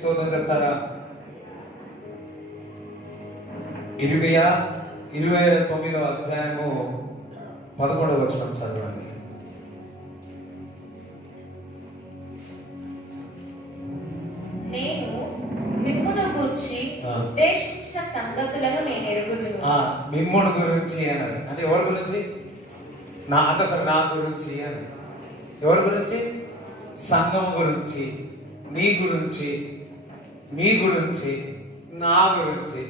స్తోత్రం చెప్తారా? 29వ అధ్యాయము 11వ వచనం చదవండి. నేను మిమ్మును గూర్చి ఉద్దేశించిన సంగతులను నేను ఎరుగుదును. మిమ్మును గురించి అన్నాడు. అంటే ఎవరి గురించి? నా గురించి అని. ఎవరి గురించి? సంఘం గురించి, నీ గురించి, మీ గురించి, నా గురించి.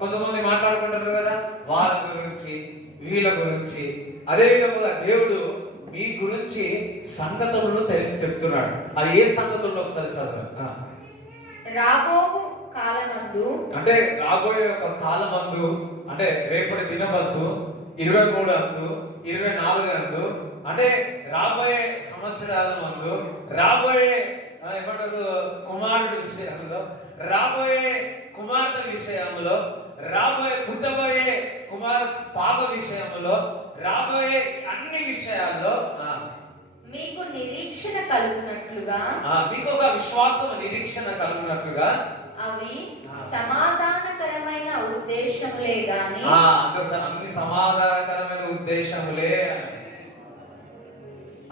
కొంతమంది మాట్లాడుకుంటారు కదా, వాళ్ళ గురించి, వీళ్ళ గురించి. అదే విధముగా దేవుడు మీ గురించి సంగతులను తెలిసి చెప్తున్నాడు. అది ఏ సంగతుల్లో ఒకసారి చదవండి. రాబోవు కాలమందు, అంటే రాబోయే ఒక కాలమందు, అంటే రేపటి దినమందు, 23 అందు, 24 అందు, అంటే రాబోయే సంవత్సరాల మందు, రాబోయే ఏమంటారు కుమారుడి విషయంలో, రాబోయే కుమార్తె విషయంలో, రాబోయే పుట్టబోయే పాప విషయంలో, రాబోయే అన్ని విషయాల్లో మీకు నిరీక్షణ కలుగునట్లుగా, మీకు ఒక విశ్వాసం నిరీక్షణ కలుగునట్లుగా అవి సమాధానకరమైన ఉద్దేశములే గాని, అన్ని సమాధానకరమైన ఉద్దేశములే.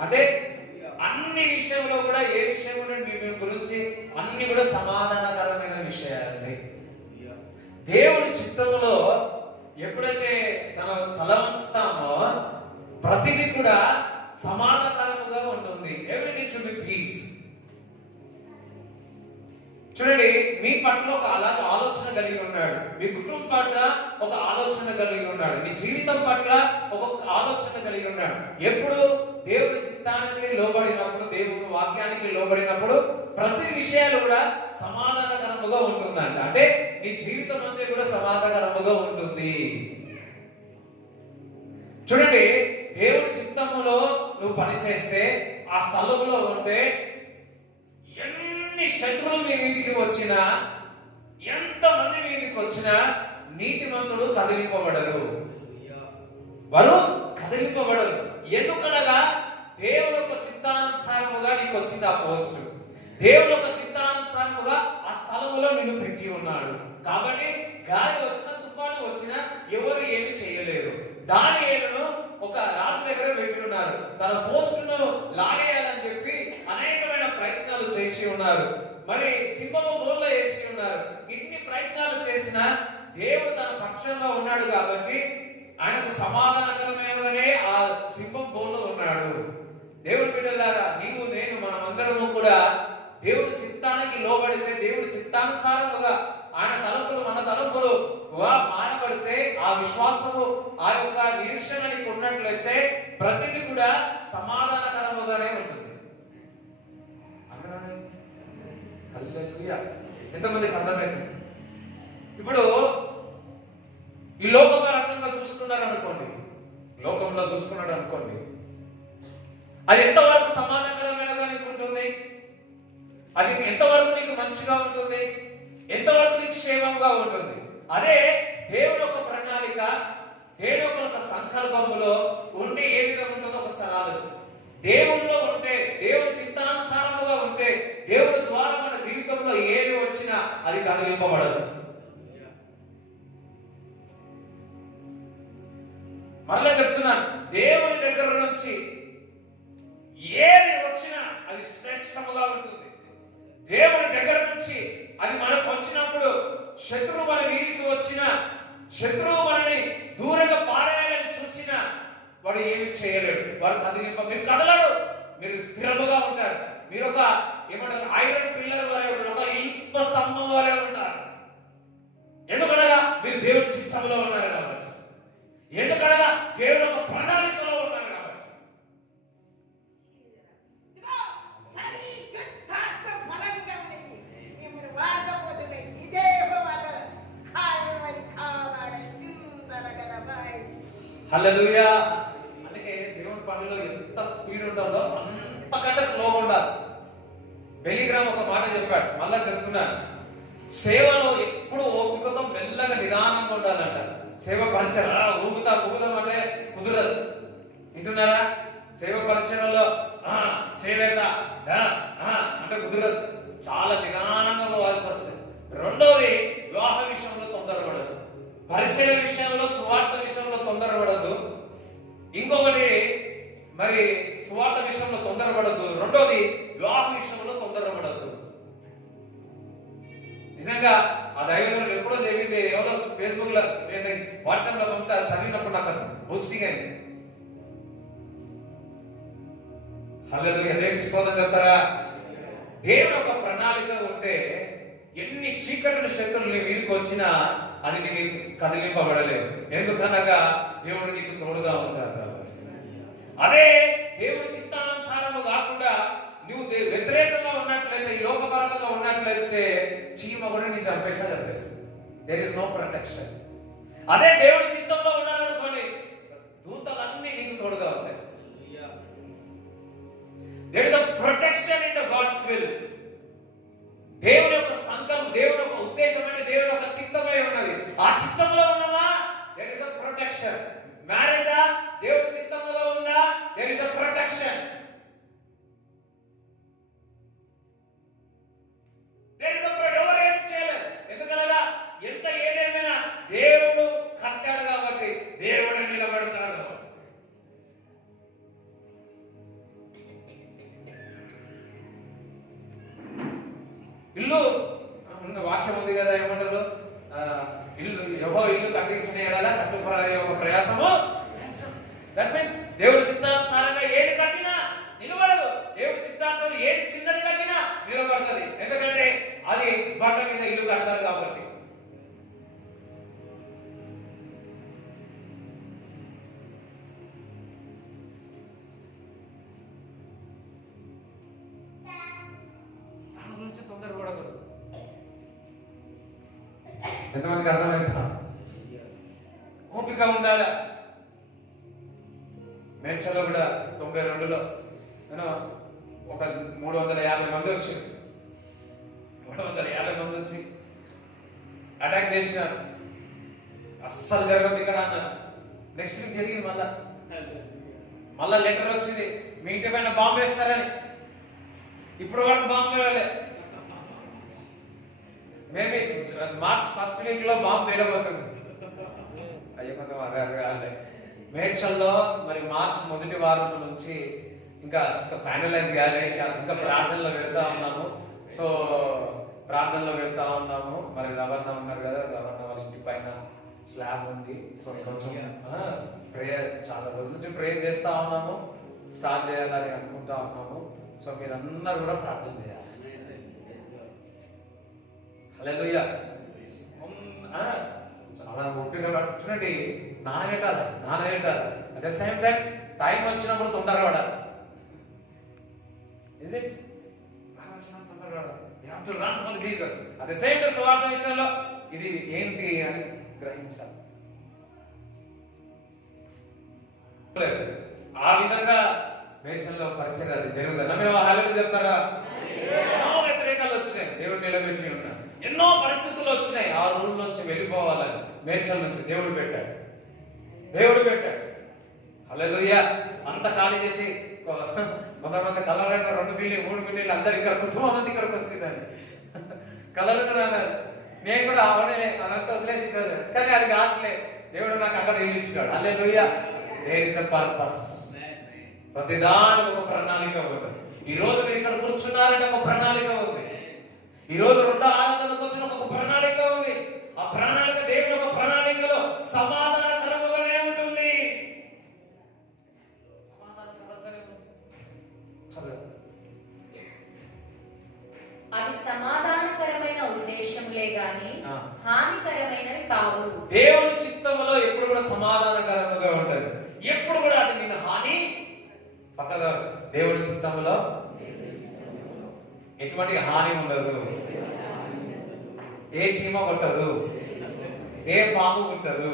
అంటే అన్ని విషయంలో కూడా, ఏ విషయం మీ గురించి అన్ని కూడా సమాధానకరమైన విషయాలండి. దేవుడి చిత్తములో ఎప్పుడైతే తల ఉంచుతామో ప్రతిదీ కూడా సమాధానకరముగా ఉంటుంది. Everything should be piece. చూడండి, మీ పట్ల ఒక అలాగే ఆలోచన కలిగి ఉన్నాడు, మీ కుటుంబం పట్ల ఒక ఆలోచన కలిగి ఉన్నాడు, మీ జీవితం పట్ల ఒక ఆలోచన కలిగి ఉన్నాడు. ఎప్పుడు దేవుడి చిత్తానికి లోబడినప్పుడు, దేవుడి వాక్యానికి లోబడినప్పుడు ప్రతి విషయాలు కూడా సమాధానకరముగా ఉంటుందంట. అంటే నీ జీవితం అంతా కూడా సమాధానకరముగా ఉంటుంది. చూడండి, దేవుడి చిత్తములో నువ్వు పని చేస్తే, ఆ స్థలంలో ఉంటే, ఎన్ని శత్రువులు మీ మీదికి వచ్చినా, ఎంతమంది మీదికి వచ్చినా నీతిమంతుడు కదిలింపబడరు, వారు కదిలింపబడరు. ఎందుకనగా దేవుడు ఒక చిత్తానుసారముగా నీకు వచ్చింది ఆ పోస్టు. దేవుడు ఒక చిత్తానుసారముగా ఆ స్థలములో నిన్ను పెట్టి ఉన్నాడు. కాబట్టి గాలి వచ్చినా, తుఫాను వచ్చినా ఎవరు ఏమి చేయలేరు. దానియేలును ఒక రాజు దగ్గర పెట్టి ఉన్నారు. తన పోస్టును లాగేయాలని చెప్పి అనేకమైన ప్రయత్నాలు చేసి ఉన్నారు. మరి సింహము బోల్లో వేసి ఉన్నారు. ఇన్ని ప్రయత్నాలు చేసినా దేవుడు తన పక్షంగా ఉన్నాడు కాబట్టి ఆయనకు సమాధానకరమైననే ఆ సింహం బోల్లో ఉన్నాడు. దేవుడి బిడ్డలారా, నీవు నేను మనమందరము కూడా దేవుడి చిత్తానికి లోబడితే, దేవుడి చిత్తానుసారముగా ఆయన తలంపులు మన తలంపులు మానబడితే, ఆ విశ్వాసము, ఆ యొక్క నిరీక్షణ నీకు ఉన్నట్లయితే ప్రతిదీ కూడా సమాధానకరముగానే ఉంటుంది. ఎంతమందికి అర్థమైంది? ఇప్పుడు ఈ లోకంగా చూసుకున్నారు అనుకోండి, లోకంలో చూసుకున్నాడు అనుకోండి, అది ఎంతవరకు సమాధానకరమైనగా నీకు ఉంటుంది? అది ఎంతవరకు నీకు మంచిగా ఉంటుంది? ఎంతవరకు నీకు క్షేమంగా ఉంటుంది? అదే దేవుడు ఒక ప్రణాళిక, దేవుడు ఒక సంకల్పములో ఉంటే ఏ విధంగా ఉంటుందో ఒకసారి ఆలోచన. దేవుడిలో ఉంటే, దేవుడి చిత్తానుసారముగా ఉంటే, దేవుడి ద్వారా మన జీవితంలో ఏది వచ్చినా అది కదిలింపబడదు. మరలా చెప్తున్నాను, దేవుడి దగ్గర నుంచి ఏది వచ్చినా అది శ్రేష్టముగా ఉంటుంది. దేవుడి దగ్గర నుంచి అది మనకు వచ్చినప్పుడు, శత్రువు మన మీదికి వచ్చిన, శత్రువు మనని దూరంగా పారేయాలని చూసిన వాడు ఏమి చేయలేడు. వాడు కదిలింప, మీరు కదలడు, మీరు స్థిరముగా ఉంటారు. మీరు ఒక ఏమంటారు, ఐరన్ పిల్లర్ వలె, ఒక ఇనుప స్తంభం వలె ఉంటారు. ఎందుకనగా మీరు దేవుడి చిత్తంలో ఉన్నారు కాబట్టి, ఎందుకనగా దేవుడు ఒక ప్రణాళికలో ఉన్నారు కాబట్టి. హల్లెలూయా. అందుకే దేవుని పనిలో ఎంత స్పీడ్ ఉంటుందో అంతకంటే స్లోగా ఉండాలి. బెలిగ్రామ్ ఒక మాట చెప్పాడు, మళ్ళా చెప్తున్నాను, సేవలో ఎప్పుడు ఓపికతో మెల్లగా నిదానంగా ఉండాలంట. సేవ పరిచయం ఊగుదాం అంటే కుదరదు. వింటున్నారా? సేవ పరిచయంలో చేయలేదా అంటే కుదరదు. చాలా నిదానంగా పోవాలి. పరిచయ విషయంలో, సువార్త విషయంలో తొందరపడద్దు. ఇంకొకటి మరి సువార్త విషయంలో తొందరపడద్దు. రెండోది వివాహ విషయంలో తొందరపడద్దు. నిజంగా ఆ దైవజనులు ఎప్పుడో చెప్పింది, ఎవరో ఫేస్బుక్ లో వాట్సాప్ లో పంపితే చదివినప్పుడు నాకు బూస్టింగ్ అయింది. హల్లెలూయా, దేవునికి స్తోత్రం చెప్తారా? దేవుని ఒక ప్రణాళిక ఉంటే ఎన్ని చీకటి శక్తులు నీ మీదకి వచ్చినా అది నీకు కదిలింపబడలేవు. ఎందుకనగా దేవుడు నీకు తోడుగా ఉంటారు కాబట్టి. అదే దేవుడి చిత్తానుసారము కాకుండా నువ్వు వ్యతిరేకంగా ఉన్నట్లయితే, ఈ లోకపరంగా ఉన్నట్లయితే చీమ కూడా నీకు చంపేస్తుంది. There is no protection. అదే దేవుడి చిత్తంలో ఉన్నారనుకోని దూతలన్నీ నీకు తోడుగా ఉంటాయి. There is a protection in the God's will. దేవుని యొక్క సంకల్పం, దేవుని యొక్క ఉద్దేశం అంటే దేవుని యొక్క చిత్తమై ఉన్నది. ఆ చిత్తంలో ఉన్నమా, దేర్ ఇస్ అ ప్రొటెక్షన్. మ్యారేజా దేవుడి చిత్తంలో ఉందా, దేర్ ఇస్ అ ప్రొటెక్షన్. ఎవరు ఏం చేయలేదు. ఎందుకనగా ఎంత ఏదేమైనా దేవుడు కట్టాడు కాబట్టి దేవుడు నిలబెడతాడు. ఇల్లు వాక్యం ఉంది కదా, ఏమంటారు? ఇల్లు ఇల్లు కట్టించిన ఎడల కట్టు ప్రయాసము. దట్ మీన్స్ దేవుడి చిత్తానుసారంగా ఏది కట్టినా నిలబడదు. దేవుడి చిత్తానుసారం ఏది చిన్నది కట్టినా నిలబడుతుంది. ఎందుకంటే అది బండ మీద ఇల్లు కడతారు కాబట్టి. తొందరపడకూడదు. ఎంతమందికి అర్థమైందా? ఓపిక ఉండాలి. మేడ్చల్లో కూడా 92లో ఒక 350 మంది వచ్చారు. 350 మంది వచ్చి అటాక్ చేసినారు. అస్సలు జరగదు ఇక్కడ అన్నారు. నెక్స్ట్ వీక్ జరిగింది. మళ్ళా లెటర్ వచ్చింది, మీ ఇంటి పైన బాంబు వేస్తారని. ఇప్పుడు వరకు బాంబు వేయలే. మేబీ మార్చ్ ఫస్ట్ వీక్ లో బాంబు వేయబోతుంది. అయ్యో కొంత మేడ్చల్లో మరి మార్చ్ మొదటి వారం నుంచి ఇంకా ఫైనలైజ్ కాలే. ఇంకా ప్రార్థనలో వెళ్తా ఉన్నాము. సో ప్రార్థనలో వెళ్తా ఉన్నాము. మరి రవణ ఉన్నారు కదా, రవణ వాళ్ళ ఇంటి పైన స్లాబ్ ఉంది. సో కొంచెం ప్రేయర్, చాలా రోజుల నుంచి ప్రేయర్ చేస్తా ఉన్నాము. స్టార్ట్ చేయాలని అనుకుంటా ఉన్నాము. సో మీరందరూ కూడా ప్రార్థన చేయాలి. హల్లెలూయా. చాలా ఓపిక చూడండి. నానబెట్టాలి. అట్ ద సేమ్ టైం వచ్చినప్పుడు తొందరగా పడాలి. Is it? You have to run for Jesus. At the same time, సువార్త విషయంలో ఇది ఏంటి అని గ్రహించాలి. ఆ విధంగా మేడ్చల్లో పరిచయం అది జరుగుతుంది. మీరు హల్లెలూయా చెప్తారా? ఎన్నో వ్యతిరేకాలు వచ్చినాయి, దేవుడు నిలబెట్టి ఉన్నాడు. ఎన్నో పరిస్థితులు వచ్చినాయి. ఆ రూమ్ నుంచి వెళ్ళిపోవాలని మేడ్చల్ నుంచి దేవుడు పెట్టాడు. హల్లెలూయా. అంత ఖాళీ చేసి కొంతమంది కలర్ 2 బిల్డింగ్ 3 బిల్డింగ్లు అందరు ఇక్కడ కుటుంబం అంతా ఇక్కడికి వచ్చిందండి. కలర్ కూడా అన్నారు. నేను కూడా అవనే అదంతా వదిలేసి, కానీ అది కాదులే, దేవుడు నాకు అక్కడ ఇల్లు ఇచ్చాడు. Hallelujah. There is a purpose. ప్రతిదానికి ఒక ప్రణాళిక ఉంటుంది. ఈ రోజు మీరు ఇక్కడ కూర్చున్నారంటే ఒక ప్రణాళిక ఉంది. ఈ రోజు 2 ఆరాధనకు వచ్చిన ఒక ప్రణాళిక ఉంది. ఆ ప్రణాళిక దేవుని ఒక ప్రణాళికలో సమాధానకరముగానే ఉంటుంది. అది సమాధానకరమైన ఉద్దేశంలే గాని హానికరమైనవి కావు. దేవుని చిత్తములో ఎప్పుడు కూడా సమాధానకరంగా ఉంటది. ఎప్పుడు కూడా అది నిన్ను హాని పక్కగా. దేవుడి చిత్తములో ఎటువంటి హాని ఉండదు. ఏ చీమ కొట్టదు, ఏ పాము కుట్టదు,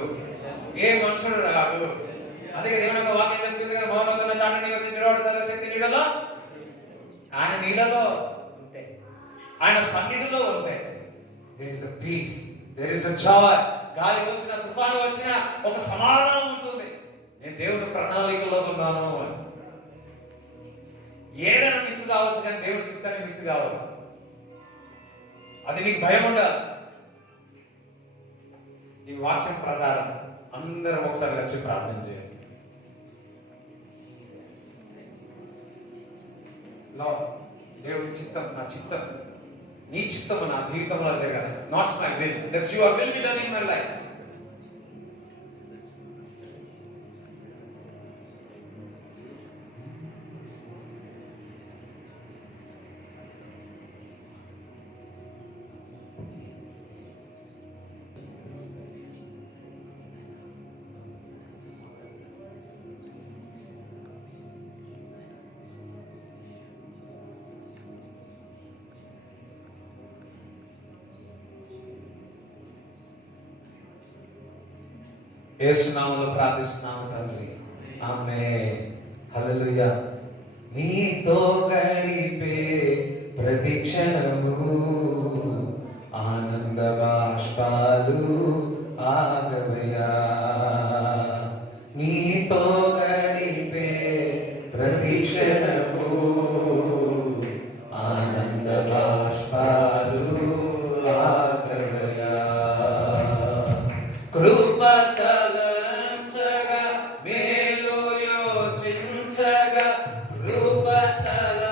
ఏ మనుషుడు రాడు. అందుకే దేవుని యొక్క వాక్యం చెప్తుంది కదా, మౌనమున్న చాటు నివసించువాడు సర్వశక్తి నీడలో, ఆయన నీడలో ఉంటే, ఆయన సన్నిధిలో ఉంటే there is a peace, there is a joy. గాలి వచ్చిన, తుఫాను వచ్చిన ఒక సమాధానం ఉంటుంది. నేను దేవుని ప్రణాళికలో ఉన్నాను అని. ఏదైనా మిస్ కావచ్చు, కానీ దేవుడి చిత్తాన్ని మిస్ కావచ్చు. అది నీకు భయం ఉండాలి. ఈ వాక్యం ప్రకారం అందరం ఒకసారి వచ్చి ప్రార్థన చేయండి. లార్డ్, దేవుడి చిత్తం, నా చిత్తం, నీ చిత్తము నా జీవితంలో జరగాలి. Not's my will, that's your will be done in my life. Yesu నామములో ప్రార్థిస్తున్నాము తండ్రి, ఆమేన్. హల్లెలూయా. నీతో గడిపే ప్రతి క్షణము ఆనంద బాష్పాలు ఆగవయ్యా. నీతో గడిపే ప్రతి క్షణము ఆనంద బాష్పాలు ఆగవయ్యా. కృపతలంచగా మేలు యోచించగా, కృపతలంచగా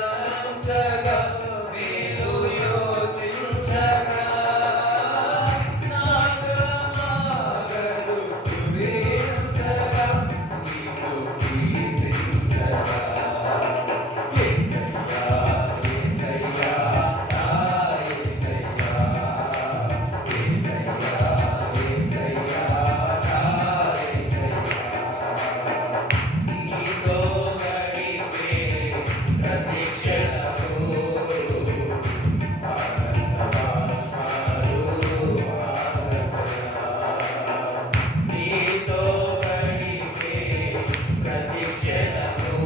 మేలు యోచించగా, నాగమాగదు స్తుతించగా, నీకు కీర్తించగా. యేసయ్యా, యేసయ్యా, నా యేసయ్యా, యేసయ్యా, యేసయ్యా, నా యేసయ్యా. నీతో గడిపే ప్రతి క్షణము ఆనంద బాష్పాలు ఆగవయ్యా. నీతో గడిపే ప్రతి క్షణము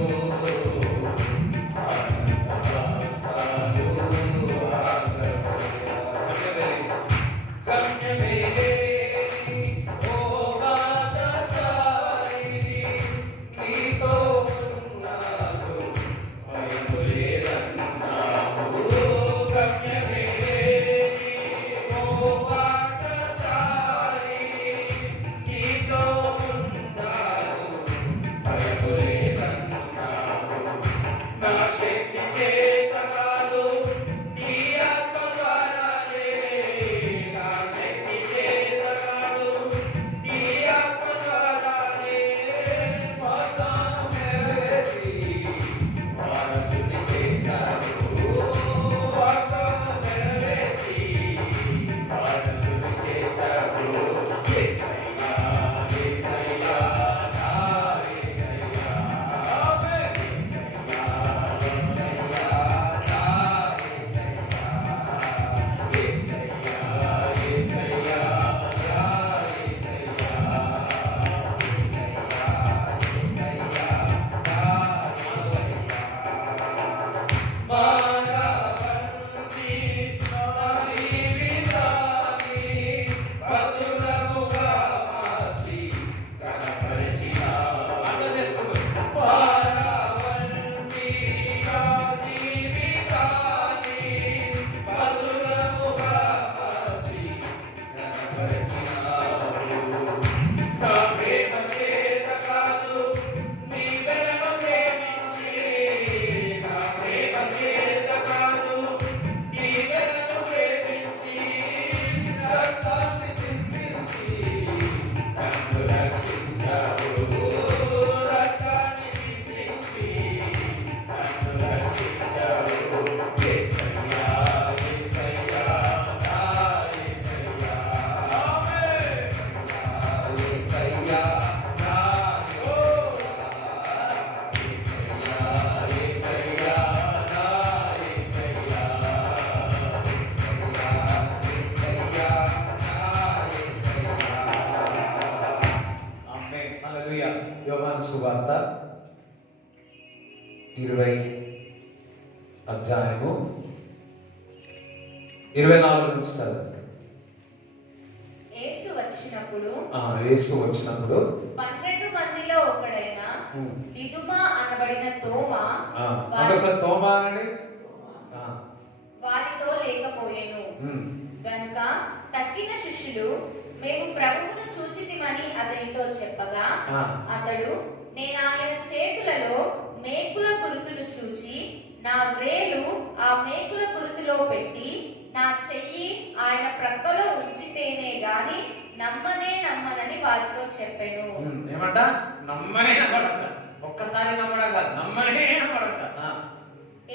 ఆనంద బాష్పాలు ఆగవయ్యా. గమ్యమేలేని ఓ బాటసారిని, నీతో ఉన్నాను భయములేదన్నావు. గమ్యమేలేని ఓ బాటసారిని, నీతో ఉన్నాను భయములేదన్నావు. నా శక్తి చేత కాదు, నీ ఆత్మ ద్వారానే. నా శక్తి చేత కాదు, నీ ఆత్మ ద్వారానే. వాగ్దానం నెరవేర్చి వారసుని చేశావు. వాగ్దానం నెరవేర్చి వారసుని చేశావు. యేసయ్యా, యేసయ్యా, నా యేసయ్యా. ఆమేన్. యోహాను సువార్త 20 అధ్యాయము 24 నుంచి చదవండి. యేసు వచ్చినప్పుడు యేసు వచ్చినప్పుడు 12 మందిలో ఒకడైన దిదుమా అనబడిన తోమా తోమా అని వారితో లేకపోయెను. గనుక తక్కిన శిష్యులు మేము ప్రభువును చూచితిమని అతనితో చెప్పగా ఆ. అతడు, నేను ఆయన చేతులలో మేకుల గుర్తును చూచి నా వ్రేలు ఆ మేకుల గుర్తులో పెట్టి నా చెయ్యి ఆయన ప్రక్కలో ఉంచితేనే గాని నమ్మనని వారితో చెప్పెను. ఏమంట? నమ్మనే నమ్మడంట. ఒక్కసారి నమ్మడం కాదు, నమ్మనే నమ్మడంట.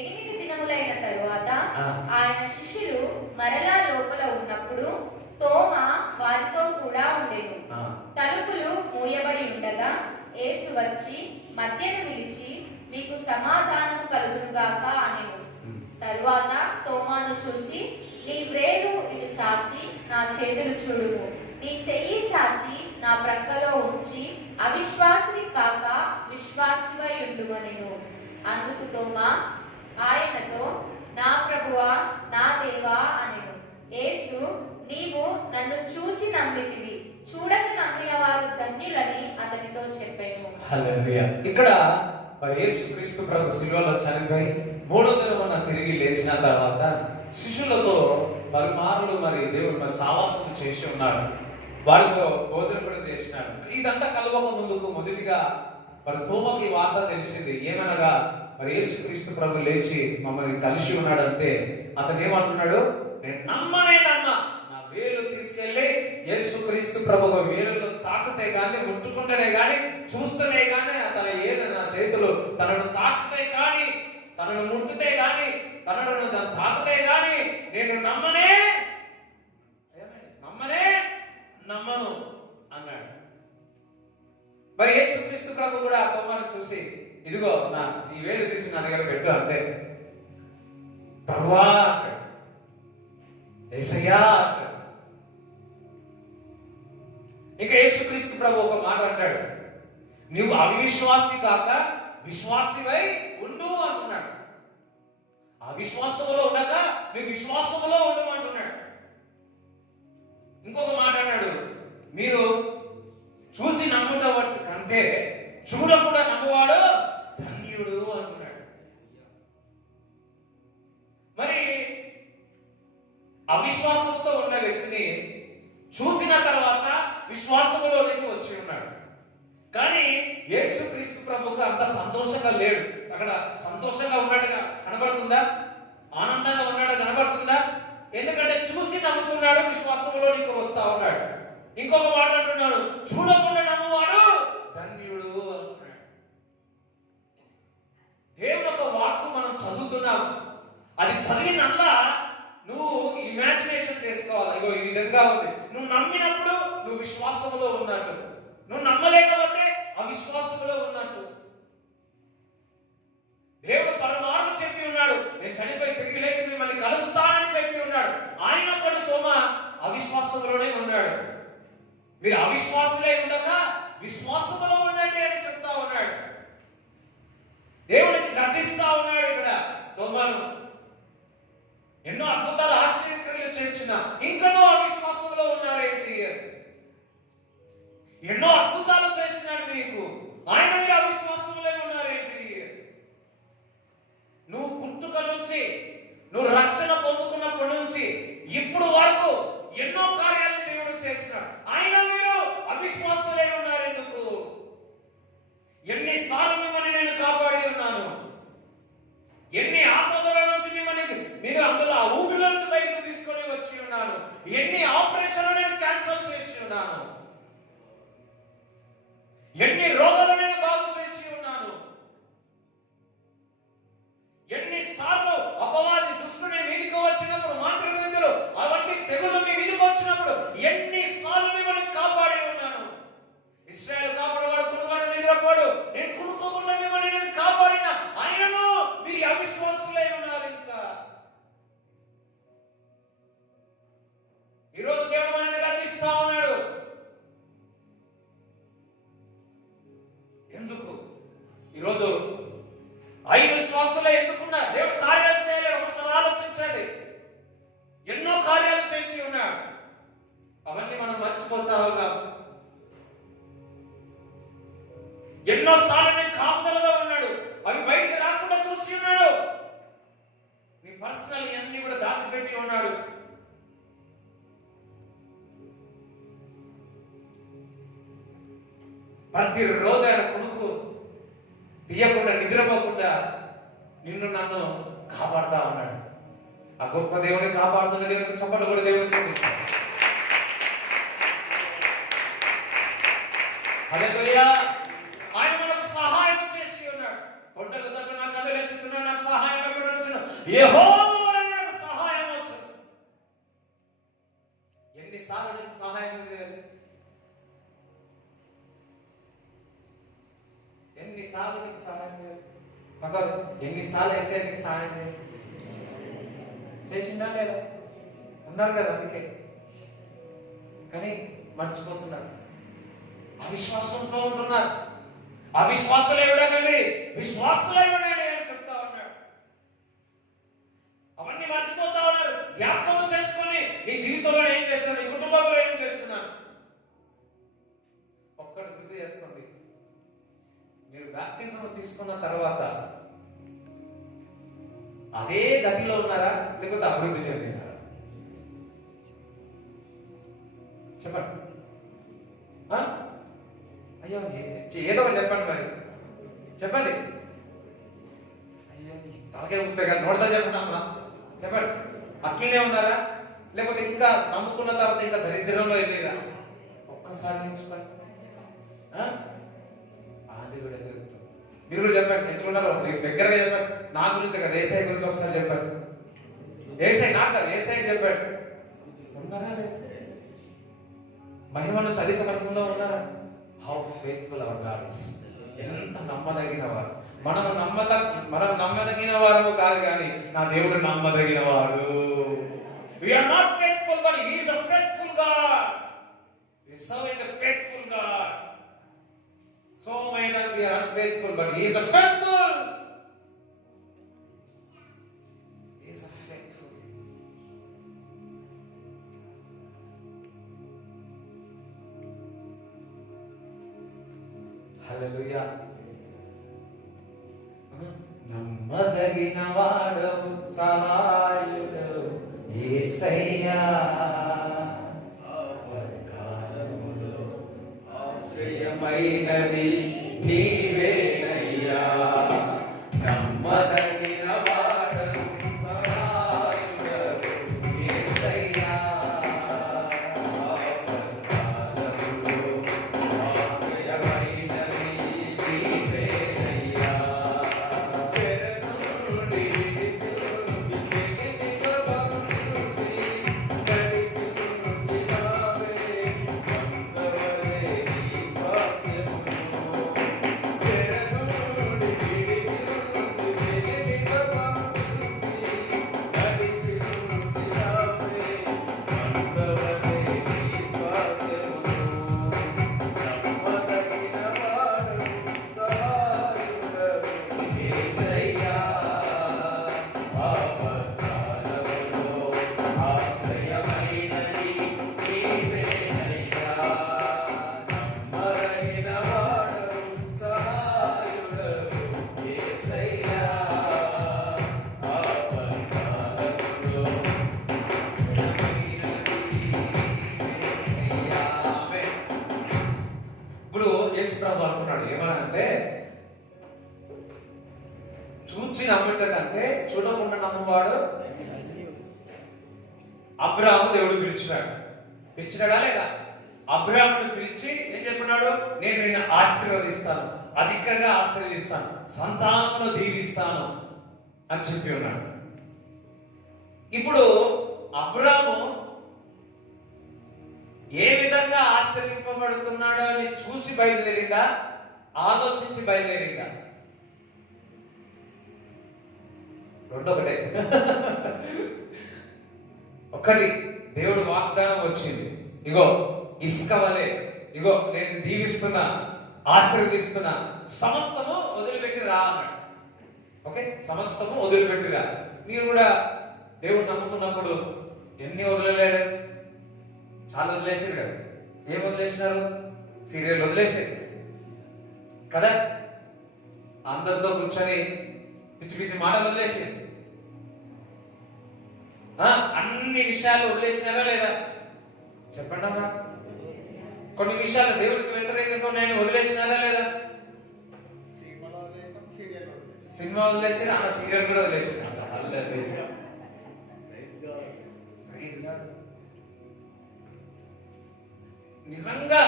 8 దినములైన తరువాత ఆ. ఆయన శిష్యులు మరలా లోపల ఉన్నప్పుడు తోమ వారితో కూడా ఉండెను. ఆ. తలుపులు మూయబడి ఉండగా యేసు వచ్చి మధ్యను నిలిచి, మీకు సమాధానం కలుగునుగాక అనెను. తరువాత తోమాను చూసి, నీ వ్రేలు ఇటు చాచి నా చేతులు చూడుము, నీ చెయ్యి చాచి నా ప్రక్కలో ఉంచి అవిశ్వాసివి కాక విశ్వాసివై ఉండుమనెను. అందుకు తోమా ఆయనతో, నా ప్రభువా నా దేవా అనెను. యేసు, నీవు నన్ను చూచి నమ్మితివి, చూడక నమ్మిన వారు ధన్యులని అతనితో చెప్పాను. హల్లెలూయా. ఇక్కడ మరి యేసుక్రీస్తు ప్రభు శిలువలో చనిపోయి 3వ దినమున తిరిగి లేచిన తర్వాత శిష్యులతో మరుమారులు మరి దేవుడు మరి సావాసం చేసి ఉన్నాడు. వారితో భోజనం కూడా చేసినాడు. ఇదంతా కలవక ముందుకు మొదటిగా మరి తోమకి వార్త తెలిసింది. ఏమనగా మరి యేసుక్రీస్తు ప్రభు లేచి మమ్మల్ని కలిసి ఉన్నాడంటే అతను ఏమంటున్నాడు? నేను నమ్మనే నమ్మ, నా వేలు తీసుకెళ్లి యేసుక్రీస్తు ప్రభు వేలులో తాకితే గాని, ముట్టుకుంటేనే గాని, చూస్తేనే గాని, అతను ఏదైనా నా చేతులు తనను తాకితే గాని, తనను ముట్టితే గాని, తనను తాకితే గాని నేను నమ్మనే నమ్మను అన్నాడు. మరి యేసుక్రీస్తు ప్రభు కూడా ఆ తోమాను చూసి, ఇదిగో నీ వేలు తీసి నా దగ్గర పెట్టు అంతే. ప్రభువా అంటాడు, యేసయ్యా అంటాడు. ఇంకా యేసుక్రీస్తు ప్రభు ఒక మాట అంటాడు, నువ్వు అవిశ్వాసి కాక విశ్వాసివై ఉండు అంటున్నాడు. అవిశ్వాసములో ఉండక నువ్వు విశ్వాసములో ఉండు అంటున్నాడు. ఇంకొక మాట అన్నాడు, మీరు చూసి నమ్ముట కంటే చూడకుండా నమ్మువాడు ధన్యుడు అంటున్నాడు. మరి అవిశ్వాసంతో ఉన్న వ్యక్తిని చూసిన తర్వాత విశ్వాసంలోనికి వచ్చి ఉన్నాడు. కానీ యేసుక్రీస్తు ప్రభుకు అంత సంతోషంగా లేడు. అక్కడ సంతోషంగా ఉన్నట్టుగా కనబడుతుందా? ఆనందంగా ఉన్నాడు కనబడుతుందా? ఎందుకంటే చూసి నమ్ముతున్నాడు, విశ్వాసంలోనికి వస్తా ఉన్నాడు. ఇంకొక మాట అంటున్నాడు, చూడకుండా నమ్మువాడు ధన్యుడు అంటున్నాడు. దేవుడు ఒక వాక్కు మనం చదువుతున్నాం, అది చదివినల్లా నువ్వు ఇమాజినేషన్ చేసుకోవాలి. ఇగో ఈ విధంగా ఉంది. నువ్వు నమ్మినప్పుడు నువ్వు విశ్వాసంలో ఉన్నట్టు, నువ్వు నమ్మలేకపోతే అవిశ్వాసంలో ఉన్నట్టు. దేవుడు పరమార్లు చెప్పి ఉన్నాడు, నేను చనిపోయి తిరిగి లేచి మిమ్మల్ని కలుస్తానని చెప్పి ఉన్నాడు. ఆయన కూడా తోమ అవిశ్వాసంలోనే ఉన్నాడు. మీరు అవిశ్వాసులే ఉండక విశ్వాసంలో ఉండండి అని చెప్తా ఉన్నాడు. దేవుడికి గర్జిస్తా ఉన్నాడు ఇక్కడ తోమాను. ఎన్నో అద్భుతాలు ఆశ్చర్యక్రియలు చేసిన ఇంకనూ అవిశ్వాసంలో ఉన్నారేంటి? ఎన్నో అద్భుతాలు చేసినాడు నీకు, ఆయన మీరు అవిశ్వాసంలో ఉన్నారేంటి? నువ్వు పుట్టుక నుంచి, నువ్వు రక్షణ పొందుకున్నప్పటి నుంచి ఇప్పుడు వరకు ఎన్నో కార్యాలను దేవుడు చేసినాడు. ఆయన మీరు అవిశ్వాసులై ఉన్నారు ఎందుకు? ఎన్నిసార్లు మిమ్మల్ని నేను కాపాడి ఉన్నాను, ఎన్ని ఆపదల నుంచి మీరు అందులో ఆ ఊపిలో నుంచి బయటకు తీసుకొని వచ్చి ఉన్నాను, ఎన్ని ఆపరేషన్లు నేను క్యాన్సల్ చేసి ఉన్నాను, ఎన్ని రోగాలు నేను బాగు చేసి ఉన్నాను, ఎన్నిసార్లు అపవాది దుష్టుని మీదికి వచ్చినప్పుడు, మాంత్రికులు అవంటి తెగులు మీ మీదికి వచ్చినప్పుడు ఎన్నిసార్లు మిమ్మల్ని కాపాడి ఉన్నాను. ఇశ్రాయేలు కాపాడవాడు కునుగాడు నిద్రపోడు, నేను కునుకోకుండా మిమ్మల్ని నేను కాపాడిన ఆయనను మీరు అవిశ్వాసులై ఉన్నారు. ఇంకా ఈరోజు దేవుడు మనల్ని గర్దిస్తా ఉన్నాడు. ప్రతిరోజు ఆయన కొనుక్కు తీయకుండా నిద్రపోకుండా నిన్ను నన్ను కాపాడుతా ఉన్నాడు. ఆ గొప్ప దేవుని కాపాడుతున్న దేవునికి చప్పట్లు కూడా దేవుని స్తుతిస్తాడు. హల్లెలూయా. ఆయన మనకు సహాయం చేసి ఉన్నాడు. కొండల తట్టు నాకు అదిలించుచున్నాడు, నాకు సహాయం ఎక్కడ వచ్చును? యెహోవా వలన నాకు సహాయం వచ్చును. ఎన్నిసార్లు నీకు సహాయం చేయాలి? ఎన్నిసార్లు నీకు సహాయం చేయాలి? భగవద్ ఎన్నిసార్లు వేసే నీకు సహాయం చేయాలి? చేసిందా లేదా? ఉన్నారు కదా, అందుకే. కానీ మర్చిపోతున్నారు, అవిశ్వాసంతో ఉంటున్నారు. అవిశ్వాసులు ఎవడకండి, విశ్వాసులు ఎవడండి అని చెప్తా ఉన్నాడు. అవన్నీ మర్చిపోతా ఉన్నారు. జ్ఞాపకం చేసుకొని నీ జీవితంలో ఏం చేస్తున్నా, నీ కుటుంబంలో ఏం చేస్తున్నా ఒక్కటి గుర్తు చేసుకోండి. మీరు బాప్టిజం తీసుకున్న తర్వాత అదే గతిలో ఉన్నారా, లేకపోతే అభివృద్ధి చెందినారా? చెప్పండి. అయ్యో ఏదో ఒకటి చెప్పండి, మరి చెప్పండి. అయ్యో తలకే ఉంటే కదా నోడదా చెప్పండి. చెప్పండి, అట్లనే ఉన్నారా, లేకపోతే ఇంకా నమ్ముకున్న తర్వాత ఇంకా దరిద్రంలో వెళ్ళిరా? ఒక్కసారి నేర్చుకోండి. అది కూడా మీరు కూడా చెప్పండి, ఎట్లున్నారో దగ్గరగా చెప్పండి. నా గురించి కదా, ఏసఐ గురించి ఒకసారి చెప్పండి. ఏసఐ నాకు కాదు, ఏసఐ చెప్పండి. ఉన్నారా లేదు? మహిమ నుంచి అధిక మహిమలో ఉన్నారా? How faithful hour God is. ఎంత నమ్మదగిన వారు. మనం నమ్మదగిన వారము కాదు, కానీ నా దేవుడు నమ్మదగిన వాడు. We are not faithful, but he is a faithful God. We serve the faithful God. So many times we are unfaithful, but he is a faithful. He is a faithful. Hallelujah. నమ్మదగిన వాడవు, సహాయుడవు యేసయ్యా. ఆపత్కాలములో ఆశ్రయమైనది నీవేనయ్యా. నమ్మదగిన వాడవు, సహాయుడవు యేసయ్యా. ఆపత్కాలములో ఆశ్రయమైనది నీవేనయ్యా. ఏమనంటే, చూచి నమ్మటంటే చూడకుండా నమ్మవాడు. అబ్రాహాము దేవుడు పిలిచినాడా లేదా? అబ్రాహామును పిలిచి ఏం చెప్పినాడు? నేను నిన్ను ఆశీర్వదిస్తాను, అధికంగా ఆశీర్వదిస్తాను, సంతానమును దీవిస్తాను అని చెప్పి ఉన్నాడు. ఇప్పుడు అబ్రాహాము ఏ విధంగా ఆశ్రయింపబడుతున్నాడో అని చూసి బయలుదేరిందా, ఆలోచించి బయలుదేరిందా? రెండొకటే. ఒకటి, దేవుడు వాగ్దానం వచ్చింది, ఇగో ఇసుక వలె, ఇగో నేను దీవిస్తున్నా, ఆశీర్వదిస్తున్నా, సమస్తము వదిలిపెట్టి రా అన్నాడు. ఓకే, సమస్తము వదిలిపెట్టిరా. మీరు కూడా దేవుడు నమ్ముకున్నప్పుడు ఎన్ని వదిలేడు? చాలా వదిలేసారు కదా. ఏం వదిలేసినారు? సీరియల్ వదిలేసారు కదా, అందరితో కూర్చొని పిచ్చి పిచ్చి మాటలు వదిలేసారు, అన్ని విషయాలు వదిలేసినారా లేదా? చెప్పండి అమ్మా. కొన్ని విషయాలు దేవుడికి వ్యతిరేకంగా ఉన్నాయని వదిలేసినారా లేదా? సినిమా వదిలేసి అన్న సీరియల్ కూడా వదిలేసిన. నిజంగా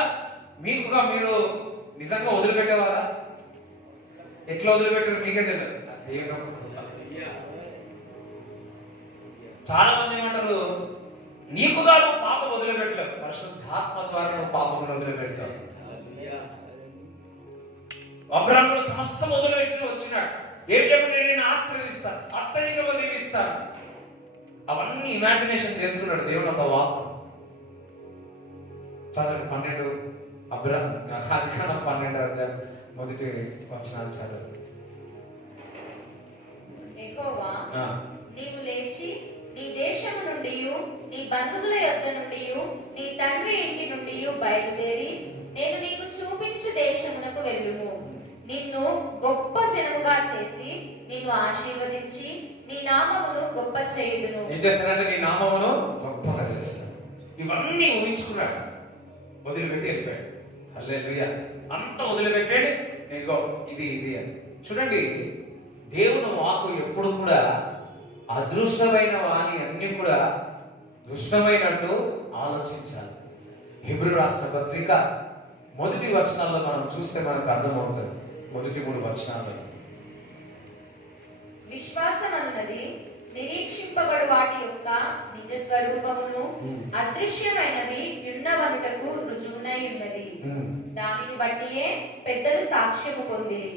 మీరు నిజంగా వదిలిపెట్టేవారా? ఎట్లా వదిలిపెట్టారు మీకే తెలియదు. దేవుని ఒక కృప. చాలా మంది ఏమంటారు, నీకుగా నువ్వు పాపం వదిలిపెట్టలేవు, పరిశుద్ధాత్మ ద్వారా నువ్వు పాపం వదిలిపెడతావు. అబ్రాహాముడు సమస్తం వదిలివేసి వచ్చినాడు. ఏంటంటే నేను ఆశీర్వదిస్తాను, అత్యధికంగా దీవిస్తాను, అవన్నీ ఇమాజినేషన్ చేసుకున్నాడు. దేవుని ఒక వాక్ చదవండి 12 ఆదికాండం 12 మొదటి వచనాలు చదవండి. యెహోవా నీవు లేచి నీ దేశము నుండి నీ బంధువుల యొద్ద నుండి నీ తండ్రి ఇంటి నుండి బయలుదేరి నేను నీకు చూపించు దేశమునకు వెళ్ళుము. నిన్ను గొప్ప జనముగా చేసి నిన్ను ఆశీర్వదించి నీ నామమును గొప్ప చేయుదును. ఏం చేస్తానంటే నీ నామమును గొప్పగా చేస్తాను. ఇవన్నీ ఊహించుకున్నాడు, వదిలిపెట్టి వెళ్ళిపోయాడు. హల్లెలూయా. అంత వదిలిపెట్టాడు. నేను ఇది అని చూడండి. దేవుని వాక్కు ఎప్పుడు కూడా అదృష్టమైన వాణి అన్ని కూడా దృష్టమైనట్టు ఆలోచించాలి. హెబ్రీ రాసిన పత్రిక మొదటి వచనాల్లో మనం చూస్తే మనకు అర్థమవుతుంది. మొదటి 3 వచనాలు. విశ్వాసం అన్నది నిరీక్షింపబడు వాటి యొక్క నిజ స్వరూపమును అదృశ్యమైనవి ఉన్నవనుటకు రుజువునై ఉన్నది. దానిని బట్టియే పెద్దలు సాక్ష్యము పొందిరి.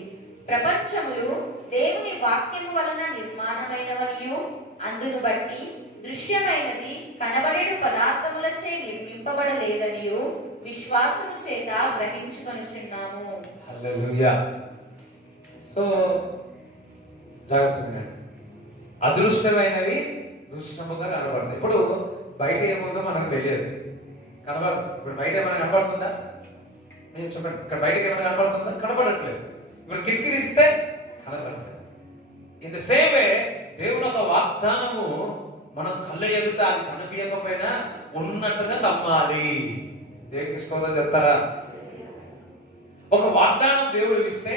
ప్రపంచములు దేవుని వాక్యము వలన నిర్మాణమైనవనియు అందును బట్టి దృశ్యమైనది కనబడేడు పదార్థములచే నిర్మింపబడలేదనియు విశ్వాసము చేత గ్రహించుకొనుచున్నాము. హల్లెలూయా. సో జాగ్రత్తగా అదృష్టమైనవి దృశ్యముగా కనబడుతుంది. ఇప్పుడు బయట ఏముందో మనకు తెలియదు, కనబడదు. ఇప్పుడు బయట ఏమైనా కనబడుతుందా? నేను చెప్పండి, ఇక్కడ బయటకి ఏమైనా కనబడుతుందా? కనబడట్లేదు. ఇప్పుడు కిటికీ తీస్తే కనబడలేదు. ఇన్ ద సేమ్ వే దేవుని ఒక వాగ్దానము మనం కళ్ళ ఎదుట అది కనిపించకపోయినా ఉన్నట్టుగా నమ్మాలి. దేవునికి స్తోత్రం చెప్తారా? ఒక వాగ్దానం దేవుడు ఇస్తే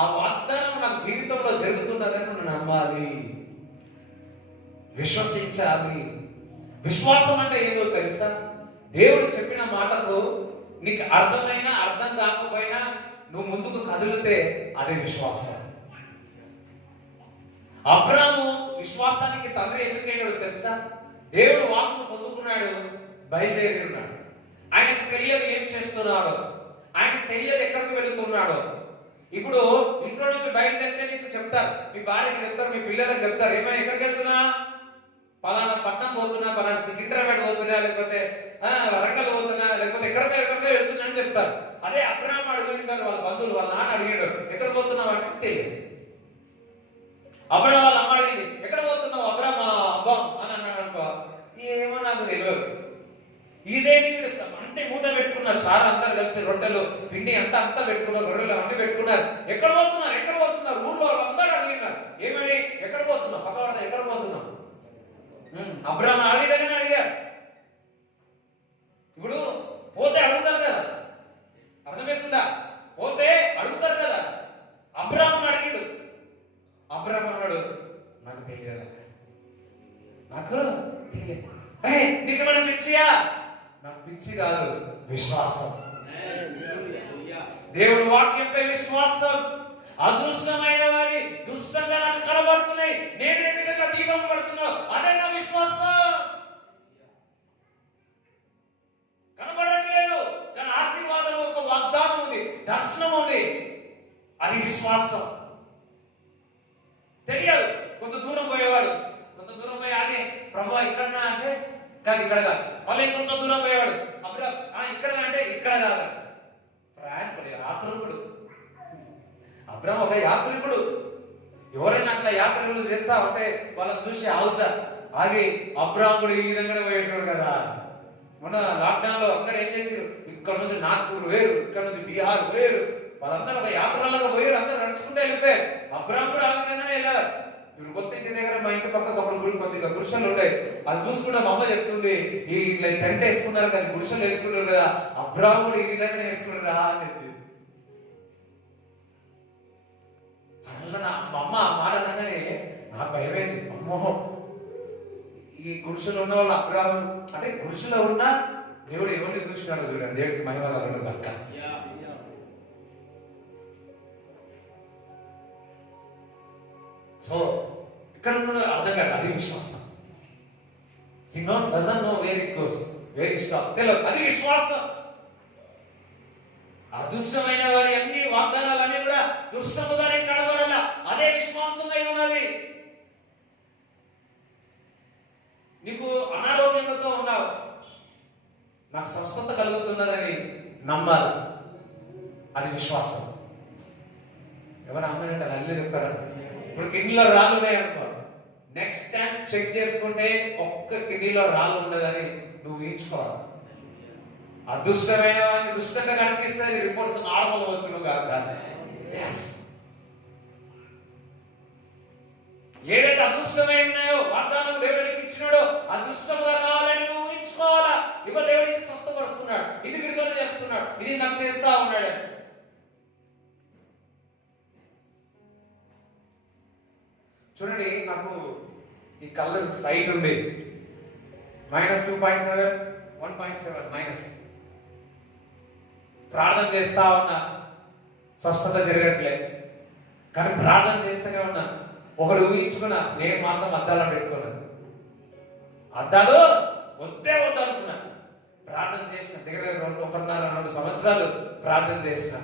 ఆ వాగ్దానం నాకు జీవితంలో జరుగుతున్నదని మనం నమ్మాలి, విశ్వసించాలి. విశ్వాసం అంటే ఏదో తెలుసా? దేవుడు చెప్పిన మాటకు నీకు అర్థమైనా అర్థం కాకపోయినా నువ్వు ముందుకు కదిలితే అదే విశ్వాసం. అబ్రాహాము విశ్వాసానికి తండ్రి ఎందుకైనాడు తెలుసా? దేవుడు వాక్కును పొందుకున్నాడు, బయలుదేరి ఉన్నాడు. ఆయనకు తెలియదు ఏం చేస్తున్నాడో, ఆయనకు తెలియదు ఎక్కడికి వెళుతున్నాడో. ఇప్పుడు ఇంట్లో నుంచి బయలుదేరితే నీకు చెప్తారు, మీ భార్యకి చెప్తారు, మీ పిల్లలకు చెప్తారు, ఏమైనా ఎక్కడికి వెళ్తున్నా, పలానా పట్టణం పోతున్నా, పలానా సికింద్రాబాద్ పోతున్నా, లేకపోతే వరంగల్ పోతున్నా, లేకపోతే ఎక్కడికో వెళ్తున్నా అని చెప్తారు. అదే అబ్రాహాము అడుగుంటారు, వాళ్ళ బంధువులు, వాళ్ళ నాన్న అడిగాడు ఎక్కడ పోతున్నావు అంటే తెలియదు. అబ్రాహాము వాళ్ళ అమ్మ అడిగింది ఎక్కడ పోతున్నావు అబ్రాహాము అబ్బా అని అన్నాడు అనుకో, ఏమో నాకు తెలియదు. ఇదేంటి అంటే మూట పెట్టుకున్నారు, సార్ అందరు కలిసి రొట్టెలు పిండి అంతా పెట్టుకున్నారు, గొర్రెలు అన్ని పెట్టుకున్నారు. ఎక్కడ పోతున్నారు ఊళ్ళో వాళ్ళందరూ అడిగినారు, ఏమని ఎక్కడ పోతున్నావు, పక్క వాడితే ఎక్కడ పోతున్నావు. అబ్రాహాము ఆ విధంగానే అడిగారు. ఇప్పుడు పోతే అడుగుతారు కదా, అర్థమవుతుందా? పోతే అడుగుతారు కదా. అబ్రాహాము అడిగాడు. అబ్రాహాము అన్నాడు నాకు తెలియదు, నాకు తెలియదు. నీకేమైనా పిచ్చియా? నాకు పిచ్చి కాదు, విశ్వాసం. దేవుని వాక్యంపై విశ్వాసం. అదృష్టమైన వారి దుష్టంగా నాకు కనబడుతున్నాయి, నేనే విధంగా దీపం పడుతున్నావు, అదే నా విశ్వాసం. కనబడట్లేదు కానీ ఆశీర్వాదం ఒక వాగ్దానం ఉంది, దర్శనం ఉంది, అది విశ్వాసం. తెలియదు, కొంత దూరం పోయేవాడు, కొంత దూరం పోయి ఆగే ప్రభు ఇక్కడనా అంటే కాదు ఇక్కడ కాదు, మళ్ళీ ఇంకొంత దూరం పోయేవాడు అప్పుడు ఇక్కడ అంటే ఇక్కడ కాదు. ప్రయాణపడి యాత్రికుడు అబ్రాహాము ఒక యాత్రికుడు. ఎవరైనా అట్లా యాత్రికులు చేస్తా ఉంటే వాళ్ళని చూసి ఆగి అబ్రాహాముడు ఈ విధంగానే పోయేటాడు కదా. మొన్న లాక్డౌన్ లో అందరూ ఏం చేశారు, ఇక్కడ నుంచి నాగ్పూర్ వేరు, ఇక్కడ నుంచి బీహార్ వేరు, వాళ్ళందరూ ఒక యాత్రలాగా పోయారు, అందరూ నడుచుకుంటే వెళ్ళిపోయారు. అబ్రాహాముడు ఆ విధంగానే వెళ్ళారు. ఇప్పుడు కొత్త ఇంటి దగ్గర మా ఇంటి పక్కకు అప్పుడు కొద్దిగా గుడిసెలు ఉంటాయి. అది చూసుకుంటే మా అమ్మ చెప్తుంది, ఈ ఇట్లా టెంట్ వేసుకున్నారు కానీ గుడిసెలు వేసుకున్నారు కదా, అబ్రాహ్మ కూడా ఈ విధంగా వేసుకున్నారా అని చెప్పి. చాలా మా అమ్మ ఆ మాట అనగానే నాకు భయమైంది. అమ్మో, ఈ గుడిసెలో ఉన్న వాళ్ళు అబ్రాహ్మ అంటే గుడిసెలో ఉన్న దేవుడు ఎవరిని చూసినాడు చూడండి. దేవుడికి మహిమ కలుగును గాక. సో ఇక్కడ అర్థం కాదు, అది విశ్వాసం. He doesn't know where it goes, where it stops. తెలియదు, అది విశ్వాసం. అదృష్టమైన వారి అన్ని వాగ్దానాలన్నీ కూడా దుష్టముగానే కనబడాల, అదే విశ్వాసమై ఉన్నది. నీకు అనారోగ్యంతో ఉన్నావు, నాకు స్వస్థత కలుగుతున్నదని నమ్మాలి, అది విశ్వాసం. ఎవరు అమ్మాయంటే అల్లే చెప్తారా? ఇప్పుడు కిడ్నీలో రాళ్ళు ఉన్నాయనుకో, నెక్స్ట్ టైం చెక్ చేసుకుంటే ఒక్క కిడ్నీలో రాళ్ళు ఉండదని నువ్వు ఊహించుకోవాలి. అదృష్టమైన వాడిని దుష్టంగా కనిపిస్తే రిపోర్ట్స్ నార్మల్ వచ్చును కాక. ఏదైతే అదృష్టమై ఉన్నాయో వాగ్దానం దేవుడికి ఇచ్చినాడో అదృష్టముగా కావాలని నువ్వు ఊహించుకోవాలా. ఇగో దేవుడికి స్వస్థపరుస్తున్నాడు, ఇది విడుదల చేస్తున్నాడు, ఇది నాకు చేస్తా ఉన్నాడు. చూడండి, నాకు ఈ కళ్ళ సైట్ ఉంది, -2.7, 1.7 మైనస్. ప్రార్థన చేస్తా ఉన్నా, స్వస్థత జరగట్లే, కానీ ప్రార్థన చేస్తూనే ఉన్నా. ఒకడు ఊహించుకున్నా, నేను మాత్రం అద్దాలు పెట్టుకున్నాను, అద్దాలు వద్దే వద్దనుకున్నా. ప్రార్థన చేసిన దగ్గర 1.5-2 సంవత్సరాలు ప్రార్థన చేసిన.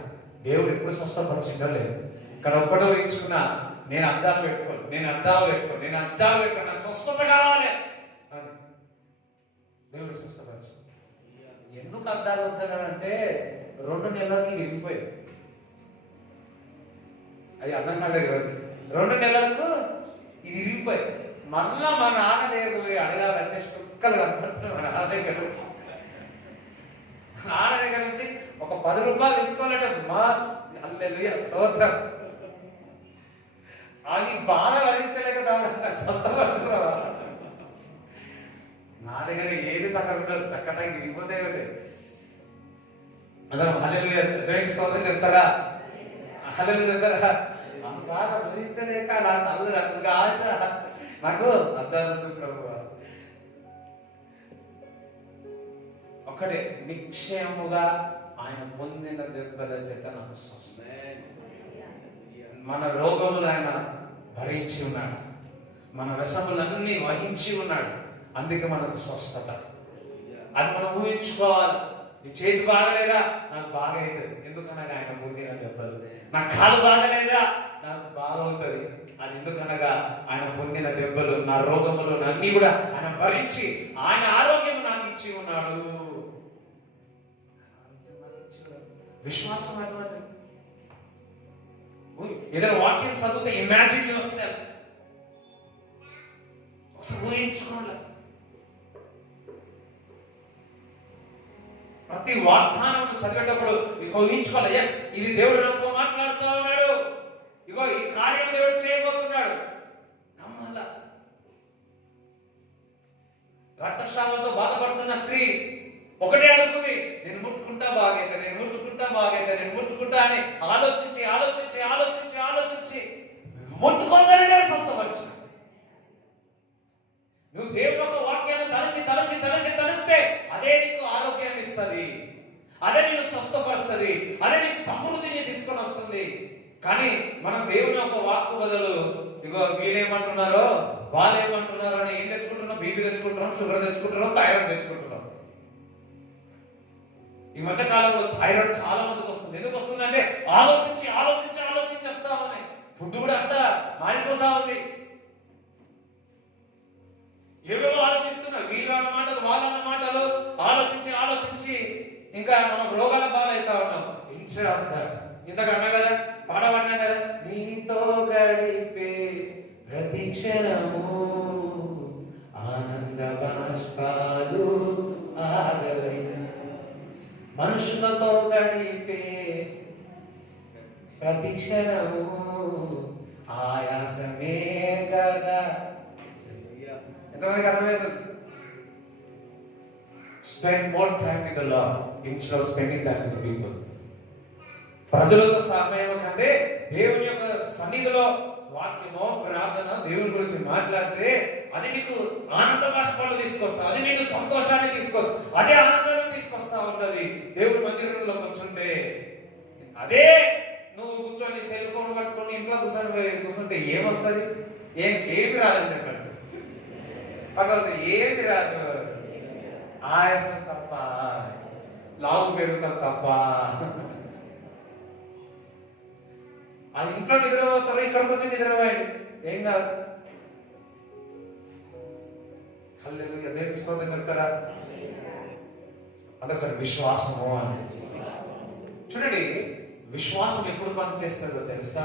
దేవుడు ఎప్పుడు స్వస్థపరిచిందో లేదు, కానీ ఒక్కడో ఊహించుకున్నా, నేను అద్దాలు పెట్టుకోను, నేను అద్దాలు పెట్టుకోను, నేను అద్దాలు పెట్టుకోను, నాకు స్వస్థత కావాలి అని. దేవుడు స్వస్థపరిచి. ఎందుకు అద్దాలు వద్దనంటే 2 నెలలకి ఇరిగిపోయాయి. అది అర్థం కాలేదు ఎవరికి. 2 నెలలకు ఇది ఇరిగిపోయాయి. మళ్ళా మా నాన్న దగ్గర పోయి అడగాలంటే చుక్కలు కనపడుతున్నాయి. మా నాన్న దగ్గర నుంచి ఒక 10 రూపాయలు తీసుకోవాలంటే మాస్ హల్లెలూయా స్తోత్రం. అది బాధ భరించలేక స్వస్థపరచుకున్నావా? నా దగ్గర ఏది సగం ఉండదు, చక్కటానికి ఇరిగిపోతే అందరం హల్లెలూయా స్తోత్రం చెప్తారా? హల్లెలూయా చెప్తారా? బాధ భరించలేక నా తల్లి నాకు ఆశ, నాకు అర్థం ప్రభువా. ఒకటే, నిశ్చయముగా ఆయన పొందిన దెబ్బల చేత నాకు స్వస్థ. మన రోగములు ఆయన భరించి ఉన్నాడు, మన వ్యసములన్నీ వహించి ఉన్నాడు, అందుకే మనకు స్వస్థత. అది మనం ఊహించుకోవాలి. నీ చేతి బాగలేదా? నాకు బాగైతుంది, ఎందుకనగా ఆయన పొందిన దెబ్బలు. నా కాలు బాగలేదా? నాకు బాగవుతుంది, అది ఎందుకనగా ఆయన పొందిన దెబ్బలు. నా రోగములు అన్నీ కూడా ఆయన భరించి ఆయన ఆరోగ్యం నాకు ఇచ్చి ఉన్నాడు. విశ్వాసం అటువంటి. ఏదైనా వాక్యం చదివితే ఇమాజిన్ యువర్ సెల్ఫ్, ఒకసారి ఊహించుకోవాలి. ప్రతి వాగ్దానం చదివేటప్పుడు ఊహించుకోవాలి, ఎస్ ఇది దేవుడు నాతో మాట్లాడుతూ ఉన్నాడు, ఇగో ఈ కార్యం దేవుడు చేయబోతున్నాడు. నమ్మాల. రక్తస్రావంతో బాధపడుతున్న స్త్రీ ఒకటే అనుకుంది, నేను ముట్టుకుంటా బాగైతే, నేను ముట్టుకుంటా బాగైతే, నేను ముట్టుకుంటా అని ఆలోచించి ఆలోచించి ఆలోచించి ఆలోచించి ముట్టుకోగానే దేవుడు స్వస్థపరిచాడు. నువ్వు దేవుని యొక్క వాక్యాన్ని తలచి తలచి తలచి తలిస్తే అదే నీకు ఆరోగ్యాన్ని ఇస్తుంది, అదే నిన్ను స్వస్థపరుస్తుంది, అదే నీకు సమృద్ధిని తీసుకొని వస్తుంది. కానీ మనం దేవుని యొక్క వాక్కు బదులు ఇగో వీళ్ళేమంటున్నారో వాళ్ళు ఏమంటున్నారో అని ఏం తెచ్చుకుంటున్నాం? బీపీ తెచ్చుకుంటున్నాం, షుగర్ తెచ్చుకుంటున్నాం, థైరాయిడ్ తెచ్చుకుంటున్నాం. ఈ మధ్య కాలంలో థైరాయిడ్ చాలా మందికి వస్తుంది. ఎందుకు వస్తుందంటే ఆలోచించి ఆలోచించి ఆలోచించి వస్తా ఉన్నాయి. ఫుడ్ కూడా అంతా మారిపోతా ఉంది. ఏవేవో ఆలోచిస్తున్నా, వీళ్ళు అన్న మాటలు వాళ్ళ అన్న మాటలు ఆలోచించి ఆలోచించి ఇంకా మనం రోగాల బాధైతా ఉన్నాం. ఇన్స్టెడ్ ఆఫ్ దట్, ఇంతకు అన్నా కదా, పాడబడినా కదా, నీతో గడిపే ప్రతి క్షణము ఆనంద బాష్పాలు ఆగవైన, మనుషులతో గడిపే ప్రతి క్షణము ఆయాసమే కదా. ఎంతమందికి అర్థమవుతుంది? Spend more time with the lord instead of spending time with the people. ప్రజలతో సమయం కంటే దేవుని యొక్క సన్నిధిలో వాక్యమో ప్రార్థన దేవుని గురించి మాట్లాడితే అది నీకు ఆనంద బాష్పాలు తీసుకొస్తా, అది నీకు సంతోషాన్ని తీసుకొస్తా, అదే ఆనందాన్ని తీసుకొస్తా ఉంటది. దేవుడి మందిరంలో కూర్చుంటే అదే నువ్వు కూర్చొని సెల్ ఫోన్ పట్టుకొని ఇంట్లో కూర్చుంటే ఏమొస్తుంది? ఏమి రాదని చెప్పండి. ఏమి రాదు, ఆయాసం తప్ప, లావు పెరుగుతాం తప్ప. అది ఇంట్లో నిద్రపోతారు, ఇక్కడికి వచ్చి నిద్రపోయాడు, ఏం కాదు. హల్లెలూయా, దేవునికి స్తోత్రం చెప్తారా? అదొకసారి విశ్వాసము అని చూడండి. విశ్వాసం ఎప్పుడు పని చేస్తుందో తెలుసా?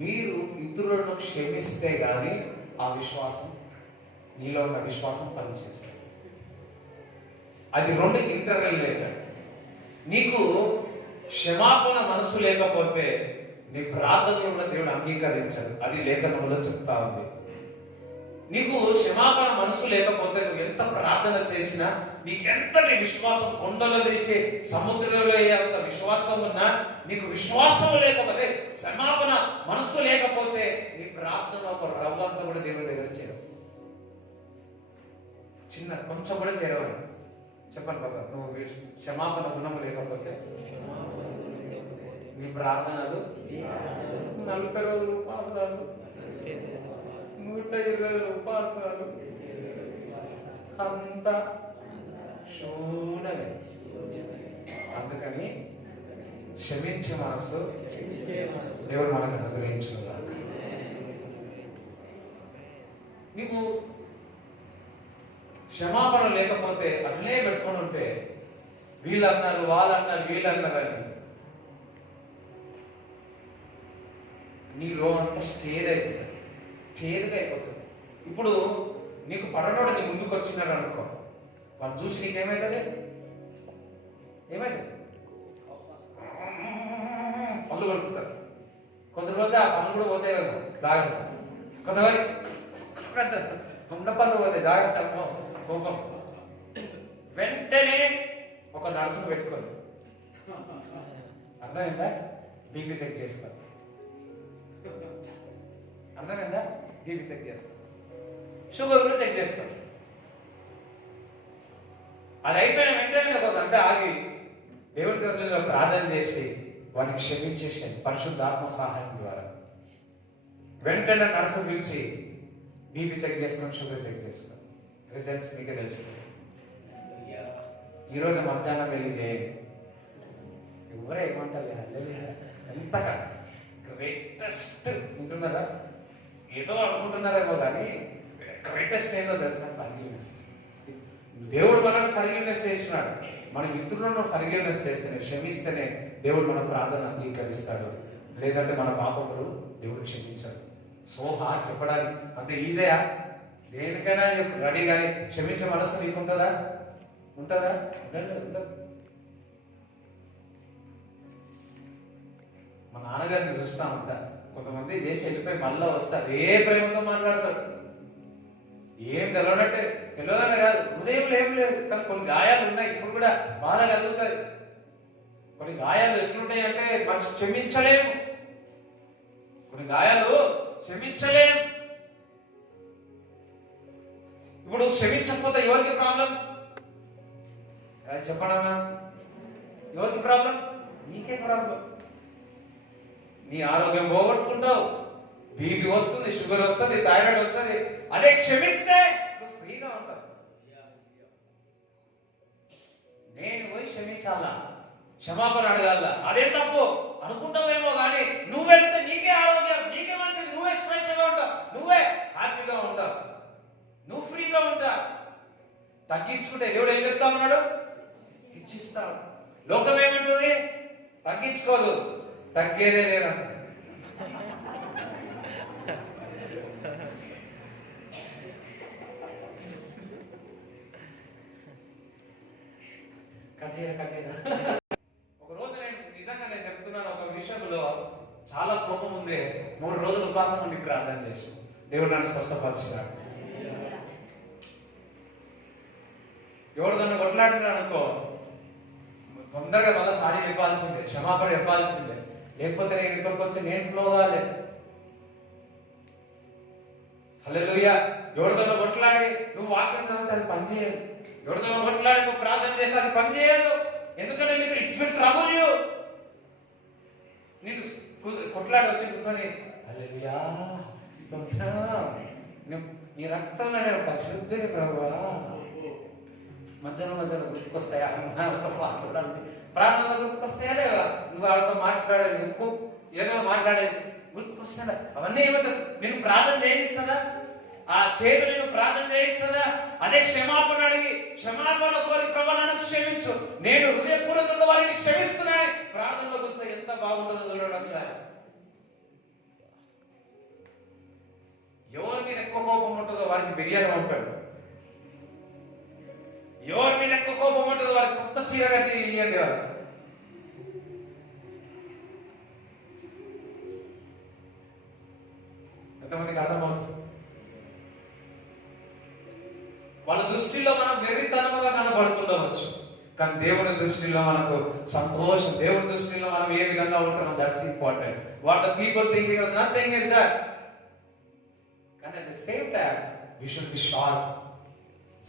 మీరు ఇతరులను క్షమిస్తే గాని ఆ విశ్వాసం, నీలో ఉన్న విశ్వాసం పనిచేస్తుంది. అది రెండు ఇంటర్ రిలేటెడ్. నీకు క్షమాపణ మనసు లేకపోతే నీ ప్రార్థనలు కూడా దేవుడు అంగీకరించాడు. అది లేఖనంలో చెప్తా ఉంది. నీకు క్షమాపణ మనసు లేకపోతే నువ్వు ఎంత ప్రార్థన చేసినా, నీకు ఎంతటి విశ్వాసం, కొండలు తీసే సముద్రంలో అంత విశ్వాసం ఉన్నా, నీకు విశ్వాసం లేకపోతే, క్షమాపణ మనసు లేకపోతే నీ ప్రార్థన ఒక రవ్వంతా కూడా దేవుడి దగ్గర చేరవు. చిన్న కొంచెం కూడా చేరవాలి. చెప్పండి బాబా, నువ్వు క్షమాపణ గుణం లేకపోతే నీ ప్రార్థనలు 40 రోజులు ఉపాసనాలు, 120 రోజులు ఉపాసనాలు అంతా శూన్యమే. అందుకని క్షమించే మనస్సు దేవుడు మనకు అనుగ్రహించుగాక. నీకు క్షమాపణ లేకపోతే అట్లే పెట్టుకొని ఉంటే వీళ్ళన్నారు, వాళ్ళన్నారు, వీళ్ళన్నారని నీలో అంతా చేదుగా అయిపోతుంది. ఇప్పుడు నీకు పడనోడు నీ ముందుకు వచ్చినాడు అనుకో, వాళ్ళు చూసి నీకేమైతుంది? ఏమైతుంది? పళ్ళు కొడుకుంటారు. కొంత రోజు ఆ పనులు కూడా పోతాయి కదా, జాగ్రత్త. కొంతమంది ఉన్న పనులు పోతాయి, జాగ్రత్త. కోపం వెంటనే ఒక నర్సును పెట్టుకోండి. అర్థమైందా? బీపీ చెక్ చేసుకో. అర్థమైందా? బీపీ చెక్ చేస్తాం, షుగర్ కూడా చెక్ చేస్తాం. అది అయిపోయిన వెంటనే ఒక గంట ఆగి దేవుడి దగ్గర ప్రార్థన చేసి వారిని క్షమించేసాను పరిశుద్ధాత్మ సహాయం ద్వారా. వెంటనే నర్సు పిలిచి బీపీ చెక్ చేసుకున్నాం, షుగర్ చెక్ చేసుకున్నాం. రిజల్ట్స్ మీకే తెలుసు. ఈరోజు మధ్యాహ్నం వెళ్ళి చేయండి. ఎవరే ఏమంటారు? ఎంతగా గ్రేటెస్ట్ ఉంటున్నారా? ఏదో అనుకుంటున్నారేమో కానీ గ్రేటెస్ట్ ఏందో తెలుసా? ఫర్గివ్నెస్. దేవుడు మనల్ని ఫర్గివ్నెస్ చేసినాడు. మన మిత్రులను ఫర్గివ్నెస్ చేస్తేనే, క్షమిస్తేనే దేవుడు మన ప్రార్థన అంగీకరిస్తాడు. లేదంటే మన పాపములు దేవుడు క్షమించాడు. సో హార్డ్ చెప్పడానికి అంత ఈజీయా? దేనికైనా రెడీ, కానీ క్షమించే మనసు నీకు ఉంటుందా? ఉంటుందా? ఉండదు. మా నాన్నగారిని చూస్తా ఉంటా, కొంతమంది చేసి వెళ్ళిపోయి మళ్ళా వస్తే అదే ప్రేమతో మాట్లాడతాడు. ఏం తెలియనట్టే, తెలియదనే కాదు, హృదయం ఏం లేదు, కానీ కొన్ని గాయాలు ఉన్నాయి. ఇప్పుడు కూడా బాధ కలుగుతుంది. కొన్ని గాయాలు ఎట్లుంటాయి అంటే మనిషి క్షమించలేము. కొన్ని గాయాలు క్షమించలేము. ఇప్పుడు క్షమించకపోతే ఎవరికి ప్రాబ్లం? చెప్పడమా? ఎవరికి ప్రాబ్లం? నీకే ప్రాబ్లం. నీ ఆరోగ్యం పోగొట్టుకుంటావు, బీపీ వస్తుంది, షుగర్ వస్తుంది, థైరాయిడ్ వస్తుంది. అదే క్షమిస్తే నువ్వు ఫ్రీగా ఉంటావు. నేను పోయి క్షమించాలా, క్షమాపణ అడగాల, అదే తప్పు అనుకుంటావేమో కానీ నువ్వు వెళితే నీకే ఆరోగ్యం, నీకే మంచిది, నువ్వే స్వేచ్ఛగా ఉంటావు, నువ్వే హ్యాపీగా ఉంటావు, నువ్వు ఫ్రీగా ఉంటావు. తగ్గించుకుంటే దేవుడు ఏం చెప్తా ఉన్నాడు? ఇచ్చిస్తాడు. లోకం ఏమంటుంది? తగ్గించుకోదు, తగ్గేదే లేదంట. ఒక రోజు నేను చెప్తున్నాను, ఒక విషయంలో చాలా కోపం ఉంది, 3 రోజులు ఉపవాసం ఉండి ప్రార్థన చేసి దేవుడు నన్ను స్వస్థపరిచినాడు. ఎవరిదన్నా కొట్లాడినాడు అనుకో, తొందరగా మళ్ళీ సారీ చెప్పాల్సిందే, క్షమాపణ చెప్పాల్సిందే. లేకపోతే నేను ఇక్కడికి వచ్చి నేను ఫ్లో కాలే. హల్లెలూయా. ఎవరిదన్నా కొట్లాడి నువ్వు వాక్యం చదివితే అది పనిచేయదు. ఎవరిదన్నా కొట్లాడి నువ్వు ప్రార్థన చేస్తే అది పనిచేయదు. ఎందుకంటే నీకు ఇట్స్ విల్ ట్రబుల్ యు. నేను కొట్లాడి వచ్చి కూర్చొని హల్లెలూయా స్తోత్రం, నీ రక్తంలో నేను పరిశుద్ధిని ప్రభువా, మధ్యలో గుర్తుకొస్తాయా వాళ్ళతో మాట్లాడాలి, ప్రార్థనలో గుర్తుకొస్తాయా లేదా, నువ్వు వాళ్ళతో మాట్లాడాలి, ఇంకో ఏదో మాట్లాడేది గుర్తుకొస్తాడా, అవన్నీ ఏమంటారు నేను ప్రార్థన చేయిస్తానా, ఆ చేదు నేను ప్రార్థన చేయిస్తానా, అదే క్షమాపణ అడిగి క్షమాపణ కోరి ప్రభు నన్ను క్షమించు, నేను హృదయపూర్వకంగా వారిని క్షమిస్తున్నాను ప్రార్థనలో కూర్చో ఎంత బాగుంటుందో చూడండి ఒకసారి. ఎవరి మీద ఎక్కువ కోపం ఉంటుందో వారికి బిర్యానీ పంపాడు, ఎవరి మీద ఎక్కువ కోపం ఉంటుందో వారికి కొత్త చీర కట్టి ఇవ్వండి. వాళ్ళకి ఎంతమందికి అర్థమవుతుంది? వాళ్ళ దృష్టిలో మనం వెర్రితనముగా కనబడుతుండవచ్చు, కానీ దేవుని దృష్టిలో మనకు సంతోషం. దేవుని దృష్టిలో మనం ఏ విధంగా ఉంటున్నాం, that's important. What the people thinking nothing is that. కానీ at the same time you should be sharp.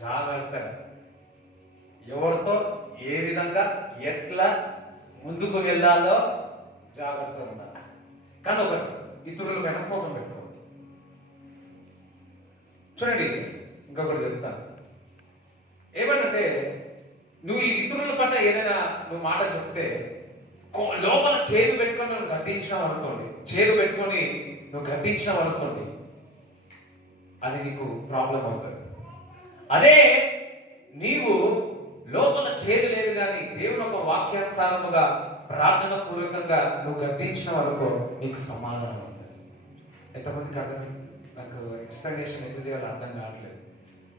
జాగ్రత్తగా ఎవరితో ఏ విధంగా ఎట్లా ముందుకు వెళ్ళాలో జాగ్రత్తగా ఉండాలి. కానీ ఒకటి, ఇతరులు వెనకపోవడం పెట్టుకోవద్దు. చూడండి, ఇంకొకటి చెప్తాను. ఏమంటే నువ్వు ఈ ఇతరుల పట్ల ఏదైనా నువ్వు మాట చెప్తే లోపల చేదు పెట్టుకొని నువ్వు గద్దించినావు అనుకోండి, చేదు పెట్టుకొని నువ్వు గద్దించినావు అనుకోండి, అది నీకు ప్రాబ్లం అవుతుంది. అదే నీవు లోపల చేదు లేదు కానీ దేవుని ఒక వాక్యానుసారముగా ప్రార్థన పూర్వకంగా నువ్వు గద్దించినావు అనుకో, నీకు సమాధానం ఉంటుంది. ఎంతమందికి అర్థం? నాకు ఎక్స్ప్లెనేషన్ ఎట్లా చేయాలో అర్థం కావట్లేదు.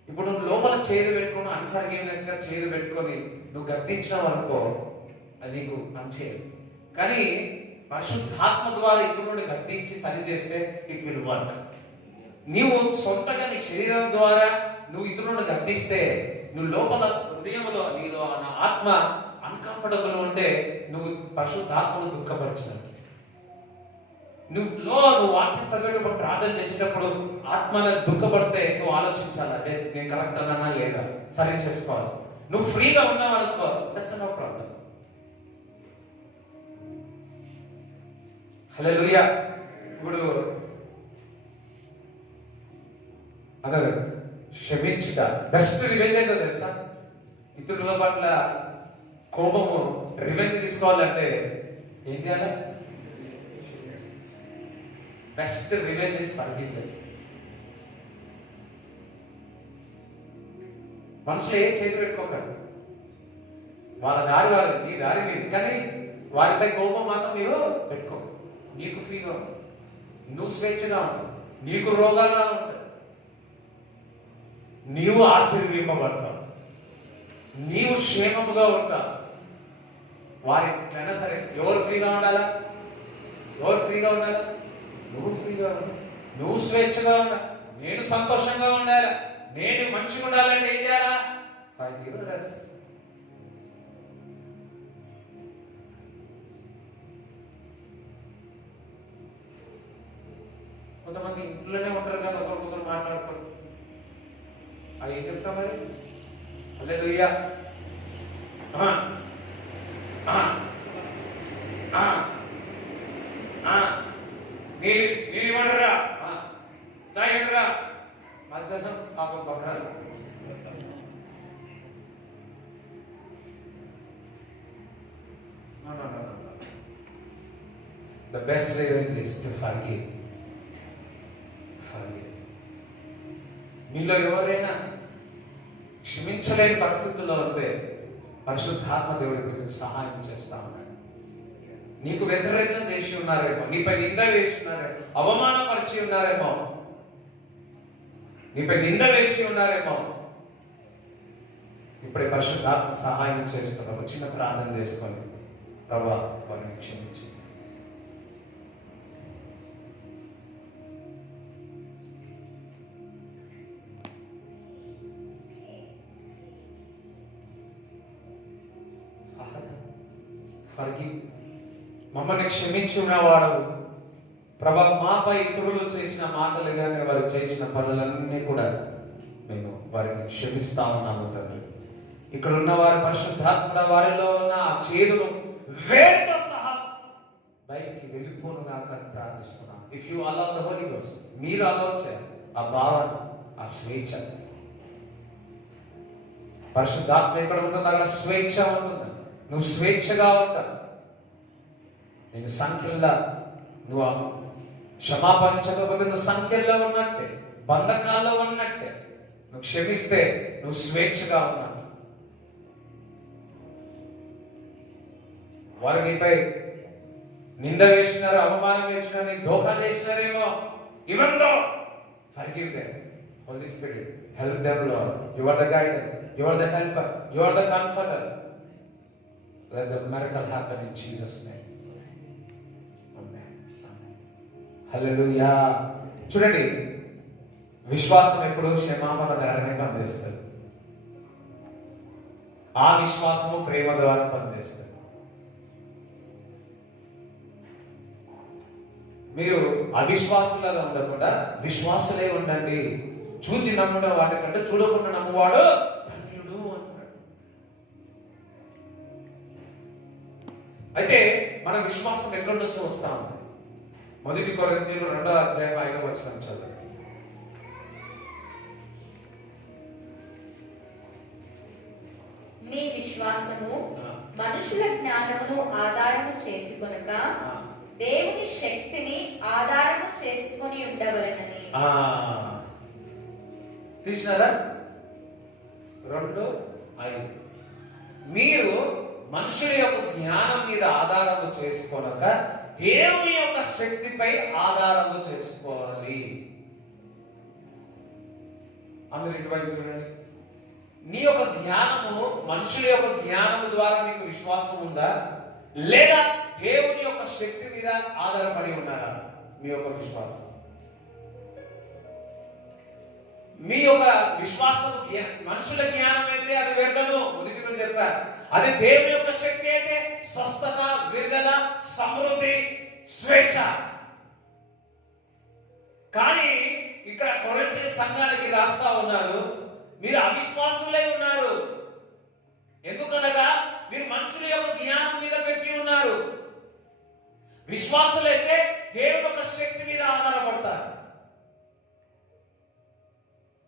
ఇప్పుడు నువ్వు లోపల చేదు పెట్టుకుని అన్ఫర్గివ్నెస్ గా చేదు పెట్టుకొని నువ్వు గద్దించినావు అనుకో, అది నీకు మంచిది. కానీ పరిశుద్ధాత్మ ద్వారా ఇతరుని గద్దించి సరి చేస్తే ఇట్ విల్ వర్క్. నీవు సొంతగా నీ శరీరం ద్వారా నువ్వు ఇతరులను గద్దిస్తే, నువ్వు లోపల హృదయంలో నీలో నా ఆత్మ అన్కంఫర్టబుల్ ఉంటే నువ్వు పరిశుద్ధాత్మను దుఃఖపరిచినట్టు. నువ్వు వాక్యం చదివేటప్పుడు ప్రార్థన చేసేటప్పుడు ఆత్మను దుఃఖపడితే నువ్వు ఆలోచించాలి, అంటే నేను కరెక్ట్ అన్నా లేదా సరి చేసుకోవాలి. నువ్వు ఫ్రీగా ఉన్నావు అనుకో, దట్స్ నో ప్రాబ్లం. హల్లెలూయా. ఇప్పుడు అన్నారు క్షమించుట బెస్ట్ రివెంజ్ ఏంటో తెలుసా? ఇతరుల పట్ల కోపము రివెంజ్ తీసుకోవాలంటే ఏం చేయాలి? Best revenge is forgiving. మనసులో ఏం చేతి పెట్టుకోకండి, వాళ్ళ దారి వాళ్ళు, నీ దారి నీది, కానీ వారిపై కోపం మాత్రం మీరు పెట్టుకో. నీకు ఫ్రీగా ఉంటుంది, నువ్వు స్వేచ్ఛగా ఉంటావు, నీకు రోగాలుగా ఉంటాయి, నీవు ఆశీర్వింపబడతావు, నీవు క్షేమముగా ఉంటావు. వారికైనా సరే ఎవరు ఫ్రీగా ఉండాలా? ఎవరు ఫ్రీగా ఉండాలా? నువ్వు ఫ్రీగా ఉండాలి, నువ్వు స్వేచ్ఛగా ఉండాలి, నేను సంతోషంగా ఉండాలి, నేను మంచిగా ఉండాలంటే ఏం చేయాలా? కొంతమంది ఇంట్లోనే ఉంటారు కానీ ఒకరికొకరు మాట్లాడుకోరు. అది ఏం చెప్తాం మరి? హల్లెలూయా. నేను ఇవ్వడరా చాయ్ ఇవ్వడరా మధ్యాహ్నం పాపం పక్కన. The best revenge is to forgive. మీలో ఎవరైనా క్షమించలేని పరిస్థితుల్లో ఉంటే పరిశుద్ధాత్మ దేవుడికి నీకు సహాయం చేస్తా ఉన్నాడు. నీకు వ్యతిరేకంగా చేసి ఉన్నారేమో, నీపై నింద వేసి ఉన్నారేమో, అవమానపరిచి ఉన్నారేమో, నీపై నింద వేసి ఉన్నారేమో, ఇప్పుడే పరిశుద్ధాత్మ సహాయం చేస్తున్నాము. చిన్న ప్రార్థన చేసుకొని ప్రభువా వారిని క్షమించి ఫర్గివ్. మమ్మల్ని క్షమించున్నవాడు ప్రభా, మాపై ఇతరులు చేసిన మాటలు కానీ వారు చేసిన పనులన్నీ కూడా మేము వారిని క్షమిస్తా ఉన్నాము తండ్రి. ఇక్కడ ఉన్న వారి పరిశుద్ధాత్మ వారిలో ఉన్న ఆ చేదును వేరుతో సహా బయటికి వెళ్ళిపోనుగా ప్రార్థిస్తున్నాం. If you allow the holy ghost, మీరు అలౌ చేయాలి ఆ భావన, ఆ స్వేచ్ఛ. పరిశుద్ధాత్మ ఎక్కడ ఉంటుంది అక్కడ స్వేచ్ఛ ఉంటుంది. నువ్వు స్వేచ్ఛగా ఉంటావు. నేను సంఖ్యల్లో నువ్వు క్షమాపరించకపోతే నువ్వు సంఖ్యల్లో ఉన్నట్టే, బంధకాల్లో ఉన్నట్టే. నువ్వు క్షమిస్తే నువ్వు స్వేచ్ఛగా ఉన్నట్టు. వారు నీపై నింద వేసినారు, అవమానం వేసినారు, నీకు ధోకా చేసినారేమో. Even though, forgive them. Holy Spirit, help them, Lord. You are the guidance. You are the helper. You are the comforter. Let the miracle happen in Jesus' name. Amen. Hallelujah. చూడండి, విశ్వాసం ఎప్పుడు క్షమాపణ ద్వారానే పనిచేస్తుంది. ఆ విశ్వాసము ప్రేమ ద్వారా పనిచేస్తుంది. మీరు అవిశ్వాసులుగా ఉండకుండా విశ్వాసులే ఉండండి. చూచి నమ్మడం వాటికంటే చూడకుండా నమ్మువాడు ధన్యుడు అంటున్నాడు. అయితే మన విశ్వాసం ఎక్కడి నుంచో వస్తా ఉంది. 1 కొరింథీయులు 2:5 చదువు. మీ విశ్వాసము మనుషుల జ్ఞానమును ఆధారము చేసుకొనక దేవుని శక్తిని ఆధారము చేసుకొని ఉండవలెనని. తీసినారా? 2:5. మీరు మనుషుల యొక్క జ్ఞానం మీద ఆధారము చేసుకోనక దేవుని యొక్క శక్తిపై ఆధారము చేసుకోవాలి. అందరు ఇటువైపు చూడండి. నీ యొక్క జ్ఞానము, మనుషుల యొక్క జ్ఞానము ద్వారా నీకు విశ్వాసం ఉందా, లేదా దేవుని యొక్క శక్తి మీద ఆధారపడి ఉన్నారా మీ యొక్క విశ్వాసం? మీ యొక్క విశ్వాసం మనుషుల జ్ఞానం అయితే అది వ్యర్థము, మొదటిలో చెప్పారు. అదే దేవుని యొక్క శక్తి అయితే స్వస్థత, విడుదల, సమృద్ధి, స్వేచ్ఛ. కానీ ఇక్కడ కొరింథీ సంఘానికి రాస్తా ఉన్నారు, మీరు అవిశ్వాసులై ఉన్నారు. ఎందుకనగా మీరు మనుషుల యొక్క జ్ఞానం మీద పెట్టి ఉన్నారు. విశ్వాసులైతే దేవుని యొక్క శక్తి మీద ఆధారపడతారు.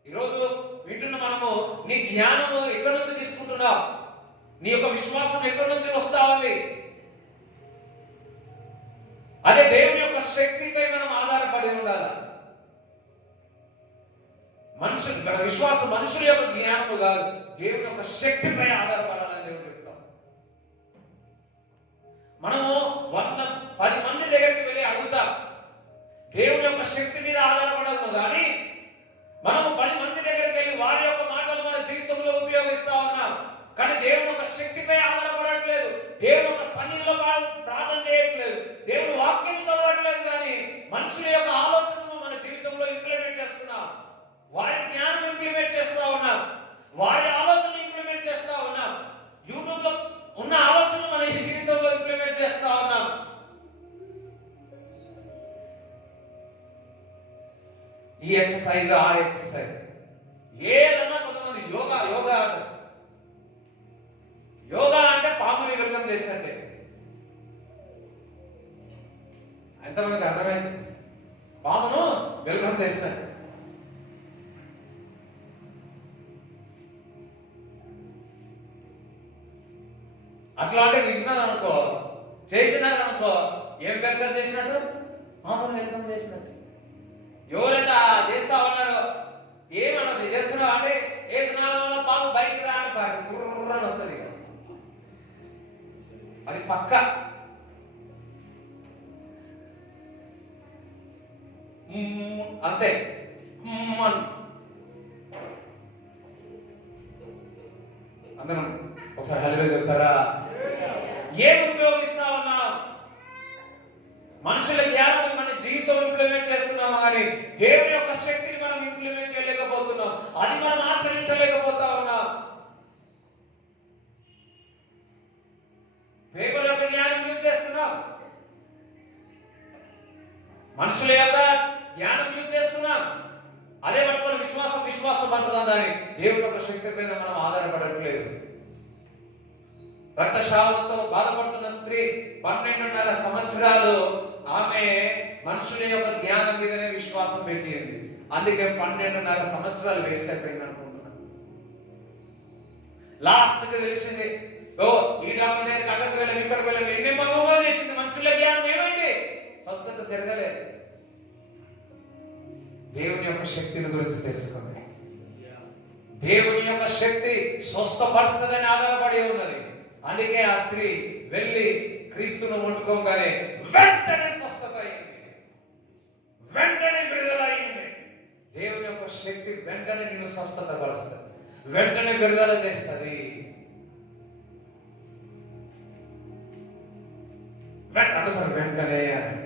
ఈరోజు వింటున్న మనము, నీ జ్ఞానము ఎక్కడి నుంచి తీసుకుంటున్నావు? నీ యొక్క విశ్వాసం ఎక్కడి నుంచి వస్తా ఉంది? అదే దేవుని యొక్క శక్తిపై మనం ఆధారపడి ఉండాలి. మన విశ్వాసం మనుషుల యొక్క జ్ఞానము కాదు, దేవుని యొక్క శక్తిపై ఆధారపడాలని దేవుడు చెప్తాం. మనము 110 మంది దగ్గరికి వెళ్ళి అడుగుతాం, దేవుని యొక్క శక్తి మీద ఆధారపడము. కానీ మనము 10 మంది దగ్గరికి వెళ్ళి వారి యొక్క మాటలు మన జీవితంలో ఉపయోగిస్తా ఉన్నాం. కానీ దేవుని యొక్క శక్తిపై ఆధారపడట్లేదు, దేవుని యొక్క సన్నిధిలో ప్రార్థన చేయట్లేదు, దేవుని వాక్యం చదవట్లేదు. కానీ మనుషుల యొక్క ఆలోచనను మన జీవితంలో ఇంప్లిమెంట్ చేస్తున్నాం. వారి జ్ఞానం ఇంప్లిమెంట్ చేస్తా ఉన్నాం, వారి ఆలోచన ఇంప్లిమెంట్ చేస్తా ఉన్నాం. యూట్యూబ్ లో ఉన్న ఆలోచన మన జీవితంలో ఇంప్లిమెంట్ చేస్తా ఉన్నాం. ఈ ఎక్సర్సైజ్, ఆ ఎక్సర్సైజ్, ఏదన్నా కొంతమంది యోగా అంటే పాముని వెల్కమ్ చేసినట్టే. ఎంతమందికి అర్థమైంది? పామును వెల్కమ్ చేసినట్టు. అట్లా అంటే విన్నారనుకో, చేసినారనుకో, ఏం వెల్కమ్ చేసినట్టు? పామును వెల్కమ్ చేసినట్టు. ఎవరైతే చేస్తా ఉన్నారో, ఏమన్నది చేస్తున్నావు అంటే, ఏ స్నానంలో పాము బయటికి రాని కుర్రని వస్తుంది. అది పక్క. అంతే. అందరం ఒకసారి హల్లెలూయా చెప్తారా? ఏమి ఉపయోగిస్తా ఉన్నాం? మనుషుల జ్ఞానం మన జీవితం ఇంప్లిమెంట్ చేస్తున్నాము, కానీ దేవుని యొక్క శక్తిని మనం ఇంప్లిమెంట్ చేయలేకపోతున్నాం. అది మనం ఆచరించలేకపోతా ఉన్నాం. దేవుని యొక్క జ్ఞానం కానీ దేవుని యొక్క శక్తి మీద మనం ఆధారపడట్లేదు. రక్తస్రావంతో బాధపడుతున్న స్త్రీ 12.5 సంవత్సరాలు ఆమె మనుషుల యొక్క జ్ఞానం మీదనే విశ్వాసం పెట్టింది. అందుకే 12.5 సంవత్సరాలు వేస్ట్ అయిపోయింది అనుకుంటున్నాను. లాస్ట్ కి తెలిసింది, ఓ ఈ డాక్టర్ దగ్గర అక్కడికి వెళ్ళాలి, ఇక్కడికి వెళ్ళాలి, ఎన్నెన్నో చేసింది. మనుషుల జ్ఞానం ఏమైంది? స్వస్థత జరగలేదు. దేవుని యొక్క శక్తిని గురించి తెలుసుకుంది. దేవుని యొక్క శక్తి స్వస్థపరుస్తుందని ఆధారపడి ఉన్నది. అందుకే ఆ స్త్రీ వెళ్ళి క్రీస్తును ముట్టుకోగానే వెంటనే స్వస్థత అయింది, వెంటనే విడుదల అయింది. దేవుని యొక్క శక్తి వెంటనే నిన్ను స్వస్థత పరుస్తుంది, వెంటనే విడుదల చేస్తుంది. సార్ వెంటనే అని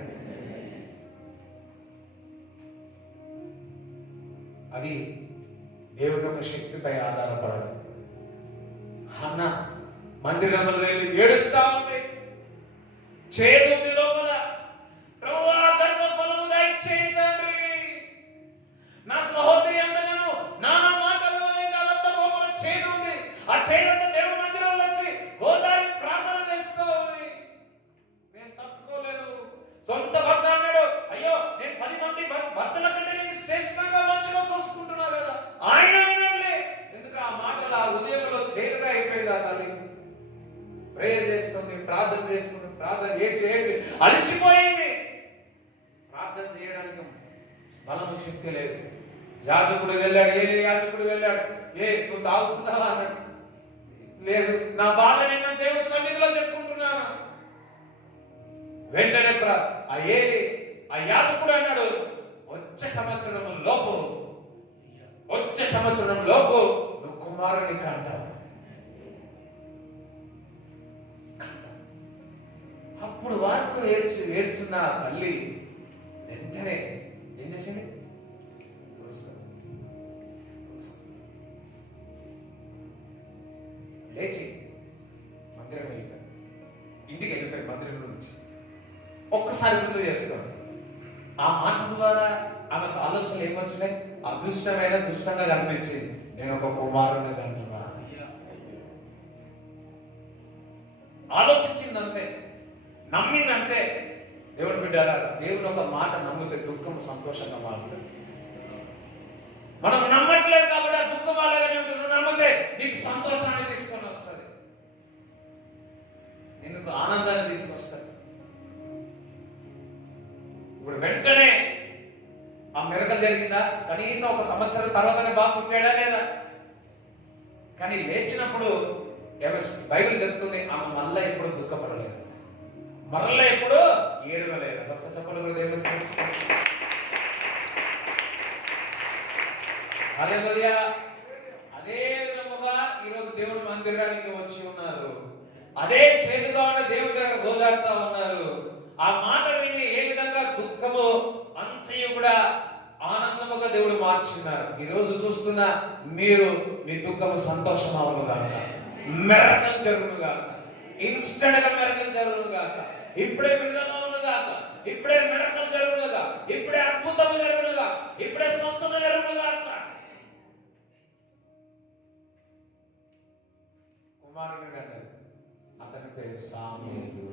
అది దేవుని యొక్క శక్తిపై ఆధారపడడం. హన్న మందిరంలో వెళ్ళి ఏడుస్తా ఉంది, చేదుంది లోపల. ప్రభువా గర్భఫలము దయచేయి తండ్రి, నా సహోదరి అందనను నానా మాటలు అనేది అదంతా లోపల చేదు ఉంది. ఆ చేదంతా దేవుని మందిరంలో వచ్చి గోదారి ప్రార్థన చేస్తూ ఉంది. నేను తట్టుకోలేను. సొంత భర్త అన్నాడు, అయ్యో నేను 10 మంది భర్తల కంటే నేను శ్రేష్టంగా మంచిగా చూసుకుంటున్నా కదా. ఆయన వినలే. ఎందుకు ఆ మాటలు ఆ హృదయంలో చేదుగా అయిపోయింది. ఆ తల్లి ప్రేయర్ చేస్తుంది, ప్రార్థన చేస్తుంది, ప్రార్థన ఏడ్చి అలసిపోయింది. ప్రార్థన చేయడానికి బలము శక్తి లేదు. యాజకుడు వెళ్ళాడు, యాజకుడు వెళ్ళాడు, నువ్వు తాగుతున్నావా అన్నాడు. లేదు, నా బాధ నిన్న దేవుడి సన్నిధిలో చెప్పుకుంటున్నాను. వెంటనే ఆ యాజకుడు అన్నాడు, వచ్చే సంవత్సరం లోపు నువ్వు కుమారుని కంటావు. అప్పుడు వరకు ఏడ్చున్న తల్లి వెంటనే ఏం చేసింది? లేచి మందిరం వెళ్ళిపోయాడు. ఇంటికి వెళ్ళిపోయి మందిరం నుంచి ఒక్కసారి గుర్తు చేసుకోండి. ఆ మాట ద్వారా ఆమెకు ఆలోచనలు ఏమొచ్చినాయి? అదృష్టమైన దుష్టంగా కనిపించింది. నేను ఒక కుమారుని అంటున్నా. ఆలోచించిందంతే, నమ్మిందంతే. దేవుడు బిడ్డారా, దేవుని ఒక మాట నమ్మితే దుఃఖం సంతోషంగా మారుతుంది. మనం నమ్మట్లేదు కాబట్టి ఆ దుఃఖం అలాగే ఉంటుంది. నమ్మితే నీకు సంతోషాన్ని తీసుకొని వస్తుంది, నీకు ఆనందాన్ని తీసుకొస్తుంది. ఇప్పుడు వెంటనే ఆ మిరకలు జరిగిందా? కనీసం 1 సంవత్సరం తర్వాతనే బాగా పుట్టాడా లేదా? కానీ లేచినప్పుడు బైబిల్ చెప్తుంది, ఆమె మళ్ళా ఎప్పుడు దుఃఖపడలేదు, మరలా ఎప్పుడు ఏడవలేదు. ఒకసారి చెప్పలు కూడా దేవుడు హల్లెలూయా. అదే విధముగా ఈరోజు దేవుడు మందిరానికి వచ్చి ఉన్నారు. అదే చేదుగా ఉన్న దేవుడి దగ్గర గోదాడుతా ఉన్నారు. ఆ మాట విని ఏ విధంగా దుఃఖము అంతయు కూడా ఆనందముగా దేవుడు మార్చున్నారు. ఈ రోజు చూస్తున్న మీరు, మీ దుఃఖము సంతోషం అవును గాక, మిరకల్ జరుగును గాక, ఇన్స్టెంట్ గా మిరకల్ జరుగును గాక, ఇప్పుడే విడుదల అవును గాక, ఇప్పుడే మిరకల్ జరుగును గాక, ఇప్పుడే అద్భుతము జరుగును గాక, ఇప్పుడే స్వస్థత జరుగును గాక. కుమారుని గారు, అతని పేరు సామూయేలు.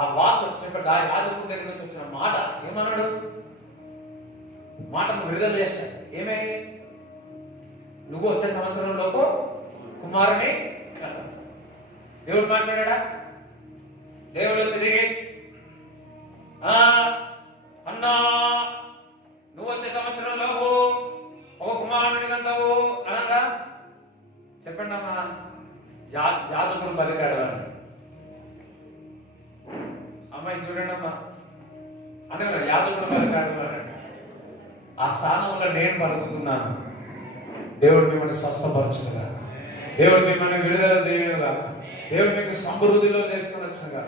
ఆ వాక్ చెప్పండి, ఆ యాజకుడి దగ్గర నుంచి వచ్చిన మాట ఏమన్నాడు? మాటను విడుదల చేశాడు. ఏమే? నువ్వు వచ్చే సంవత్సరంలోపు కుమారుని కను. దేవుడు మాట్లాడా? దేవుడు వచ్చి దిగి, అన్నా నువ్వు వచ్చే సంవత్సరంలోపు ఒక కుమారుని కంటావు అనగా చెప్పండి అమ్మా. యాజకుడు పలికాడు అన్నాడు. అమ్మాయి చూడండి అమ్మా అన్న, యాజకుడు పలికాడు అన్నాడు. ఆ స్థానంలో నేను పలుకుతున్నాను. దేవుడు మిమ్మల్ని స్వస్థపరచునుగా, దేవుడు మిమ్మల్ని విడుదల చేయనుగా, దేవుడు మీకు సమృద్ధిలో చేసుకునొచ్చునుగా,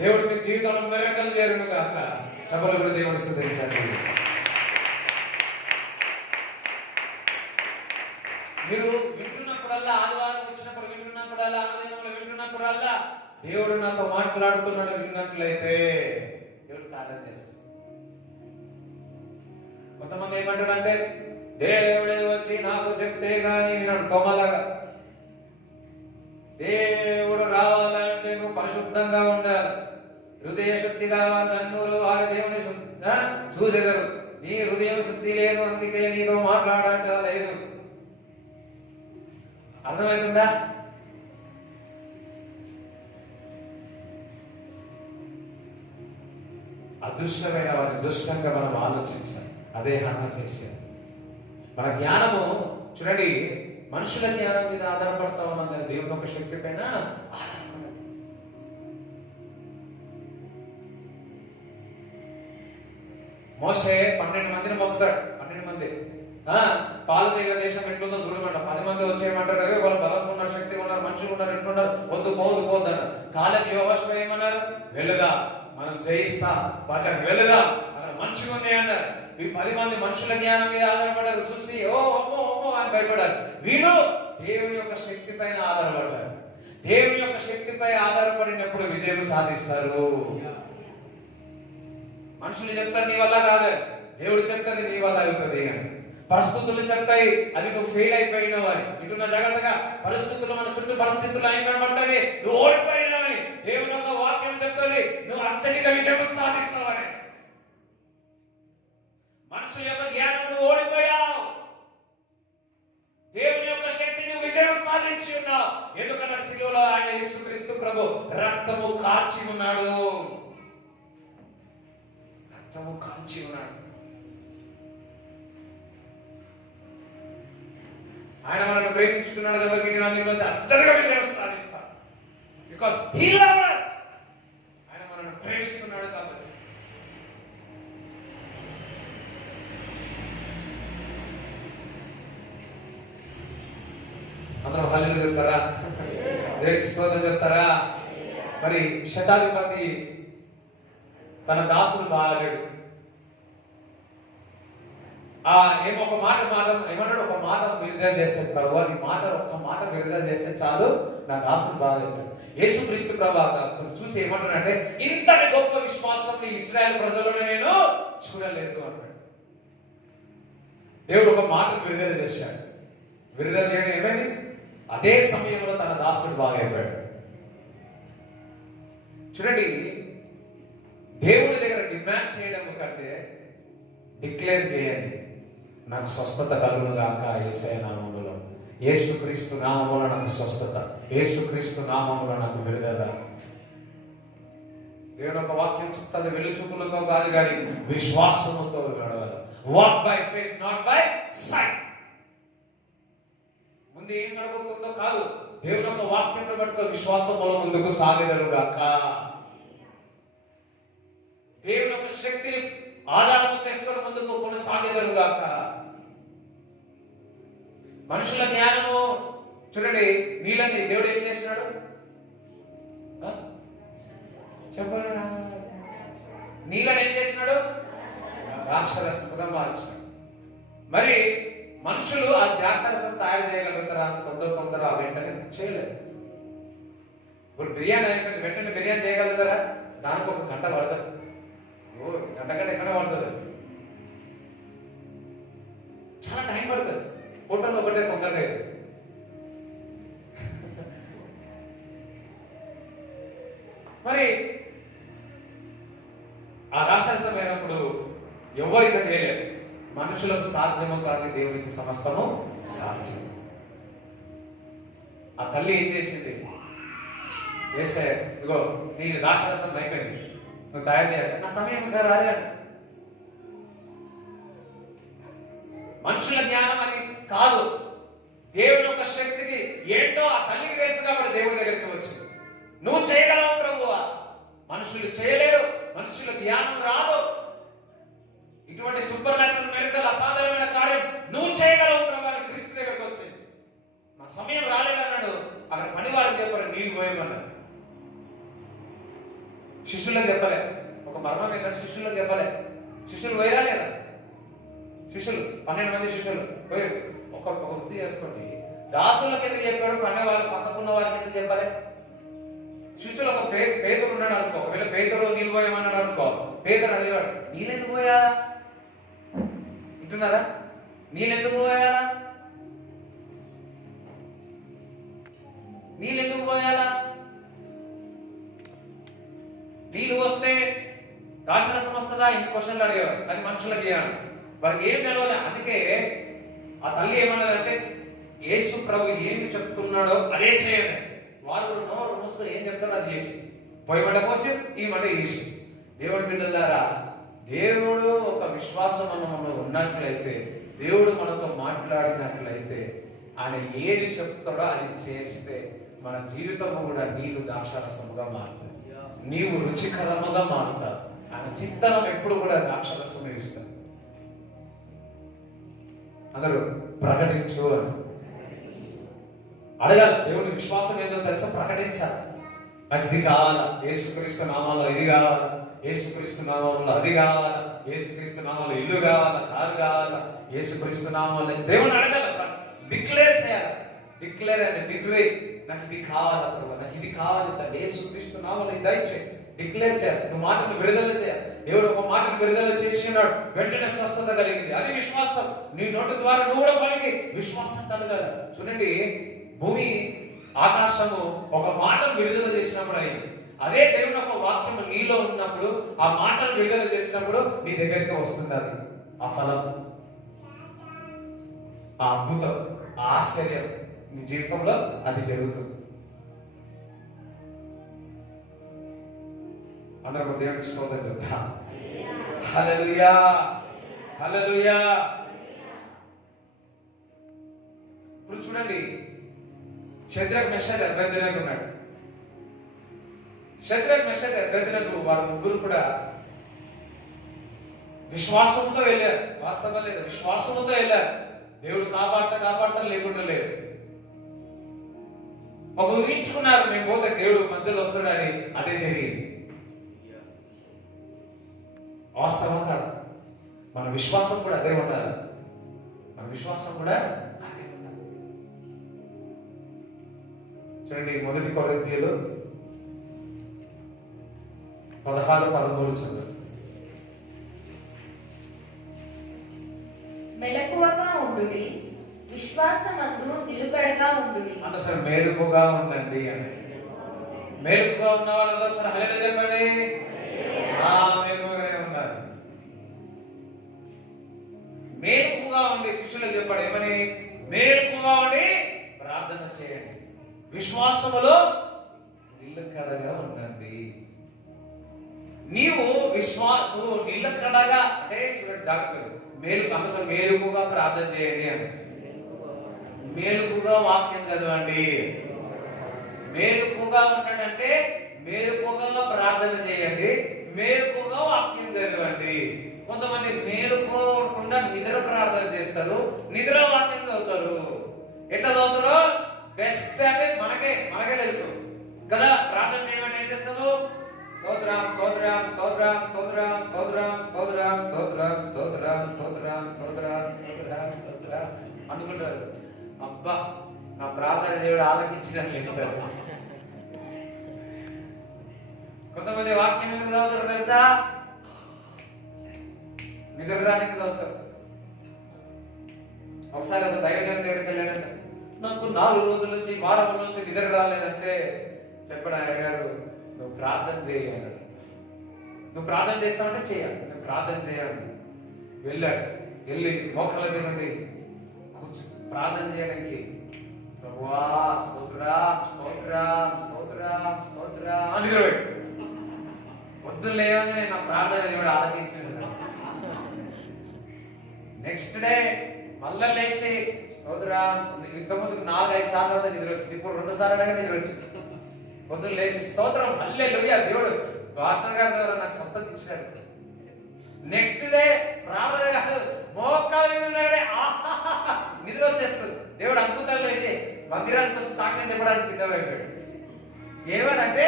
దేవుడు మీ జీవితంలో మిరకలు చేరునుగా. చెప్పలు కూడా దేవుడిని స్తుతించండి. మీరు వింటున్నప్పుడల్లా, ఆదివారం వచ్చినప్పుడు వింటున్నప్పుడల్లా, అన్నదినంలో వింటున్నప్పుడల్లా దేవుడు నాతో మాట్లాడుతున్నాడు విన్నట్లయితే దేవుడు కార్యం చేసేస్తాడు. కొంతమంది ఏమంటాడంటే దేవుడే వచ్చి నాకు చెప్తే గానీ వినడు. తొమ్మలాగా దేవుడు రావాలంటే నువ్వు పరిశుద్ధంగా ఉండాలి, హృదయ శుద్ధి కావాలి, తన్నులు వారి దేవుని చూసేదరు. నీ హృదయం శుద్ధి లేదు, అందుకే నీతో మాట్లాడట లేదు. అర్థమవుతుందా? అదృష్టమైన వారిని దుష్టంగా మనం ఆలోచించాలి. అదే హన్న చేశారు. మన జ్ఞానము చూడండి, మనుషుల జ్ఞానం మీద ఆధారపడతా ఉన్నాం కానీ దేవుని ఒక శక్తి పైన మోషే 12 మందిని పంపుతాడు. 12 మంది పాలు తెగ దేశం ఎట్లుందో చూడమంట. 10 మంది వచ్చేయమంటారు. వాళ్ళు బలంగా ఉన్నారు, శక్తిగా ఉన్నారు, మనుషులు ఉన్నారు, ఎట్లున్నారు, వద్దు పోదు పోద్దన్నారు. కాలేజ్ యోగోషువ ఏమన్నారు? వెళుదా, మనం జయిస్తా, వాటికి వెళుదా, అక్కడ మంచిగా ఉంది అన్నారు. ఈ 10 మంది మనుషుల జ్ఞానం మీద ఆధారపడ్డారు. చూసి ఓ అమ్మో అమ్మో అని భయపడ్డారు. వీళ్ళు దేవుని యొక్క శక్తి పైన ఆధారపడ్డారు. దేవుని యొక్క శక్తిపై ఆధారపడినప్పుడు విజయం సాధిస్తారు. మనుషులు చెప్తారు నీ వల్ల కాదు, దేవుడు చెప్తాది నీ వల్ల అవుతుంది అని. పరిస్థితులు చెప్తాయి అది నువ్వు ఫెయిల్ అయిపోయినావు అని. ఇటున్న జాగ్రత్తగా పరిస్థితులు, మన చుట్టూ పరిస్థితులు అయిన కనబడతాయి నువ్వు ఓడిపోయినావని. దేవుని యొక్క వాక్యం చెప్తుంది నువ్వు అత్యధిక విజయం సాధిస్తావని. మనుషుల యొక్క జ్ఞానం నువ్వు ఓడిపోయావు, దేవుని యొక్క శక్తిని విజయం సాధించి ఉన్నావు. ఎందుకంటే శిలువలో ఆయన యేసుక్రీస్తు ప్రభు రక్తము కార్చి ఉన్నాడు, రక్తము కార్చి ఉన్నాడు. ఆయన మనల్ని ప్రేమించుకున్నాడు కాబట్టి నేను అత్యధిక విజయం సాధిస్తాను. Because he loved us. ఆయన మనల్ని ప్రేమిస్తున్నాడు కాబట్టి. అందరూ హల్లెలూయా చెప్తారా? దేవునికి స్తోత్రం చెప్తారా? మరి శతాధిపతి తన దాసుడు బాగాలేడు. ఏమో ఒక మాట ఏమన్నాడు, ఒక మాట విడుదల చేస్తే ప్రభు, ఈ మాట ఒక్క మాట విడుదల చేస్తే చాలు నా దాసుడు బాగవుతాడు. యేసుక్రీస్తు ప్రభు చూసి ఏమంటాడంటే ఇంతటి గొప్ప విశ్వాసం ఇశ్రాయేల్ ప్రజలను నేను చూడలేదు అన్నాడు. దేవుడు ఒక మాట విడుదల చేశాడు. విడుదల చేయడం ఏమైంది? అదే సమయంలో తన దాసుడు బాగైపోయాడు. చూడండి, దేవుడి దగ్గర డిమాండ్ చేయడం కంటే డిక్లేర్ చేయండి, నాకు స్వస్థత కలుగును గాక యేసయ్య నామములో, యేసుక్రీస్తు నామములో నాకు స్వస్థత, యేసుక్రీస్తు నామములో నాకు విడుదల. దేవుని ఒక వాక్యం చెప్తాది వెలుచుకులతో కాదు కానీ విశ్వాసముతో నడవాలి. Walk by faith not by sight. ముందు ఏం నడబడుతుందో కాదు, దేవుని ఒక వాక్యంలో పట్టుకో విశ్వాసములో ముందుకు సాగెదరు గాక. దేవుని యొక్క శక్తిని ఆధారం చేసుకొని ముందుకు కొనసాగెదరు గాక. మనుషుల జ్ఞానము చూడండి, నీళ్ళని దేవుడు ఏం చేసినాడు చెప్పండి? నీళ్ళని ఏం చేసినాడు? ద్రాక్షరసంగా మార్చినాడు. మరి మనుషులు ఆ ద్రాక్షరసం తయారు చేయగలుగుతారా? తొందర వెంటనే చేయలేరు. ఇప్పుడు బిర్యానీ అయిపోయింది, వెంటనే బిర్యానీ చేయగలుగుతారా? దానికి ఒక గంట పడతారు. గంట ఎక్కడ పడుతుంది? చాలా టైం పడుతుంది. హోటల్లో ఒకటే తొందరగా. మరి ఆ రాక్షసమైనప్పుడు ఎవరు ఇక చేయలేరు. మనుషులకు సాధ్యము కానీ దేవునికి సమస్తము సాధ్యం. ఆ తల్లి ఏం చేసింది? యేసయ్య ఇగో నీ రాక్షసం అయిపోయింది, నువ్వు తయారు చేయాలి, నా సమయం ఇంకా రాలేదు. మనుషుల జ్ఞానం అది కాదు, దేవుని యొక్క శక్తికి ఏంటో ఆ తల్లికి తెలుసు కాబట్టి దేవుని దగ్గరికి వచ్చింది. నువ్వు చేయగలవు ప్రభువా, మనుషులు చేయలేరు, మనుషుల జ్ఞానం రాదు. ఇటువంటి సూపర్ న్యాచురల్ మెరికల్, అసాధారణమైన కార్యం నువ్వు చేయగలవు ప్రభు అని క్రీస్తు దగ్గరికి వచ్చింది. నా సమయం రాలేదన్నాడు. అక్కడ పని వాళ్ళకి చెప్పారు నీళ్ళు పోయమన్నాడు. శిష్యులకు చెప్పలే. ఒక మర్మం ఏంటంటే శిష్యులకు చెప్పలే. శిష్యులు పోయిరా లేదా? శిష్యులు 12 మంది శిష్యులు పోయి ఒక వృత్తి చేసుకోండి. దాసులకి ఎందుకు చెప్పాడు? పన్నే వాళ్ళు పక్కకున్న వారికి ఎందుకు చెప్పాలి? శిష్యులు ఒక పేదరు ఉన్నాడు అనుకో, ఒకవేళ పేదరు నీళ్ళు పోయమన్నాడు అనుకో, పేదరు అడిగాడు నీళ్ళు ఎందుకు పోయా? వింటున్నారా? నీళ్ళు ఎందుకు పోయాలా? నీళ్ళు ఎందుకు పోయాలా? నీళ్ళు వస్తే రాక్షరసం వస్తుందా? ఇంటి క్వశ్చన్లు అడిగారు. అది మనుషులకి ఇవ్వాలి, వారికి ఏం తెలియదు. అందుకే ఆ తల్లి ఏమన్నదంటే, యేసు ప్రభు ఏమి చెప్తున్నాడో అదే చేయండి. వారు కూడా నోరు మూసుకొని ఏం చెప్తాడో అది చేసి, పోయి మంట పోసి ఈ మంట చేసి. దేవుడి బిడ్డలారా, దేవుడు ఒక విశ్వాసం మనలో ఉన్నట్లయితే, దేవుడు మనతో మాట్లాడినట్లయితే, ఆయన ఏది చెప్తాడో అది చేస్తే మన జీవితం కూడా నీళ్ళు ద్రాక్షారసముగా మారుతుంది, నీవు రుచికరముగా మారుతావు. ఆయన చిత్తనం ఎప్పుడు కూడా ద్రాక్షారసమే ఇస్తాడు. అందరూ ప్రకటించు అని అడగాలి. దేవుని విశ్వాసం ఏంటో తెలుసా? ప్రకటించాలి. నాకు ఇది కావాలా, యేసుక్రీస్తు నామాల్లో ఇది కావాలా, యేసుక్రీస్తు నామంలో అది కావాలా, యేసుక్రీస్తు నామంలో ఇల్లు కావాలా, కారు కావాలా, యేసుక్రీస్తు నామంలో దేవుని అడగాలి. డిక్లేర్ చేయాలి. డిక్లేర్ అంటే డిగ్రీ, నాకు ఇది కావాలా ప్రభు, నాకు ఇది కావాలి తండ్రి, యేసుక్రీస్తు నామంలో ఇది దయచేయి. డిక్లేర్ చేయాలి. నువ్వు మాటను విడుదల చేయాలి. దేవుడు ఒక మాటను విడుదల చేసినాడు, వెంటనే స్వస్థత కలిగింది. అది విశ్వాసం. నీ నోటి ద్వారా నువ్వు కూడా పలికి విశ్వాసం కలగాలి. చూడండి, భూమి ఆకాశము ఒక మాటను విడుదల చేసినప్పుడు అయింది. అదే దేవుని ఒక వాక్యం నీలో ఉన్నప్పుడు, ఆ మాటను విడుదల చేసినప్పుడు నీ దగ్గరికి వస్తుంది. అది ఆ ఫలం, ఆ అద్భుతం, ఆ ఆశ్చర్యం నీ జీవితంలో అది జరుగుతుంది. అందరం దేవునికి స్తోత్రం చెప్తాం. హల్లెలూయా, హల్లెలూయా. ఇప్పుడు చూడండి, షద్రక్ మెషక్ అబేద్నెగో ఉన్నాడు. షద్రక్ మెషక్ అబేద్నెగో వారు ముగ్గురు కూడా విశ్వాసంతో వెళ్ళారు. వాస్తవం లేదు, విశ్వాసంతో వెళ్ళారు. దేవుడు కాపాడతా లేకుండా లేడు. ఒక ఊహించుకున్నారు, మేము పోతే దేవుడు మధ్యలో వస్తున్నాడని. అదే జరిగింది. వాస్తవం కాదు. మన విశ్వాసం కూడా అదే ఉండాలి. మన విశ్వాసం కూడా అదే ఉండాలి. చూడండి, 1 కొరింథీయులు 16:13 చదువు. మెలకువగా ఉండుడి, విశ్వాసమందు నిలుకడగా ఉండుడి. అంటే సరే మేలుకుగా ఉండండి అని. మేలుకుగా ఉన్న వాళ్ళందరూ సరే హల్లెలూయా చెప్పండి. మేలుకుగానే ఉన్నారు. మేలుకుగా ఉండి శిష్యులకు చెప్పాడు ఏమని? మేలుకుగా ఉండి ప్రార్థన చేయండి, విశ్వాసములో నిలకడగా ఉండండి. నువ్వు నిలకడగా అంటే చూడండి, జాగ్రత్తగా మేలుకుగా ప్రార్థన చేయండి అని. మేలుకుగా వాక్యం చదవండి. మేలుకుగా ఉండండి, మేలుకుగా ప్రార్థన చేయండి, మేలుకుగా వాక్యం చదవండి. కొంతమంది మేలుకోకుండా నిద్ర ప్రార్థన చేస్తారు, నిద్ర వాక్యం చదువుతారు. ఎట్లా చదువుతారో బెస్ట్ అంటే మనకే తెలుసు కదా. ప్రార్థన చేయమంటే ఏం చేస్తాము? స్తోత్రం స్తోత్రం స్తోత్రం స్తోత్రం స్తోత్రం స్తోత్రం స్తోత్రం స్తోత్రం స్తోత్రం స్తోత్రం స్తోత్రం స్తోత్రం అనుకుంటారు. అబ్బా, నా ప్రార్థన దేవుడు ఆలకించినట్లు ఇస్తారు. కొంతమంది వాక్యం ఎందుకు చదువుతారు తెలుసా? నిద్రడానికి చదువుతారు. ఒకసారి ఒక దైవజనం దగ్గరికి వెళ్ళాడంట. నాకు 4 రోజుల నుంచి, వారం నుంచి నిద్ర రాలేదంటే చెప్పాడు ఆయన గారు, నువ్వు ప్రార్థన చేయి అన్నాడు. నువ్వు ప్రార్థన చేస్తావంటే చేయాలి, నువ్వు ప్రార్థన చేయాలి. వెళ్ళి మోకాళ్ళ మీద ఉండి ప్రార్థన చేయడానికి, ప్రభువా స్తోత్రం స్తోత్రం స్తోత్రం స్తోత్రం అని పొద్దున్న లేవగానే నా ప్రార్థన దేవుడు ఆలకించాడు. నెక్స్ట్ డే మళ్ళా లేచి స్తోత్రం, ఇంతకుముందుకు 4-5 సార్లు నిద్ర వచ్చింది, ఇప్పుడు 2 సార్లు నిద్ర వచ్చింది. పొద్దున్న లేచి స్తోత్రం హల్లెలూయా, దేవుడు భాస్కర్ గారి ద్వారా నాకు స్వస్థత ఇచ్చినాడు. నెక్స్ట్ డే ప్రార్థన కాదు, మోకాళ్ళ మీద ఉన్నాడే నిద్ర వచ్చేస్తుంది. దేవుడు అద్భుతాలు లేచి మందిరానికి వచ్చి సాక్ష్యం చెప్పడానికి సిద్ధమైపోయాడు. ఏమనంటే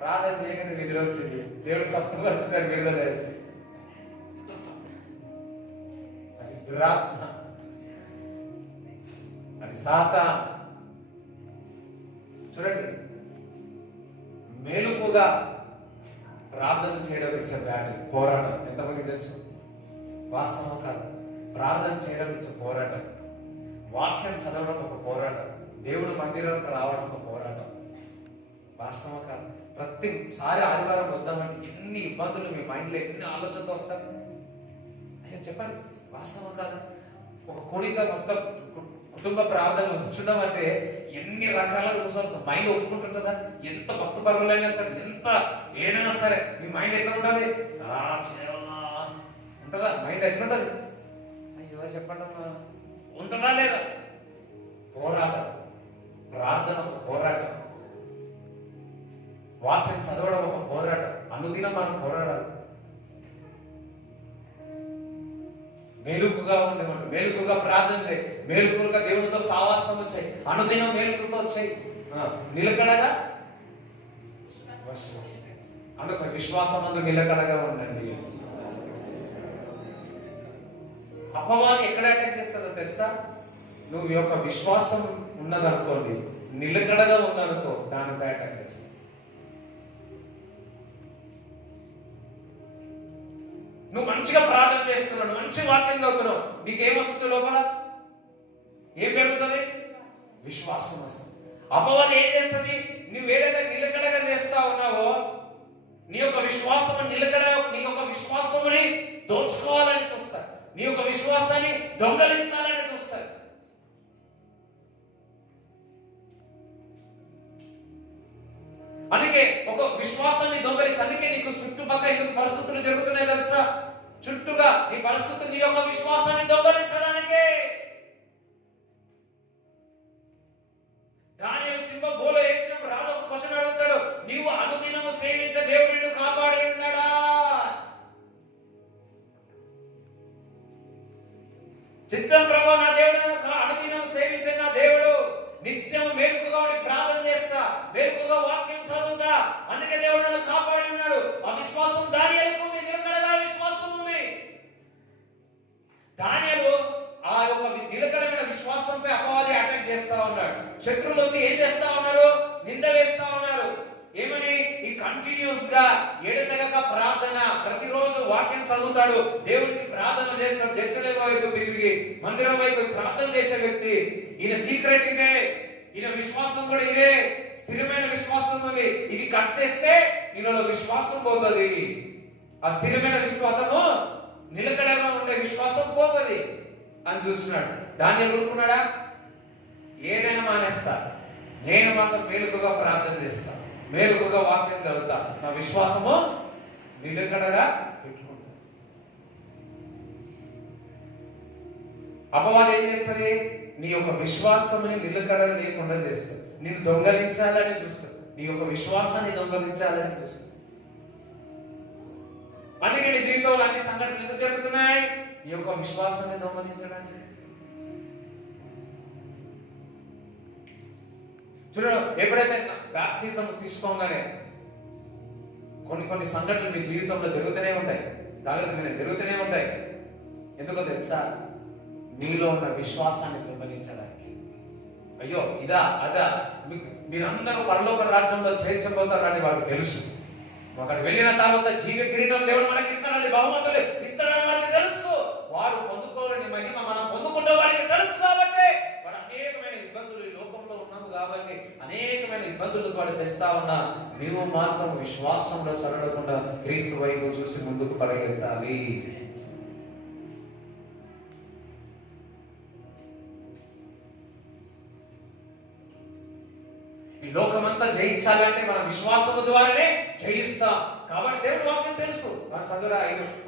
ప్రార్థన చేయగానే నిద్ర వచ్చింది, దేవుడు స్వస్థత వచ్చినాడు, విడుదల. అది దురాత్మ, అది సాతాను. చూడండి, మేలుకుగా ప్రార్థన చేయడం ఇచ్చే బ్యాటిల్, పోరాటం ఎంతమంది తెలుసు? వాస్తవం కాదు. ప్రార్థన చేయడం పోరాటం, వాక్యం చదవడం ఒక పోరాటం, దేవుడు మందిరంకి రావడం ఒక పోరాటం. వాస్తవం కాదు. ప్రతిసారి ఆదివారం వస్తామంటే ఎన్ని ఇబ్బందులు మీ మైండ్లో, ఎన్ని ఆలోచనతో వస్తారు. అయ్యో చెప్పండి, వాస్తవం కాదు. ఒక కోడిక మొత్తం కుటుంబ ప్రార్థన ఉంచడం అంటే ఎన్ని రకాల మైండ్ ఒప్పుకుంటుంటుందా? ఎంత భక్తి పరువులైనా సరే, ఎంత ఏదైనా సరే మీ మైండ్ ఎట్లా ఉండాలి? చేయాలన్నా ఉంటుందా? మైండ్ ఎట్లుంటది? అయ్యో చెప్పండి అమ్మా, ఉంటుందా లేదా? పోరాటం, ప్రార్థన ఒక పోరాటం, వాక్యం చదవడం ఒక పోరాటం. అనుదినం మనం పోరాడాలి. మేలుకుగా ఉండేవాడు, మేలుకుగా ప్రార్థన చేయి, మేలుకుగా దేవునితో సావాసం వచ్చాయి, అనుదినం మేలుకుతో వచ్చాయి. నిలకడగా అందుకు విశ్వాసం అందు నిలకడగా ఉండండి. అపవాది ఎక్కడ అటాక్ చేస్తుందో తెలుసా? నువ్వు యొక్క విశ్వాసం ఉన్నదనుకోండి, నిలకడగా ఉందనుకో, దానిపై అటాక్ చేస్తా. నువ్వు మంచిగా ప్రార్థన చేస్తున్నావు, మంచి వాక్యం చదువుతున్నావు, నీకేమొస్తుంది? లోపల ఏం పెరుగుతుంది? విశ్వాసం వస్తుంది. అపవాది ఏం చేస్తుంది? నువ్వు ఏదైతే నిలకడగా చేస్తా ఉన్నావో, నీ యొక్క విశ్వాసం నిలకడ, నీ యొక్క విశ్వాసముని దోచుకోవాలని చూస్తారు, నీ యొక్క విశ్వాసాన్ని దొంగలించాలని చూస్తారు. అందుకే ఒక విశ్వాసాన్ని దొంగలిస్తే, అందుకే నీకు చుట్టుపక్కల ఎందుకు పరిస్థితులు జరుగుతున్నాయి తెలుసా? చుట్టూగా నీ పరిస్థితులు నీ యొక్క విశ్వాసాన్ని దొంగలించడానికే. దానియేలు సింహ బోలో వేసినప్పుడు రాజు ఒక క్వశ్చన్ అడుగుతాడు, నీవు అనుదినము సేవించే దేవుడు నిన్ను కాపాడి ఉన్నాడా? చిత్తం ప్రభు, నా దేవుడు అనుదినం సేవించే నా దేవుడు, నిత్యం మేలుకుగా ఉండి ప్రార్థన చేస్తా, మేలుకుగా వాక్యం చదువుతా, అందుకే దేవుడు నన్ను కాపాడి ఉన్నాడు. ఆ విశ్వాసం దానియేలుకు ఉంది, నిలకడగా విశ్వాసం ఉంది. దానియేలు ఆ యొక్క నిలకడమైన విశ్వాసంపై అపవాది అటాక్ చేస్తా ఉన్నాడు. శత్రువులు వచ్చి ఏం చేస్తా ఉన్నారు? నింద వేస్తా ఉన్నారు. ఏమని? ఈ కంటిన్యూస్ గా ఎడతెగక ప్రార్థన, ప్రతిరోజు వాక్యం చదువుతాడు, దేవుడికి ప్రార్థన చేస్తాడు, జెరూసలేము వైపు తిరిగి మందిరం వైపు ప్రార్థన చేసే వ్యక్తి. ఈయన సీక్రెట్ ఇదే, ఈయన విశ్వాసం కూడా ఇదే, స్థిరమైన విశ్వాసం ఉంది. ఇది కట్ చేస్తే ఈయనలో విశ్వాసం పోతుంది. ఆ స్థిరమైన విశ్వాసము, నిలకడగా ఉండే విశ్వాసం పోతుంది అని చూస్తున్నాడు. దానియేలు ఊరుకున్నాడా? ఏదైనా మానేస్తా, నేను మాత్రం మేలుకుగా ప్రార్థన చేస్తా, మేలుకుగా వాక్యం చదువుతా, నా విశ్వాసము నిలకడగా పెట్టుకుంటా. అపవాది ఏం చేస్తుంది? నీ యొక్క విశ్వాసాన్ని నిలకడ లేకుండా చేస్తుంది, నిన్ను దొంగలించాలని చూస్తుంది, నీ యొక్క విశ్వాసాన్ని దొంగలించాలని చూస్తుంది. అందుకే నీ జీవితంలో అన్ని సంఘటనలు ఎందుకు జరుగుతున్నాయి? నీ యొక్క విశ్వాసాన్ని దొంగలించడానికి. చూడండి, ఎప్పుడైతే బాప్తిజం తీసుకోగానే కొన్ని సంఘటనలు మీ జీవితంలో జరుగుతూనే ఉంటాయి, జాగ్రత్తగా జరుగుతూనే ఉంటాయి. ఎందుకో తెలుసా? మీలో ఉన్న విశ్వాసాన్ని దొంగలించడానికి. అయ్యో ఇదా అదా, మీరందరూ పరలోక రాజ్యంలో చేర్చబోతారని వాళ్ళకి తెలుసు. అక్కడికి వెళ్ళిన తర్వాత జీవ కిరీటం దేవుడు మనకి ఇస్తాడని, బహుమతులు ఇస్తాడని వాళ్ళకి తెలుసు. వారు పొందుకోవాలని మహిమ మనం పొందుకుంటే వారికి తెలుసు. కాబట్టి వాడు అనేకమైన ఇబ్బందులు ఈ లోకంలో ఉన్నాము కాబట్టి అనేకమైన ఇబ్బందులు వాడు తెస్తా ఉన్నా, నీవు మాత్రం విశ్వాసంలో సరళకుండా క్రీస్తు వైపు చూసి ముందుకు పరిగెత్తాలి. ఈ లోకమంతా జయించాలంటే మన విశ్వాసము ద్వారానే జయిస్తాం. కాబట్టి దేవుని వాక్యం తెలుసు. చదువురా,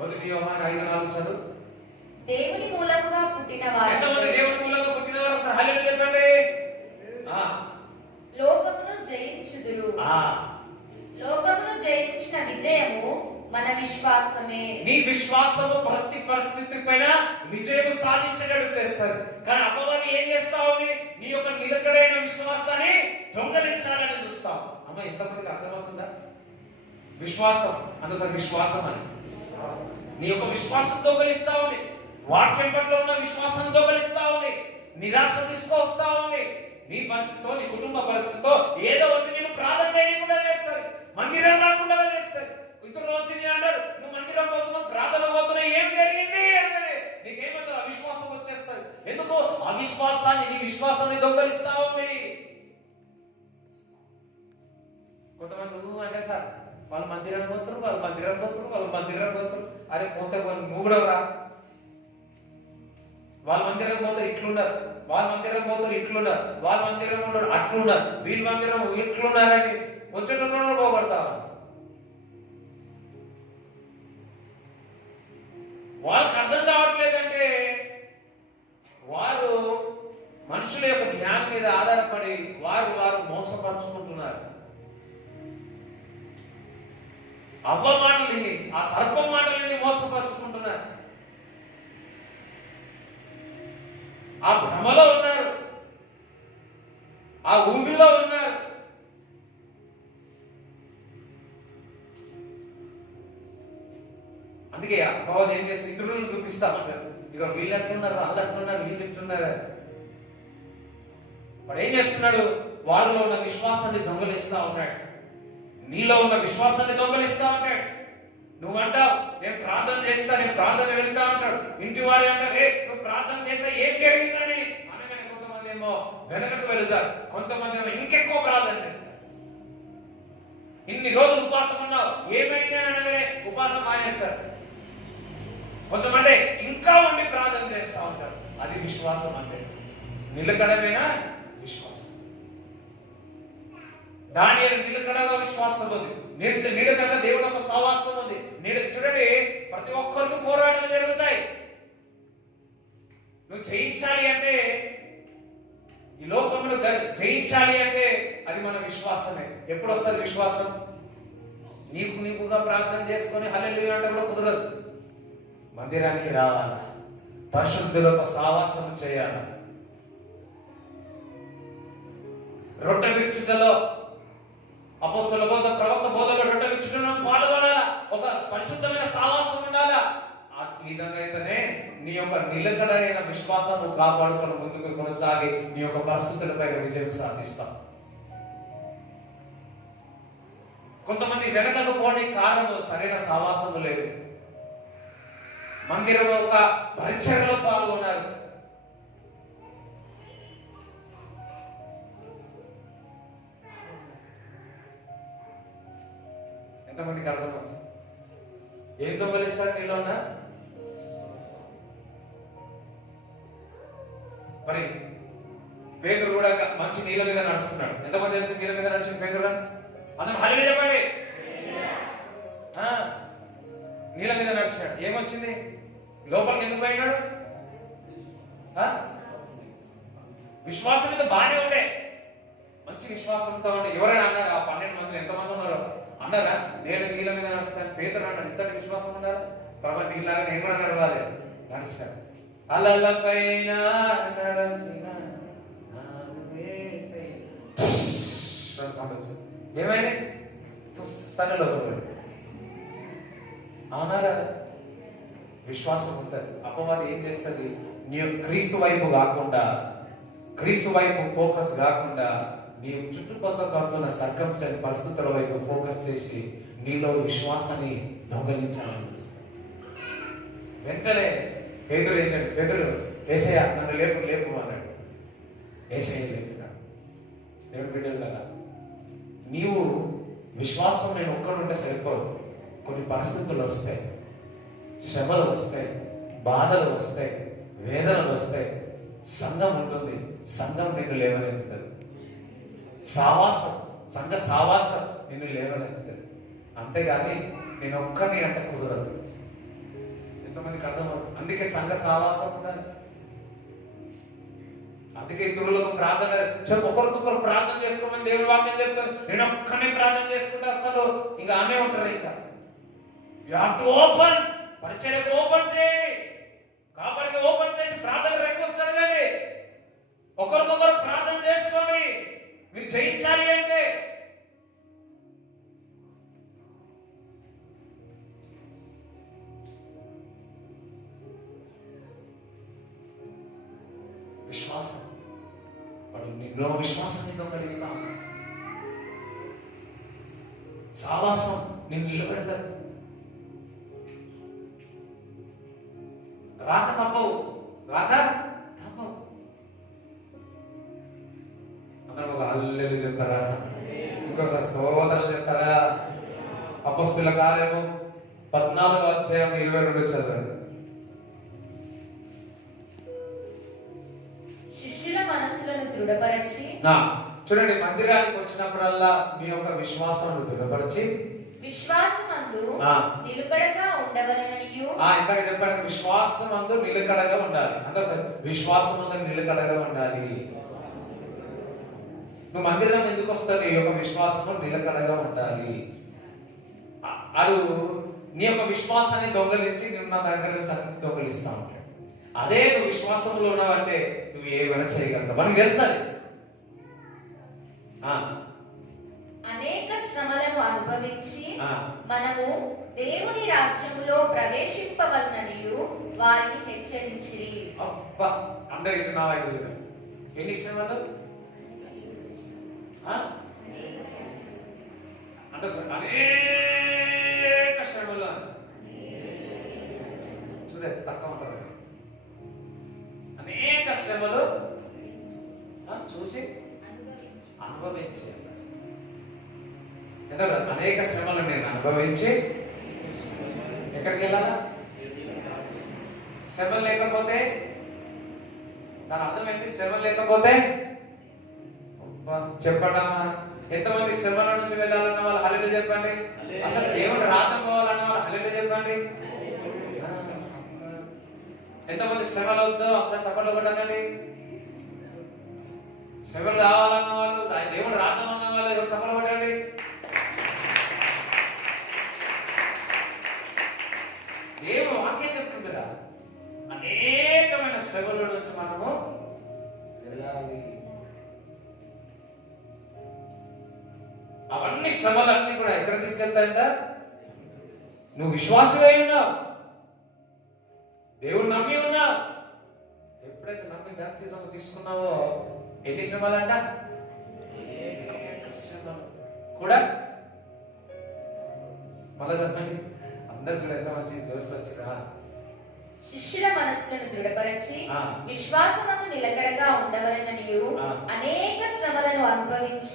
1 యోహాను 5:4 చదువు. దేవుని మూలముగా పుట్టిన వారు, ఎంతమంది దేవుని మూలంగా పుట్టిన వారు ఒకసారి హల్లెలూయా చెప్పండి. లోకమును జయించుదురు. లోకమును జయించిన విజయము మన విశ్వాసమే. నీ విశ్వాసము ప్రతి పరిస్థితి పైన విజయం సాధించేటట్టు చేస్తారు. కానీ అపవాది ఏం చేస్తావు? నీ యొక్క నిలకడైన విశ్వాసాన్ని దొంగలించాలని చూస్తావు. అమ్మ, ఎంతమందికి అర్థమవుతుందా? విశ్వాసం అందుకు విశ్వాసం అని నీ యొక్క విశ్వాసం దొంగలిస్తా ఉంది, వాక్యం పట్ల ఉన్న విశ్వాసం దొంగలిస్తా ఉంది, నిరాశ తీసుకొస్తా ఉంది. నీ పరిస్థితితో, నీ కుటుంబ పరిస్థితితో ఏదో వచ్చి నేను ప్రార్థన చేయకుండా చేస్తారు, మందిరం రాకుండా చేస్తారు. ఇతరులు వచ్చి అంటారు, నువ్వు మందిరం పోతున్నావు, ప్రార్థన పోతున్నావు, ఏం జరిగింది అనగానే నీకేమవుతుంది? అవిశ్వాసం వచ్చేస్తుంది. ఎందుకు? అవిశ్వాసాన్ని, నీ విశ్వాసాన్ని దొంగలిస్తా ఉంది. కొంతమంది అంటే సార్ వాళ్ళ మందిరం పోతారు, వాళ్ళ మందిరం పోతారు. అరే పోతే వాళ్ళు నువ్వు కూడా రా. వాళ్ళ మందిరం పోతారు ఇట్లున్నారు, వాళ్ళ మందిరం పోతారు ఇట్లున్నారు, వాళ్ళ మందిరం ఉండరు అట్లున్నారు, వీళ్ళ మందిరం ఇట్లున్నారని వచ్చేటప్పుడు పోగొడతా. వాళ్ళకి అర్థం కావట్లేదంటే వారు మనుషుల యొక్క జ్ఞానం మీద ఆధారపడి వారు మోసపరుచుకుంటున్నారు. అవ్వ మాటలు విని, ఆ సర్ప మాటలు విని మోసపరుచుకుంటున్నారు. ఆ భ్రమలో ఉన్నారు, ఆ ఊబిలో ఉన్నారు. అందుకే అపవాది ఏం చేస్తే ఇతరులను చూపిస్తా ఉంటారు. ఇక వీళ్ళు ఎట్లున్నారు, వాళ్ళు ఎట్లున్నారు, వీళ్ళు ఎట్లున్నారు. వాడు ఏం చేస్తున్నాడు? వాళ్ళలో ఉన్న విశ్వాసాన్ని దొంగలిస్తా ఉన్నాడు. నీలో ఉన్న విశ్వాసాన్ని దొంగలిస్తా ఉంటాడు. నువ్వంటావు నేను ప్రార్థన చేస్తా, నేను ప్రార్థన వెళ్తా ఉంటాడు. ఇంటి వారి అంటారు నువ్వు ప్రార్థన చేస్తే ఏం జరిగిందని అనగానే కొంతమంది ఏమో వెనకకు వెళుతారు, కొంతమంది ఏమో ఇంకెక్కువ ప్రార్థన చేస్తారు. ఇన్ని రోజులు ఉపవాసం ఉన్నావు ఏమైంది అనగానే ఉపవాసం మానేస్తారు. కొంతమంది ఇంకా ఉండి ప్రార్థన చేస్తా ఉంటారు. అది విశ్వాసం అంటే నిలకడమేనా? విశ్వాసం. దానియేలు నిలకడగా విశ్వాసం ఉంది. నిలకడ దేవుడు ఒక సహవాసం ఉంది. చూడండి, ప్రతి ఒక్కరికి పోరాటాలు జరుగుతాయి. నువ్వు జయించాలి అంటే, ఈ లోకమును జయించాలి అంటే అది మన విశ్వాసమే. ఎప్పుడు వస్తుంది విశ్వాసం? నీకుగా ప్రార్థన చేసుకొని హల్లెలూయా అంటే కూడా కుదరదు. మందిరానికి రావాలా, పరిశుద్ధులతో సహవాసం చేయాలి. రొట్టె విరుచుటలో అపోస్తలుల బోధ, ప్రవక్త బోధలో రొట్టె విరుచుటలో పాల్గొనాలా, ఒక పరిశుద్ధమైన సహవాసం ఉండాలా. ఆ విధంగా అయితేనే నీ యొక్క నిలకడైన విశ్వాసాన్ని కాపాడుకొని ముందుకు కొనసాగి నీ యొక్క పరిస్థితులపై విజయం సాధిస్తాం. కొంతమంది వెనకకు పోవడానికి కారణం సరైన సహవాసము లేదు. మందిరం యొక్క పరిచర్యలో పాల్గొన్నారు. ఎంతమందికి అర్థమవుతుంది? ఏం దొంగలిస్తారు నీలో ఉన్న? మరి పేతురు కూడా మంచి నీళ్ళ మీద నడుస్తున్నాడు. ఎంతమంది తెలిసి నీళ్ళ మీద నడిచిన పేతురు? అందరం హల్లెలూయా చెప్పండి. నీళ్ళ మీద నడిచినాడు. ఏమొచ్చింది? లోపలికి ఎందుకు పోయినాడు? విశ్వాసం మీద బాగానే ఉండే, మంచి విశ్వాసంతో ఉండే. ఎవరైనా అన్నారు? ఆ 12 మంది ఎంతమంది ఉన్నారు అన్నారా? నేను నీళ్ళ మీద నడుస్తాను. పేతురు అన్నాడు, ఇంతటి విశ్వాసం ఉన్నారు ప్రభు, నీళ్ళగా నేను కూడా నడవాలి. నడిచాడు. అలల పైన ఏమైనా తుస్సనలో అవునా కదా? విశ్వాసం ఉంటుంది. అపవాది ఏం చేస్తుంది? నీ క్రీస్తు వైపు కాకుండా, క్రీస్తు వైపు ఫోకస్ కాకుండా నీ చుట్టుపక్కల కడుతున్న సర్కమ్స్టెన్స్ పరిస్థితుల వైపు ఫోకస్ చేసి నీలో విశ్వాసాన్ని దొంగలించాలని చూస్తాడు. వెంటనే పేతురు ఏం చెప్పాడు? పేతురు, యేసయ్య నన్ను లేపు అన్నాడు. యేసయ్య లేపినాడు. దేవుని బిడ్డలు కదా, నీవు విశ్వాసం నేను ఒక్కడుంటే సరిపోదు. కొన్ని పరిస్థితులు వస్తాయి, శ్రమలు వస్తాయి, బాధలు వస్తాయి, వేదనలు వస్తాయి. సంఘం ఉంటుంది, సంఘం నిన్ను లేవనెత్తుతుంది. సంఘ సావాసం నిన్ను లేవనెత్తుతుంది. అంతేగాని నేను ఒక్కరిని అంటే కుదరదు. ఎంతమందికి అర్థమవుతుంది? అందుకే సంఘ సావాసం ఉండాలి. అందుకే ఇతరులకు ప్రార్థన ఒకరికొకరు ప్రార్థన చేసుకోమని దేవుడి వాక్యం చెప్తాను. నేను ఒక్కనే ప్రార్థన చేసుకుంటే అసలు ఇంకా ఆమె ఉంటారు. ఇంకా యు హావ్ టు ఓపెన్, పరిచర్యకు ఓపెన్ చేయండి, కాపరికి ఓపెన్ చేసి ప్రార్థన రిక్వెస్ట్ అడగండి. ఒకరికొకరు ప్రార్థన చేసుకోండి. మీరు జయించాలి అంటే విశ్వాసం. వాడు నిన్ను విశ్వాసాన్ని దొంగలిస్తాం. సావాసం నిన్ను నిలబెడతాడు. రాక తప్పవు, రాక తప్పవు. అందరం ఒక హల్లెలూయా చెప్తారా? ఇంకొకసారి స్తోత్రాలు చెప్తారా? అపొస్తలుల కార్యము 14:22 చదవండి. శిష్యుల మనస్సులను దృఢపరచి, చూడండి, మందిరానికి వచ్చినప్పుడల్లా మీ యొక్క విశ్వాసం దృఢపరిచి విశ్వాసమందు నిలకడగా ఉండవలెననియు. ఇందాక చెప్పాను, విశ్వాసమందు నిలకడగా ఉండాలి. అందరూ సరే, విశ్వాసమందు నిలకడగా ఉండాలి. నువ్వు మందిరం ఎందుకు వస్తావు? నీ యొక్క విశ్వాసము నిలకడగా ఉండాలి. అడు నీ యొక్క విశ్వాసాన్ని దొంగలించి నువ్వు నా దగ్గర నుంచి అన్ని దొంగలిస్తా ఉంటాడు. అదే నువ్వు విశ్వాసంలో ఉన్నావంటే నువ్వు ఏమైనా చేయగలుగుతావు. మనకి తెలుసా? అనేక శ్రమలను అనుభవించి మనము దేవుని రాజ్యములో ప్రవేశింపవలననియు వారిని హెచ్చరించిరి. అబ్బా, అందరూ వింటున్నావా? ఎన్ని శ్రమలు? అంటే అనేక శ్రమలు. చూడే తక్కువ ఉంటుంది. అనేక శ్రమలు చూసి అనుభవించి, అనేక శ్రమలు నేను అనుభవించి ఎక్కడికి వెళ్ళాలా? శ్రమ లేకపోతే దాని అర్థం ఏంటి? శ్రమ లేకపోతే చెప్పడమా? ఎంతమంది శ్రమల నుంచి వెళ్ళాలన్న వాళ్ళు హల్లెలూయా చెప్పండి. అసలు దేవుడు రాజ్యం పోవాలన్న వాళ్ళు హల్లెలూయా చెప్పండి. ఎంతమంది శ్రమలు వద్దో ఒకసారి చప్పట్లు కొట్టండి. శ్రమలు కావాలన్న వాళ్ళు, దేవుడు రాజ్యం అన్న వాళ్ళు చప్పట్లు కొట్టండి. దేవుడు వాక్యం చెప్తుందిరా, అనేకమైన శ్రమల నుంచి మనము వెళ్ళాలి. అవన్నీ శ్రమలన్నీ కూడా ఎక్కడ తీసుకెళ్తాయంట? నువ్వు విశ్వాసమే ఉన్నావు, దేవుడు నమ్మి ఉన్నావు. ఎప్పుడైతే నమ్మి బాప్తిజం తీసుకున్నావో ఎన్ని శ్రమలంట? శ్రమలు కూడా. మళ్ళా చెప్పండి, అందరు చూడ ఎంత మంచి దోషులు వచ్చినా. శిష్యుల మనస్సులను దృఢపరచి విశ్వాసమందు నిలకడగా ఉండవలెననియు అనేక శ్రమలను అనుభవించి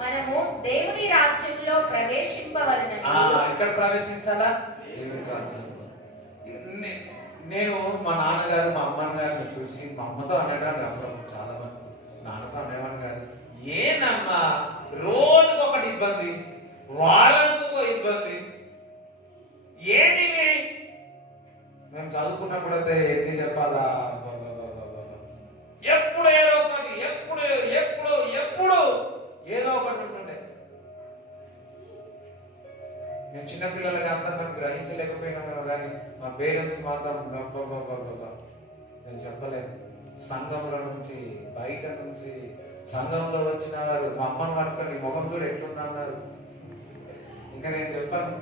మనము దేవుని రాజ్యంలో ప్రవేశింపవలెనని. ఎక్కడ ప్రవేశించాలా? దేవుని రాజ్యంలో. నేను మా నాన్నగారు మా అమ్మని గారిని చూసి, మా అమ్మతో అనేవాడు అప్పుడు చాలా మంది, నాన్నతో అనేవాడు గారు, ఏనమ్మా రోజుకు ఒకటి ఇబ్బంది, వారానికి ఒక ఇబ్బంది, ఏంటి? మేము చదువుకున్నప్పుడు అయితే ఎన్ని చెప్పాలా? ఎప్పుడు ఏదో ఒకటి, ఎప్పుడు ఎప్పుడు ఎప్పుడు ఏదో ఒకటి ఉంటుండే. నేను చిన్నపిల్లలకి అంతా మనం గ్రహించలేకపోయినా కానీ మా పేరెంట్స్ మాత్రం నేను చెప్పలేను. సంఘంలో నుంచి, బయట నుంచి, సంఘంలో వచ్చిన వారు మా అమ్మను పట్టుకొని ముఖం కూడా ఎట్లున్నారు. ఇంకా నేను చెప్పాను,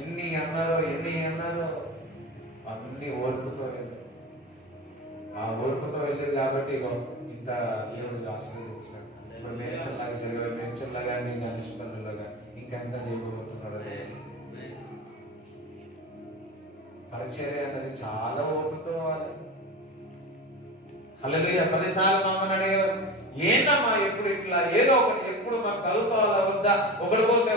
ఎన్ని అన్నారో అన్ని ఓర్పుతో వెళ్ళారు. ఆ ఓర్పుతో వెళ్ళారు కాబట్టి ఇంత దేవుడికి ఆశీర్వదించినారు. ఇప్పుడు మేడ్చల్లాగా జరిగే మేడ్చల్లాగా ఇంకా అనుష్పల్లులాగా ఇంకెంత చేయబోతున్నారో పరిచర్య అన్నది చాలా ఓర్పుతో అవ్వాలి. హల్లెలూయా. 10 సార్లు మా అమ్మని అడిగారు, ఏందమ్మా ఎప్పుడు ఇట్లా ఏదో ఒకటి, ఎప్పుడు మాకు చదువుకోవాలా వద్దా, ఒకటి పోతే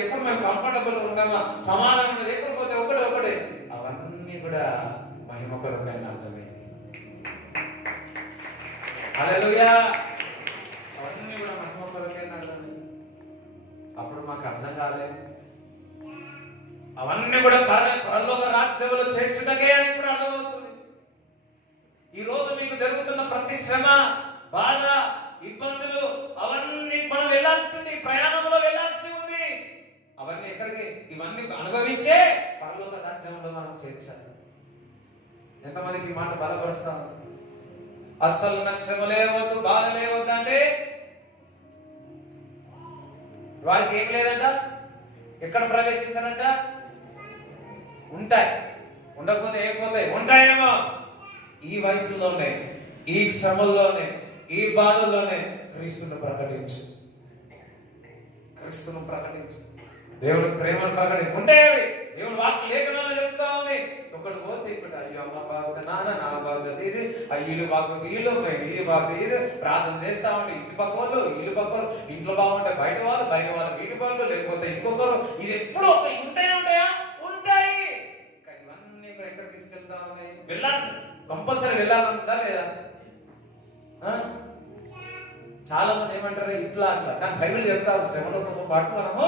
ఎప్పుడు మేము కంఫర్టబుల్ ఉన్నామా, సమాధానం ఉన్నది, ఎప్పుడు పోతే ఒకటే. అవన్నీ కూడా మహిమ కొరకైన అర్థమే. హల్లెలూయా. అవన్నీ కూడా మహిమ కొరకైన అర్థమే. అప్పుడు మాకు అర్థం కాలేదు. అవన్నీ కూడా పరలోక రాజ్యంలో చేర్చుటకే అని ఇప్పుడు అర్థమవుతుంది. ఈ రోజు మీకు జరుగుతున్న ప్రతి శ్రమ, బాధ, ఇబ్బందులు అవన్నీ మనం వెళ్ళాల్సింది, ప్రయాణంలో వెళ్ళాల్సి ఉంది. అవన్నీ ఎక్కడికి? ఇవన్నీ అనుభవించే పరలోక రాజ్యంలో మనం చేర్చాలి. ఎంతమందికి మాట బలపరుస్తాం? అస్సలు నాకు శ్రమ లేవద్దు, బాధ లేవద్దు అంటే వారికి ఏం లేదంట. ఎక్కడ ప్రవేశించారంట? ఉంటాయి, ఉండకపోతే ఏమైపోతాయి? ఉంటాయేమో. ఈ వయసులోనే, ఈ శ్రమల్లోనే, ఈ బాధల్లోనే క్రీస్తును ప్రకటించు. దేవుడు ప్రేమను ఉంటాయి అవి. దేవుడు వాక్య లేఖనాలు చెప్తా ఉంది. ఒకటి పోతే ఇక్కడ అయ్యో అమ్మ బాగుంది, నాన్న నా బాగుంది, ఇది ఇల్లు బాగుంది, ఇల్లు బాగుంది, ఇది ప్రార్థన చేస్తా ఉంటే ఇంటి పక్క వాళ్ళు ఇల్లు పక్క వాళ్ళు, ఇంట్లో బాగుంటే బయట వాళ్ళు వీటి వాళ్ళు, లేకపోతే ఇంకొకరు. ఇది ఎప్పుడు ఒక ఉంటాయి ఉంటాయి. కానీ ఇవన్నీ ఇక్కడ ఎక్కడ తీసుకెళ్తా ఉన్నాయి? వెళ్ళాల్సి కంపల్సరీ వెళ్ళాలందా లేదా? చాలా మంది ఏమంటారు ఇట్లా అట్లా. నాకు బైబిల్ చెప్తారు శ్రమలతో పాటు మనము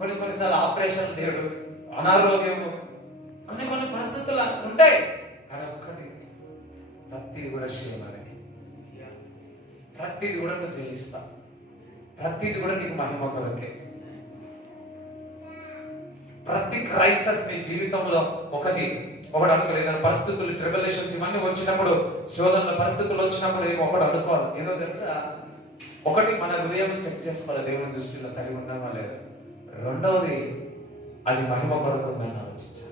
కొన్నిసార్లు ఆపరేషన్ దేవుడు, అనారోగ్యము, కొన్ని పరిస్థితులు ఉంటాయి. కానీ ఒక్కటి, ప్రతిది కూడా శ్రమనే, ప్రతిది కూడా నువ్వు జయిస్తా, ప్రతిది కూడా నీకు మహిమ కొరకే. ప్రతి క్రైసిస్ నీ జీవితంలో ఒకటి అనుకోవాలి. ఏదైనా పరిస్థితులు, ట్రిబులేషన్స్ ఇవన్నీ వచ్చినప్పుడు, శోధనల పరిస్థితులు వచ్చినప్పుడు ఒకటి అనుకోవాలి. ఏదో తెలుసా, ఒకటి మన హృదయం చెక్ చేసుకోవాలి, దేవుని దృష్టిలో సరిగా ఉన్నామా లేదా. రెండవది, అది మహిమ కొరకు ఉందని ఆలోచించాలి.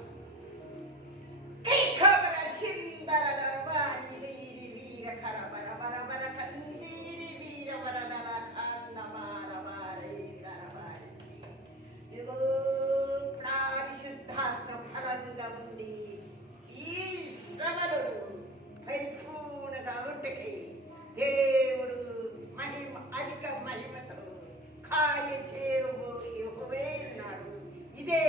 దేవుడు మహిమ అధిక మహిమతో కార్య చేయబోయేనాడు. ఇదే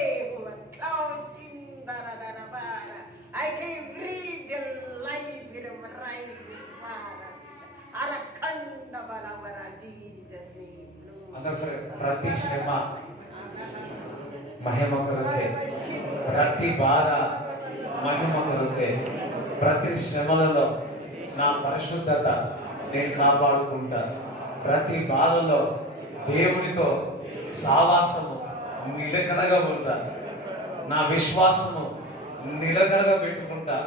I can breathe the life in my right Father. Arakanda balabara Jesus name. అందరూ సరే, ప్రతి శ్రమ మహిమ కొరకే, ప్రతి బాధ మహిమ కొరకే. ప్రతి శ్రమలలో నా పరిశుద్ధత నేను కాపాడుకుంటా. ప్రతి బాధలో దేవునితో సావాసము నిలకడగా ఉంటా. నా విశ్వాసము నిలకడగా పెట్టుకుంటా.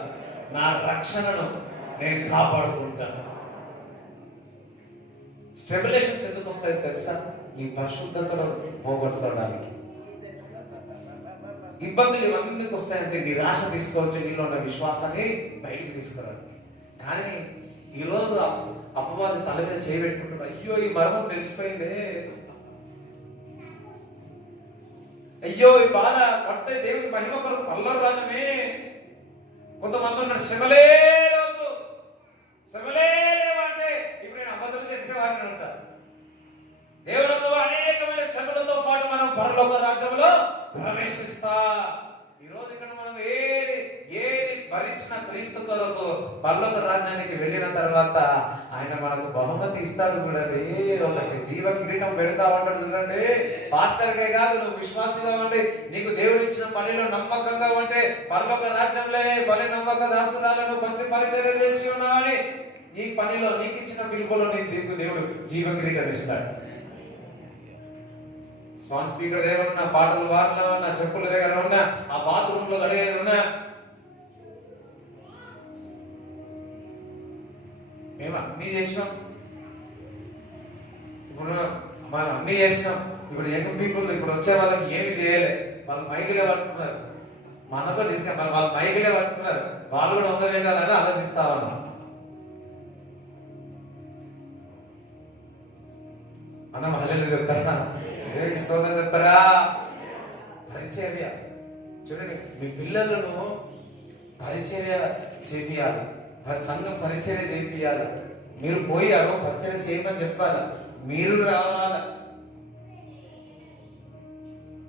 నా రక్షణను నేను కాపాడుకుంటా. స్ట్రెబులేషన్స్ ఎందుకు వస్తాయి తెలుసా? నీ పరిశుద్ధతను పోగొట్టుకోవడానికి. ఇబ్బందులు ఇవన్నీ వస్తాయంటే నిరాశ తీసుకోవచ్చు, నీలో ఉన్న విశ్వాసాన్ని బయటికి తీసుకురావడానికి. కానీ ఈరోజు అపవాది తల మీద చేయబెట్టుకుంటున్నా, అయ్యో ఈ మర్మం తెలిసిపోయిందే, అయ్యో ఈ బాధ పడితే దేవుడి మహిమ కొరకు పల్లరు రాజమే. కొంతమంది ఉన్నారు శ్రమలే వద్దు, శ్రమలే లేవంటే ఇప్పుడు నేను అబద్ధం చెప్పేవాడిని ఉంటా. దేవుడితో అనేకమైన శ్రమలతో పాటు మనం పరలోక రాజ్యంలో ప్రవేశిస్తా. ఈరోజు ఇక్కడ మనం ఏది భరించిన క్రీస్తు కొరకు పరలోక రాజ్యానికి వెళ్ళిన తర్వాత ఆయన మనకు బహుమతి ఇస్తాడు. చూడండి, వాళ్ళకి జీవ కిరీటం పెడతా ఉంటాడు. చూడండి, పాస్టర్కే కాదు, నువ్వు విశ్వాసంగా ఉండి నీకు దేవుడు ఇచ్చిన పనిలో నమ్మకంగా ఉంటే పరలోక రాజ్యంలో బలి నమ్మక దాసురాలను మంచి పరిచర్య చేసి ఉన్నావని నీ పనిలో, నీకు ఇచ్చిన పిలుపులో నీకు దేవుడు జీవ కిరీటం ఇస్తాడు. సౌండ్ స్పీకర్ దగ్గర ఉన్నా, పాటలు వారిలో ఉన్నా, చెప్పుల దగ్గర ఉన్నా, ఆ బాత్రూమ్ లో అడిగేది ఉన్నా, మేము అన్నీ చేసినాం. ఇప్పుడు మనం అన్నీ చేసినాం. ఇప్పుడు యంగ్ పీపుల్ ఇప్పుడు వచ్చే వాళ్ళకి ఏమి చేయలే, వాళ్ళు మైకిలే పట్టుకున్నారు. మనతో డిస్కస్, వాళ్ళు మైకిలే పట్టుకున్నారు. వాళ్ళు కూడా ఉందని ఆలోచిస్తా ఉన్నాం. అన్న మహిళలు చెప్తారా, స్తోత్రం చెప్తారా? పరిచర్య చూడండి, మీ పిల్లలను పరిచర్య చేపియాలి, సంఘం పరిచర్య చేపియాలి. మీరు పోయారు, పరిచర్య చేయమని చెప్పాలి, మీరు రావాలి.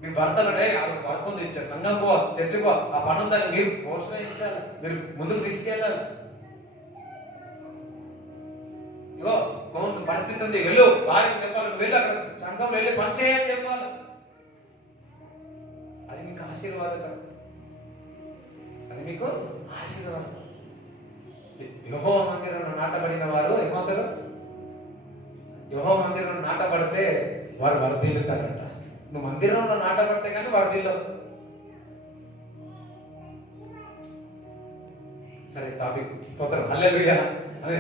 మీ భర్తలునే భర్తలు ఇచ్చారు, సంఘం పో, చర్చిపో, ఆ పని ఉందని మీరు ప్రోత్సహించాలి, మీరు ముందుకు తీసుకెళ్ళాలి. ఇగో పరిస్థితి ఉంది, వెళ్ళు, వారికి చెప్పాలి, వెళ్ళు, అక్కడ సంఘంలో వెళ్ళి పని చేయని చెప్పాలి. అది మీకు ఆశీర్వాదకరం, అది మీకు ఆశీర్వాదం. యెహోవా మందిరంలో నాటబడిన వారు ఏమవుతారు? యెహోవా మందిరంలో నాటబడితే వారు వర్ధిల్లుతారంట. నువ్వు మందిరంలో నాటబడితే కానీ వర్ధిల్లు. సరే, టాపిక్ స్తోత్రం, హల్లెలూయా. అదే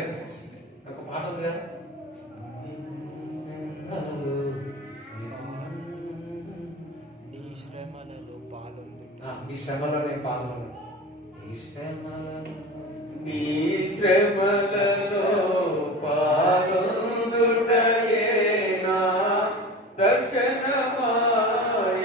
ఒక పాట ఉంది కదా, నీ శ్రమలో నేను పాల్గొన్నాను. నీ శ్రమలలో పాల్గొనుటయే నా దర్శనమాయెను.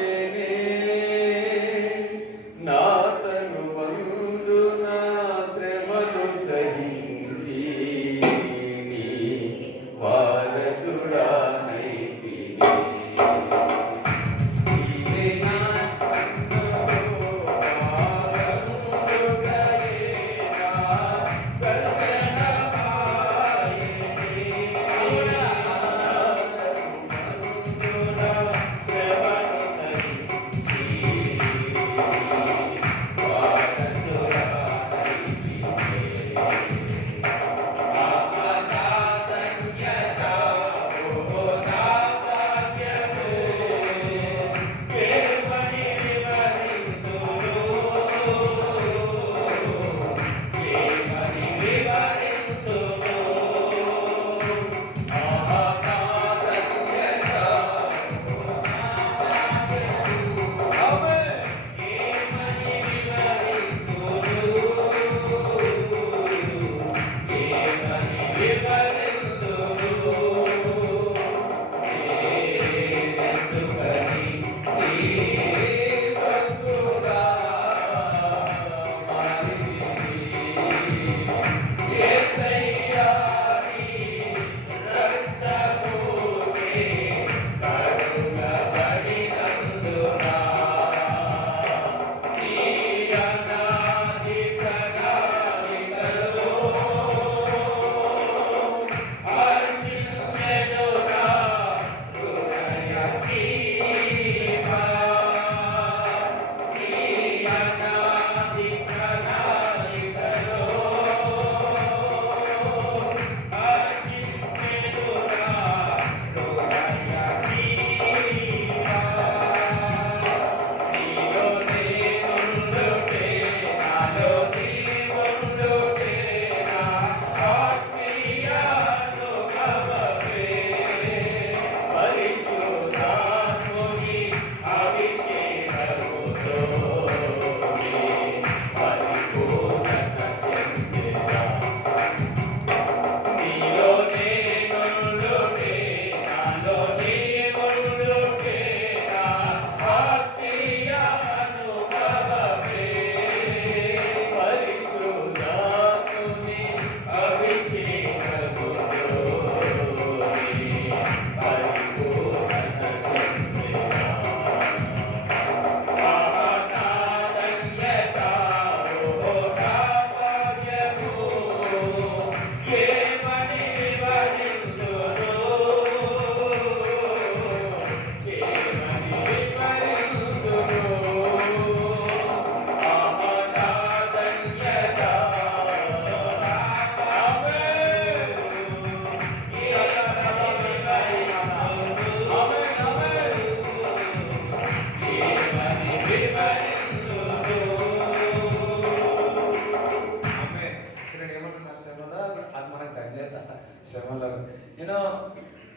శ్రమలు నేను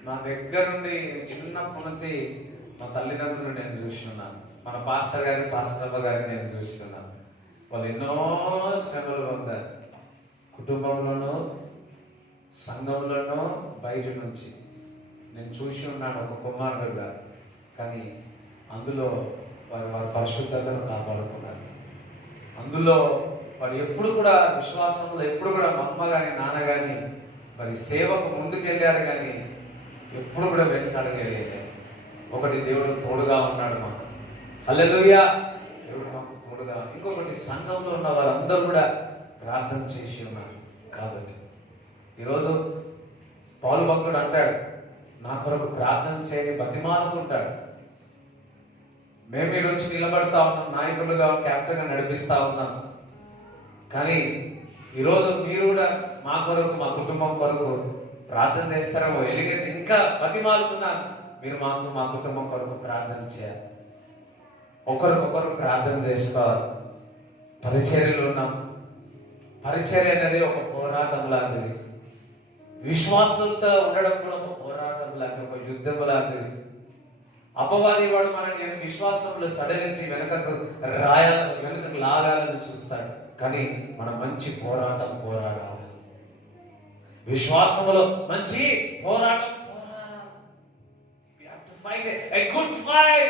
నా దగ్గర నుండి చిన్నప్పటి నుంచి మా తల్లిదండ్రులు నేను చూస్తున్నాను, మన పాస్టర్ గారిని పాస్టర్ అమ్మ గారిని నేను చూస్తున్నాను. వాళ్ళు ఎన్నో శ్రమలు పొందారు, కుటుంబంలోనూ సంఘంలోనూ బయట నుంచి నేను చూసి ఉన్నాను ఒక కుమారుడుగా. కానీ అందులో వారి పరిశుద్ధతను కాపాడుకున్నారు. అందులో వారు ఎప్పుడు కూడా విశ్వాసంలో ఎప్పుడు కూడా మా అమ్మ కానీ నాన్న కానీ మరి సేవకు ముందుకెళ్ళారు, కానీ ఎప్పుడు కూడా వెనకడగలేదు. ఒకటి దేవుడు తోడుగా ఉన్నాడు మాకు, హల్లెలూయా, దేవుడు మాకు తోడుగా. ఇంకొకటి సంఘంలో ఉన్న వాళ్ళందరూ కూడా ప్రార్థన చేసి ఉన్నారు. కాబట్టి ఈరోజు పౌలు భక్తుడు అంటాడు, నా కొరకు ప్రార్థన చేయని బతిమాలుకుంటాడు. మేము మీరు వచ్చి నిలబడతా ఉన్నాం, నాయకులుగా క్యాప్టెన్గా నడిపిస్తా ఉన్నాం. కానీ ఈరోజు మీరు కూడా మా కొరకు మా కుటుంబం కొరకు ప్రార్థన చేస్తారేమో. ఎలుగైతే ఇంకా బతిమాలుతున్నాను, మీరు మాకు మా కుటుంబం కొరకు ప్రార్థన చేయాలి. ఒకరికొకరు ప్రార్థన చేసుకోవాలి. పరిచర్యలు ఉన్నాం. పరిచర్య అనేది ఒక పోరాటం లాంటిది. విశ్వాసంతో ఉండడం కూడా ఒక పోరాటం లాంటిది, ఒక యుద్ధం లాంటిది. అపవాది వాడు మనల్ని విశ్వాసంలో సడలించి వెనకకు లాగాలని చూస్తాడు. కానీ మనం మంచి పోరాడాలి. విశ్వాసంలో మంచి పోరాటం. A good fight.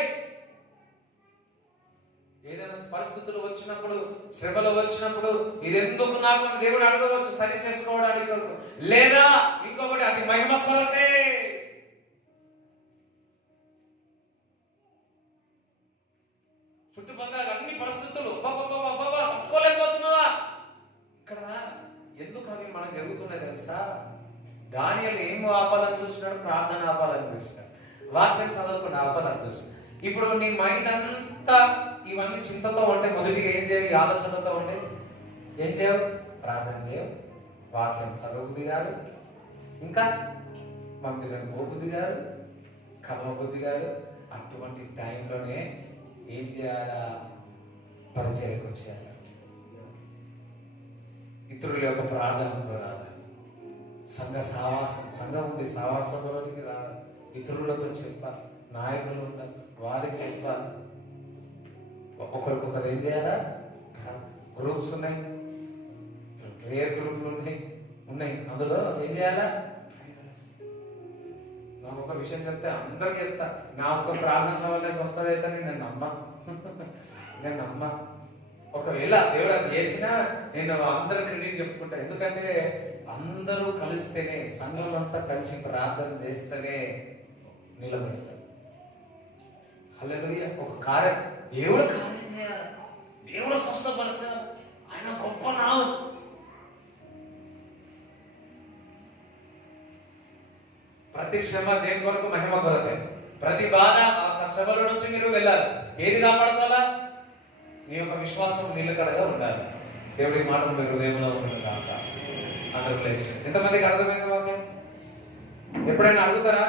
ఏదైనా పరిస్థితులు వచ్చినప్పుడు, శ్రమలు వచ్చినప్పుడు, ఇది ఎందుకు నాకు అని దేవుడు అడగవచ్చు, సరి చేసుకోవడానికి. లేదా ఇంకొకటి, అది మహిమ కొరకే. చుట్టుపక్కల అన్ని పరిస్థితులు తట్టుకోలేకపోతున్నావా? ఇక్కడ ఎందుకు అవి మనకు జరుగుతున్నాయి తెలుసా? దానియేలు ఏం ఆపాలని చూసినాడు? ప్రార్థన ఆపాలని చూసినాడు, వాక్యం చదవకుండా ఆపాలని చూసినాడు. ఇప్పుడు నీ మైండ్ అంతా ఇవన్నీ చింతతో ఉంటే మొదటిగా ఏం చేయాలి? ఆలోచనతో ఉంటే ఏం చేయవు? ప్రార్థన చేయవు, వాక్యం చదవబుద్ధి కాదు, ఇంకా మందిరం పోబుద్ధి కాదు, కలవబుద్ధి కాదు. అటువంటి టైంలోనే ఏం చేయాలా? పరిచర్యకు వచ్చేయాలి. ఇతరుల యొక్క ప్రార్థనకు రావాలి. సంఘం ఉంది, సావాసంలోనికి రావాలి. ఇతరులతో చెప్పాలి, నాయకులు ఉండాలి, వాళ్ళకి చెప్పాలి. ఒకరికొకరు ఏం చేయాలా? గ్రూప్స్ ఉన్నాయి, ప్రేయర్ గ్రూపులు ఉన్నాయి. అందులో ఏం చేయాలా? నాకు ఒక విషయం చెప్తే అందరికి చెప్తా, నా ఒక్క ప్రార్థన వల్లే స్వస్థత అయితే నేను నమ్మ. ఒకవేళ దేవుడు అది చేసినా నేను అందరు క్రెడిట్ చెప్పుకుంటా. ఎందుకంటే అందరూ కలిస్తేనే, సంఘం అంతా కలిసి ప్రార్థన చేస్తేనే నిలబెడతాడు. హల్లెలూయా. ఒక కార్యం దేవుడు కార్యం చేయాలి, దేవుడు స్వస్థపరచాలి, ఆయన గొప్ప నామం. ప్రతి శ్రమ దేని కొరకు? మహిమ కొరకే. ప్రతి బాధ ఆ శ్రమల నుంచి మీరు వెళ్ళాలి. ఏది కాపాడుకోవాలా? నీ యొక్క విశ్వాసం నిలకడగా ఉండాలి. దేవుడి మాటలు మీ హృదయంలో ఉంటుంది కాక. అందరూ లేచి. ఎంతమందికి అర్థమైంది వాక్యం? ఎప్పుడైనా అడుగుతారా,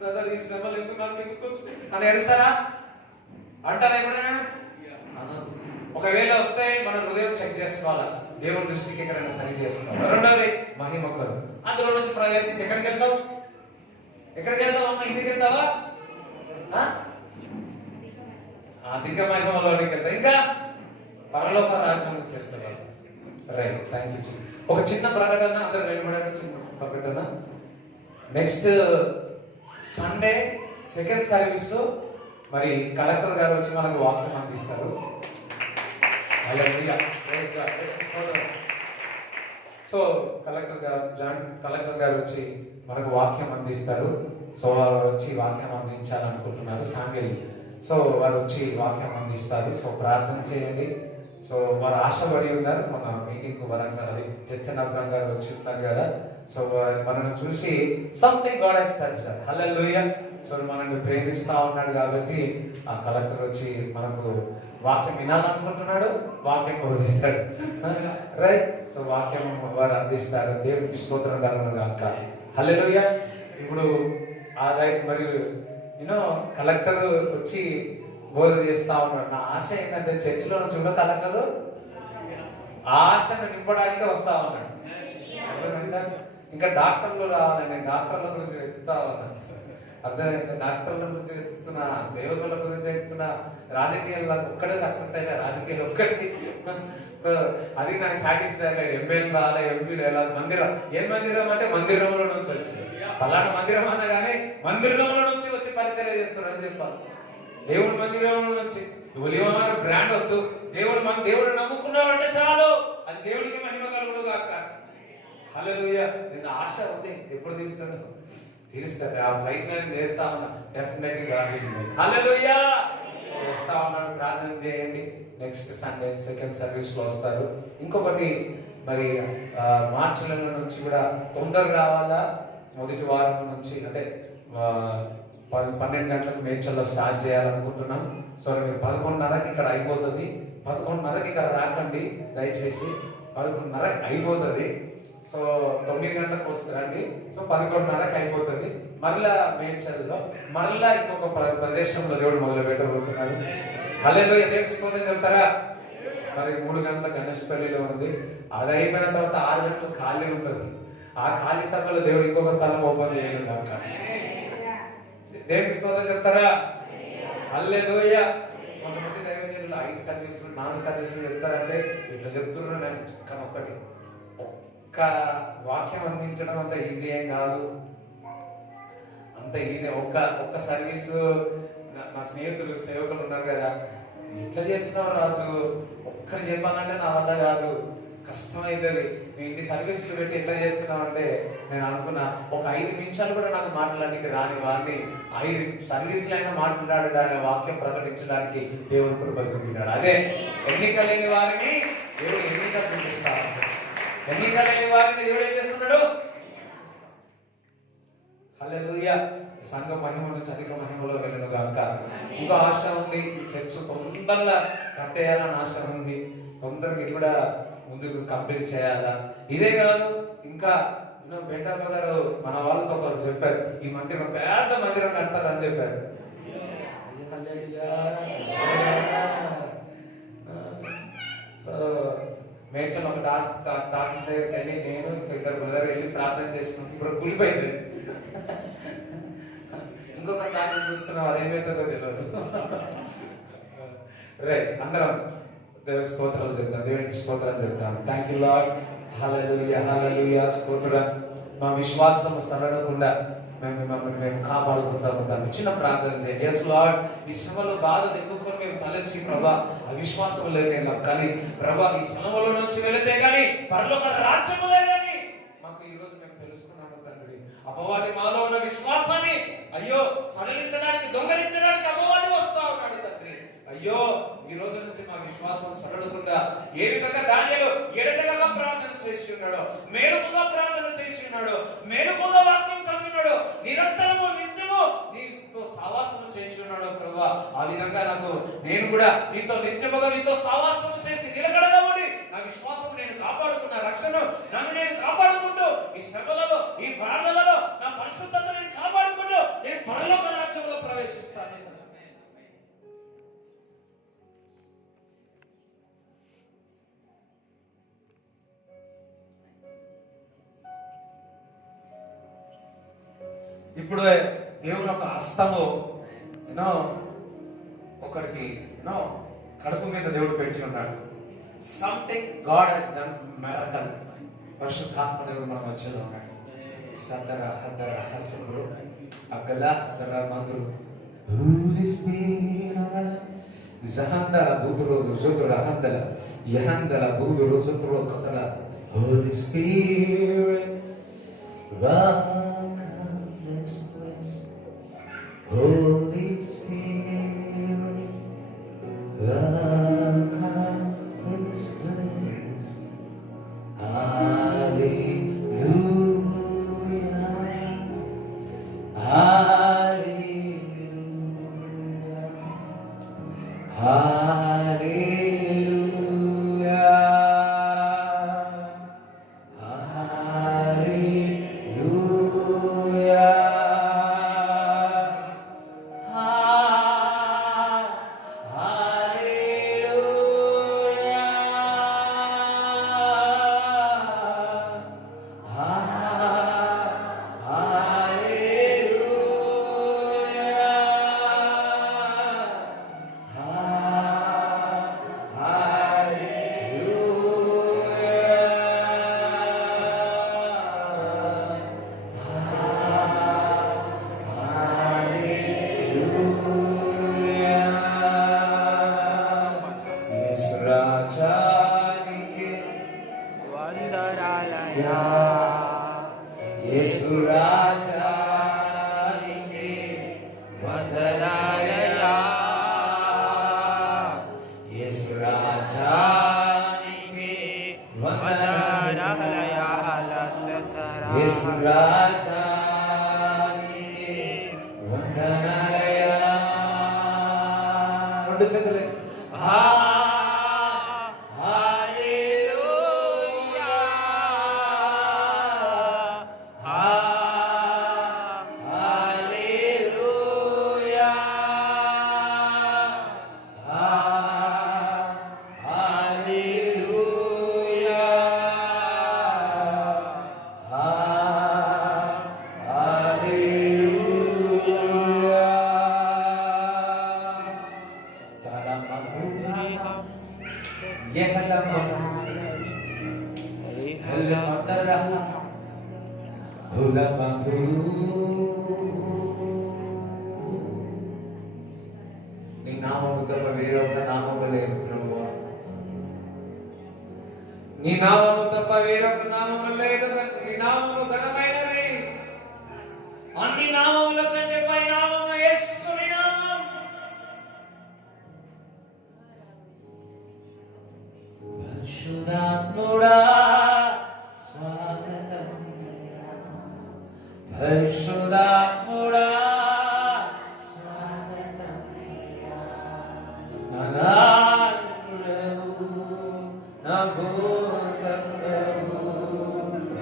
బ్రదర్ ఈ శ్రమలు ఎందుకు నాకు ఎందుకు అని అడుస్తారా? అంటారా ఎప్పుడైనా? ఒకవేళ వస్తే మన హృదయం చెక్ చేసుకోవాలా, దేవుడి దృష్టికి ఎక్కడైనా సరి చేసుకోవాలి. రెండోది మహిమ కొరకు. అందులో నుంచి ప్రవేశించి ఎక్కడికి వెళ్తావు? అమ్మ? ఇంటికి వెళ్తావా? అధిక మహిమలోనికి వెళ్తా. ఇంకా పరలోక రాజ్యం చేస్తున్నారు. Right, thank you. ఒక చిన్న ప్రకటన, అందరూ నిలబడండి. చిన్న ప్రకటన. నెక్స్ట్ సండే సెకండ్ సర్వీస్ మరి కలెక్టర్ గారు వచ్చి మనకు వాక్యం అందిస్తారు. సో కలెక్టర్ గారు వచ్చి మనకు వాక్యం అందిస్తారు. సో వారు వచ్చి వాక్యం అందించాలనుకుంటున్నారు, సాంగిల్. సో వారు వచ్చి వాక్యం అందిస్తారు. సో ప్రార్థన చేయండి. సో వారు ఆశపడి ఉన్నారు. మన మీటింగ్ వరంగల్ అది చర్చనబ్రం గారు వచ్చి ఉన్నారు కదా. సో మనల్ని చూసి something God has touched. Hallelujah. So మనల్ని ప్రేమిస్తా ఉన్నాడు కాబట్టి ఆ కలెక్టర్ వచ్చి మనకు వాక్యం వినాలనుకుంటున్నాడు, వాక్యం బోధిస్తాడు. రైట్. సో వాక్యం వారు అందిస్తారు. దేవునికి స్తోత్రం కలుగును గాక. హల్లెలూయా. ఇప్పుడు మరియు కలెక్టర్ వచ్చి బోధ చేస్తా ఉన్నాడు. నా ఆశ ఏంటంటే చర్చిలో చూడ కలెక్టర్ ఆశను నింపడానికి వస్తా ఉన్నాడు. ఇంకా డాక్టర్లు రావాలి. నేను డాక్టర్ల గురించి చెప్తా ఉన్నాను. అర్థమైంది? డాక్టర్ల గురించి చెప్తున్నా, సేవకుల గురించి చెప్తున్నా. రాజకీయాల్లో ఒక్కడే సక్సెస్ అయితే రాజకీయాలు ఒక్కటి అది నాకు సాటిస్ఫై లేదు. ఎమ్మెల్యే రాలే, ఎంపీలు వెళ్ళాలి. మందిరం ఏం మందిరం అంటే మందిరంలో నుంచి వచ్చింది. పలానా మందిరం అన్నా కానీ మందిరంలో నుంచి వచ్చి పరిచయం చేస్తున్నారు అని చెప్పాలి. దేవుడి మందిరంలో నుంచి ఉలివమాన బ్రాండ్ వద్దు. దేవుడు నమ్ముకున్నావు అంటే చాలు, అది దేవుడికి మహిమ కలుగును గాక. హల్లెలూయా. నేను ఆశ ఉంది, ఎప్పుడు తీరుస్తాడు. ఆ ప్రయత్నాన్ని చేస్తా ఉన్నా. Definitely God will make. Hallelujah. వస్తా ఉన్నాడు, ప్రార్థన చేయండి. నెక్స్ట్ సండే సెకండ్ సర్వీస్ లో వస్తారు. ఇంకొకటి మరి మార్చి నెల నుంచి కూడా తొందరగా రావాలా. మొదటి వారం నుంచి అంటే 12 గంటలకు మేడ్చల్లో స్టార్ట్ చేయాలనుకుంటున్నాం. సో మీరు 11:30కి ఇక్కడ అయిపోతుంది. 11:30కి ఇక్కడ రాకండి దయచేసి. 11:30కి అయిపోతుంది. సో 9 గంటలకు వస్తారండి. సో 11:30కి అయిపోతుంది. మరలా మేడ్చల్లో మరలా ఇంకొక ప్రదేశంలో దేవుడు మొదలు పెట్టబోతున్నాడు. హల్లెలూయా. దేవునికి స్తోత్రం చెప్తారా? మరి 3 గంటల గణేష్పల్లిలో ఉంది. అది అయిపోయిన తర్వాత 6 గంటలు ఖాళీ ఉంటుంది. ఆ ఖాళీ స్థలంలో దేవుడు ఇంకొక స్థలం ఓపెన్ చేయడం కాక. దేవునికి స్తోత్రం చెప్తారా? హల్లెలూయా. కొంతమంది దైవజనులు 5 సర్వీసులు 4 సర్వీసులు చెప్తారంటే ఇట్లా చెప్తున్నారు. నేను కానీ ఒక్క వాక్యం అందించడం అంత ఈజీ ఏం కాదు. అంత ఈజీ ఒక్క సర్వీస్. నా స్నేహితులు సేవకులు ఉన్నారు కదా, ఎట్లా చేస్తున్నావు రాజు, ఒక్కరు చెప్పాలంటే నా వల్ల కాదు, కష్టమైతుంది. నేను ఇన్ని సర్వీసులు పెట్టి ఎట్లా చేస్తున్నావు అంటే నేను అనుకున్నా ఒక 5 నిమిషాలు కూడా నాకు మాట్లాడడానికి రాని వాడిని 5 సర్వీసులైనా మాట్లాడడానికి, వాక్యం ప్రకటించడానికి దేవుడు కృప చూపినాడు. అదే ఎన్నిక లేని వారిని దేవుడు ఎన్నిక చూపిస్తాడు. ఎన్నిక లేని వారిని దేవుడు ఏం చేస్తున్నాడు? హల్లెలూయా. సంఘ మహిమ నుంచి అధిక మహిమలో వెళ్ళను గాక. ఇంకో ఆశ ఉంది, ఈ చర్చ్ తొందరగా కట్టేయాలని ఆశ ఉంది. తొందరగా ఇది కూడా ముందుకు కంప్లీట్ చేయాలా. ఇదే కాదు, ఇంకా బెండమ్మ గారు మన వాళ్ళతో ఒకరు చెప్పారు, ఈ మందిరం పెద్ద మందిరం కడతారని చెప్పారు. సో మేడ్చల్ ఒక టాకీస్ దగ్గరికి వెళ్ళి నేను ఇంకా 2 బ్రదర్ వెళ్ళి ప్రార్థన చేసుకున్నాం. ఇప్పుడు కూలిపోయింది. ఇంకొక టాకీస్ చూస్తున్నాం, అదేమవుతుందో తెలియదు. రైట్, అందరం దేవుని స్తోత్రాలు చెప్తాం, దేవునికి స్తోత్రాలు చెప్తాం. Thank you Lord. Hallelujah, hallelujah. స్తోత్రం. మా విశ్వాసం సడలకుండా మేము కాపాడుకుంటాము. దాన్ని చిన్న ప్రార్థన చేయండి. ఎస్ లార్డ్, ఈ శ్రమలో బాధలు ఎందుకు మేము తలెచ్చి ప్రభా అవిశ్వాసం లేదేనా కానీ ప్రభా ఈ శ్రమలో నుంచి వెళితే కానీ పరలోక రాజ్యము లేదని మాకు ఈ రోజు మేము తెలుసుకున్నాము తండ్రి. అపవాది మాలో ఉన్న విశ్వాసాన్ని అయ్యో సడలించడానికి, దొంగలించడానికి అపవాది వస్తా ఉన్నాడు తండ్రి. అయ్యో ఈ రోజు నుంచి మా విశ్వాసం సడలకుండా ఏ విధంగా దానియేలు ఎడతెగక ప్రార్థన చేసి ఉన్నాడో, మేలుకుగా ప్రార్థన చేసి ఉన్నాడో, మేలుకుగా వాక్యం చదివినాడో, నిరంతరము నిత్యము నీతో సావాసం చేసి ఉన్నాడో ప్రభువా, ఆ విధంగా నేను కూడా నీతో నిత్యముగా నీతో సావాసం చేసి నిలకడగా ఉండి నా విశ్వాసం నేను కాపాడుకున్న రక్షణ నన్ను నేను కాపాడుకుంటూ ఈ శ్రమలలో ఈ బాధలలో నా పరిశుద్ధతను నేను కాపాడుకుంటూ నేను పరలోక రాజ్యంలో ప్రవేశిస్తాను. ఇప్పుడు దేవుని ఒక హస్తము ఒకడికి కడుపు మీద దేవుడు పెట్టి ఉన్నాడు. Something God has done miracle. పరిశుద్ధాత్మ దేవుడు మన మధ్యలో ఉన్నాడు. సదర హదర హసురు అగల హదర మందురు హోలీ స్పిరిట్ జహందల బుదురు జుదుర హందల యహందల బుదురు జుదురు కతల Holy Spirit Holy Spirit, welcome in this place. Hallelujah, hallelujah, hallelujah, hallelujah. యేసు రాజానికి వందనాలయ్యా, యేసు రాజానికి వందనాలయ్యా, యేసు రాజానికి వందనాలయ్యా. రెండు చేతులే నీ నామము తప్ప వేరొక నామము లేదు ప్రభువా, నీ నామము తప్ప వేరొక నామము లేదు. నీ నామము ఘనమైనది, అన్ని నామముల కంటే పై నామము యేసుని నామం. పరిశుద్ధాత్ముడా స్వాగతం, పరిశుద్ధాత్ముడా స్వాగతం, నా నాయకుడవు, నా బోధకుడవు,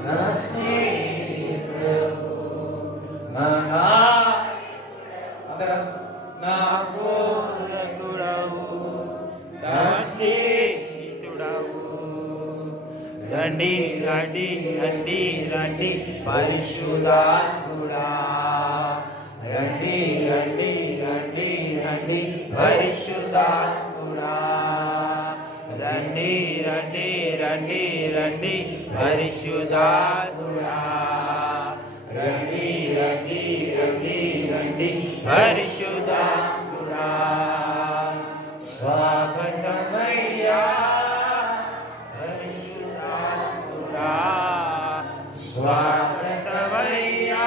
నా స్నేహితుడవు, నా నా బోధకుడవు, నా స్నేహితుడవు. రండి రండి రండి రండి పరిశుద్ధాత్ముడా, రండి రండి రండి రండి పరిశుద్ధాత్ముడా, రండి రండి రండి రండి పరిశుద్ధాత్ముడా, రండి రండి రండి రండి పరిశుద్ధాత్ముడా. స్వాగతమయ్యా పరిశుద్ధాత్ముడా, స్వాగతమయ్యా.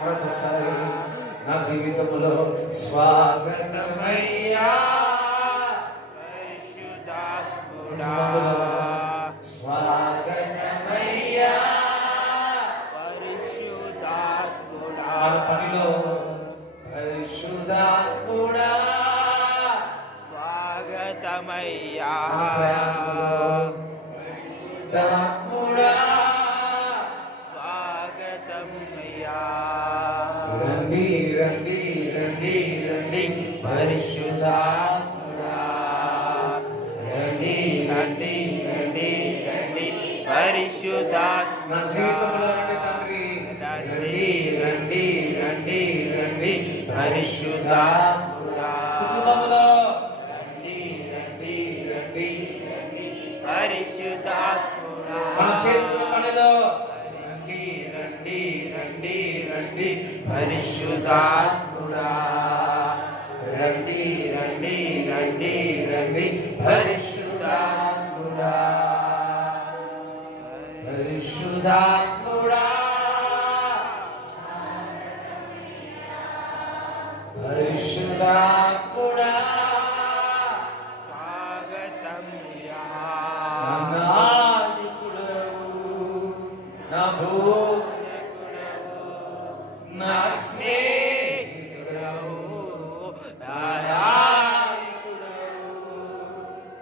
మరొకసారి నా జీవితంలో స్వాగతమయ్యా పరిశుద్ధాత్ముడా, స్వాగతమయ్యా పరిశుద్ధాత్ముడా. మన పనిలో పరిశుద్ధాత్ముడా స్వాగతమయ్యా, పరిశుద్ధాత్ముడా స్వాగతమయ్యా. రండి రండి రండి రండి పరిశుద్ధాత్ముడా, రండి రండి రండి రండి పరిశుద్ధాత్మ. నా జీవితంలో రండి తండ్రి, రండి రండి రండి రండి పరిశుద్ధాత్ముడా. కుటుంబంలో రండి రండి రండి రండి పరిశుద్ధాత్ముడా. మనం చేస్తున్న పనిలో రండి రండి రండి రండి పరిశుద్ధాత్ముడా, రండి రండి రండి రండి పరిశుద్ధాత్ముడా, పరిశుద్ధాత్ముడా, పరిశుద్ధాత్ముడా స్వాగతమయ్యా. నా నాయకుడవు, నా బోధకుడవు, నా స్నేహితుడవు, నా నాయకుడవు,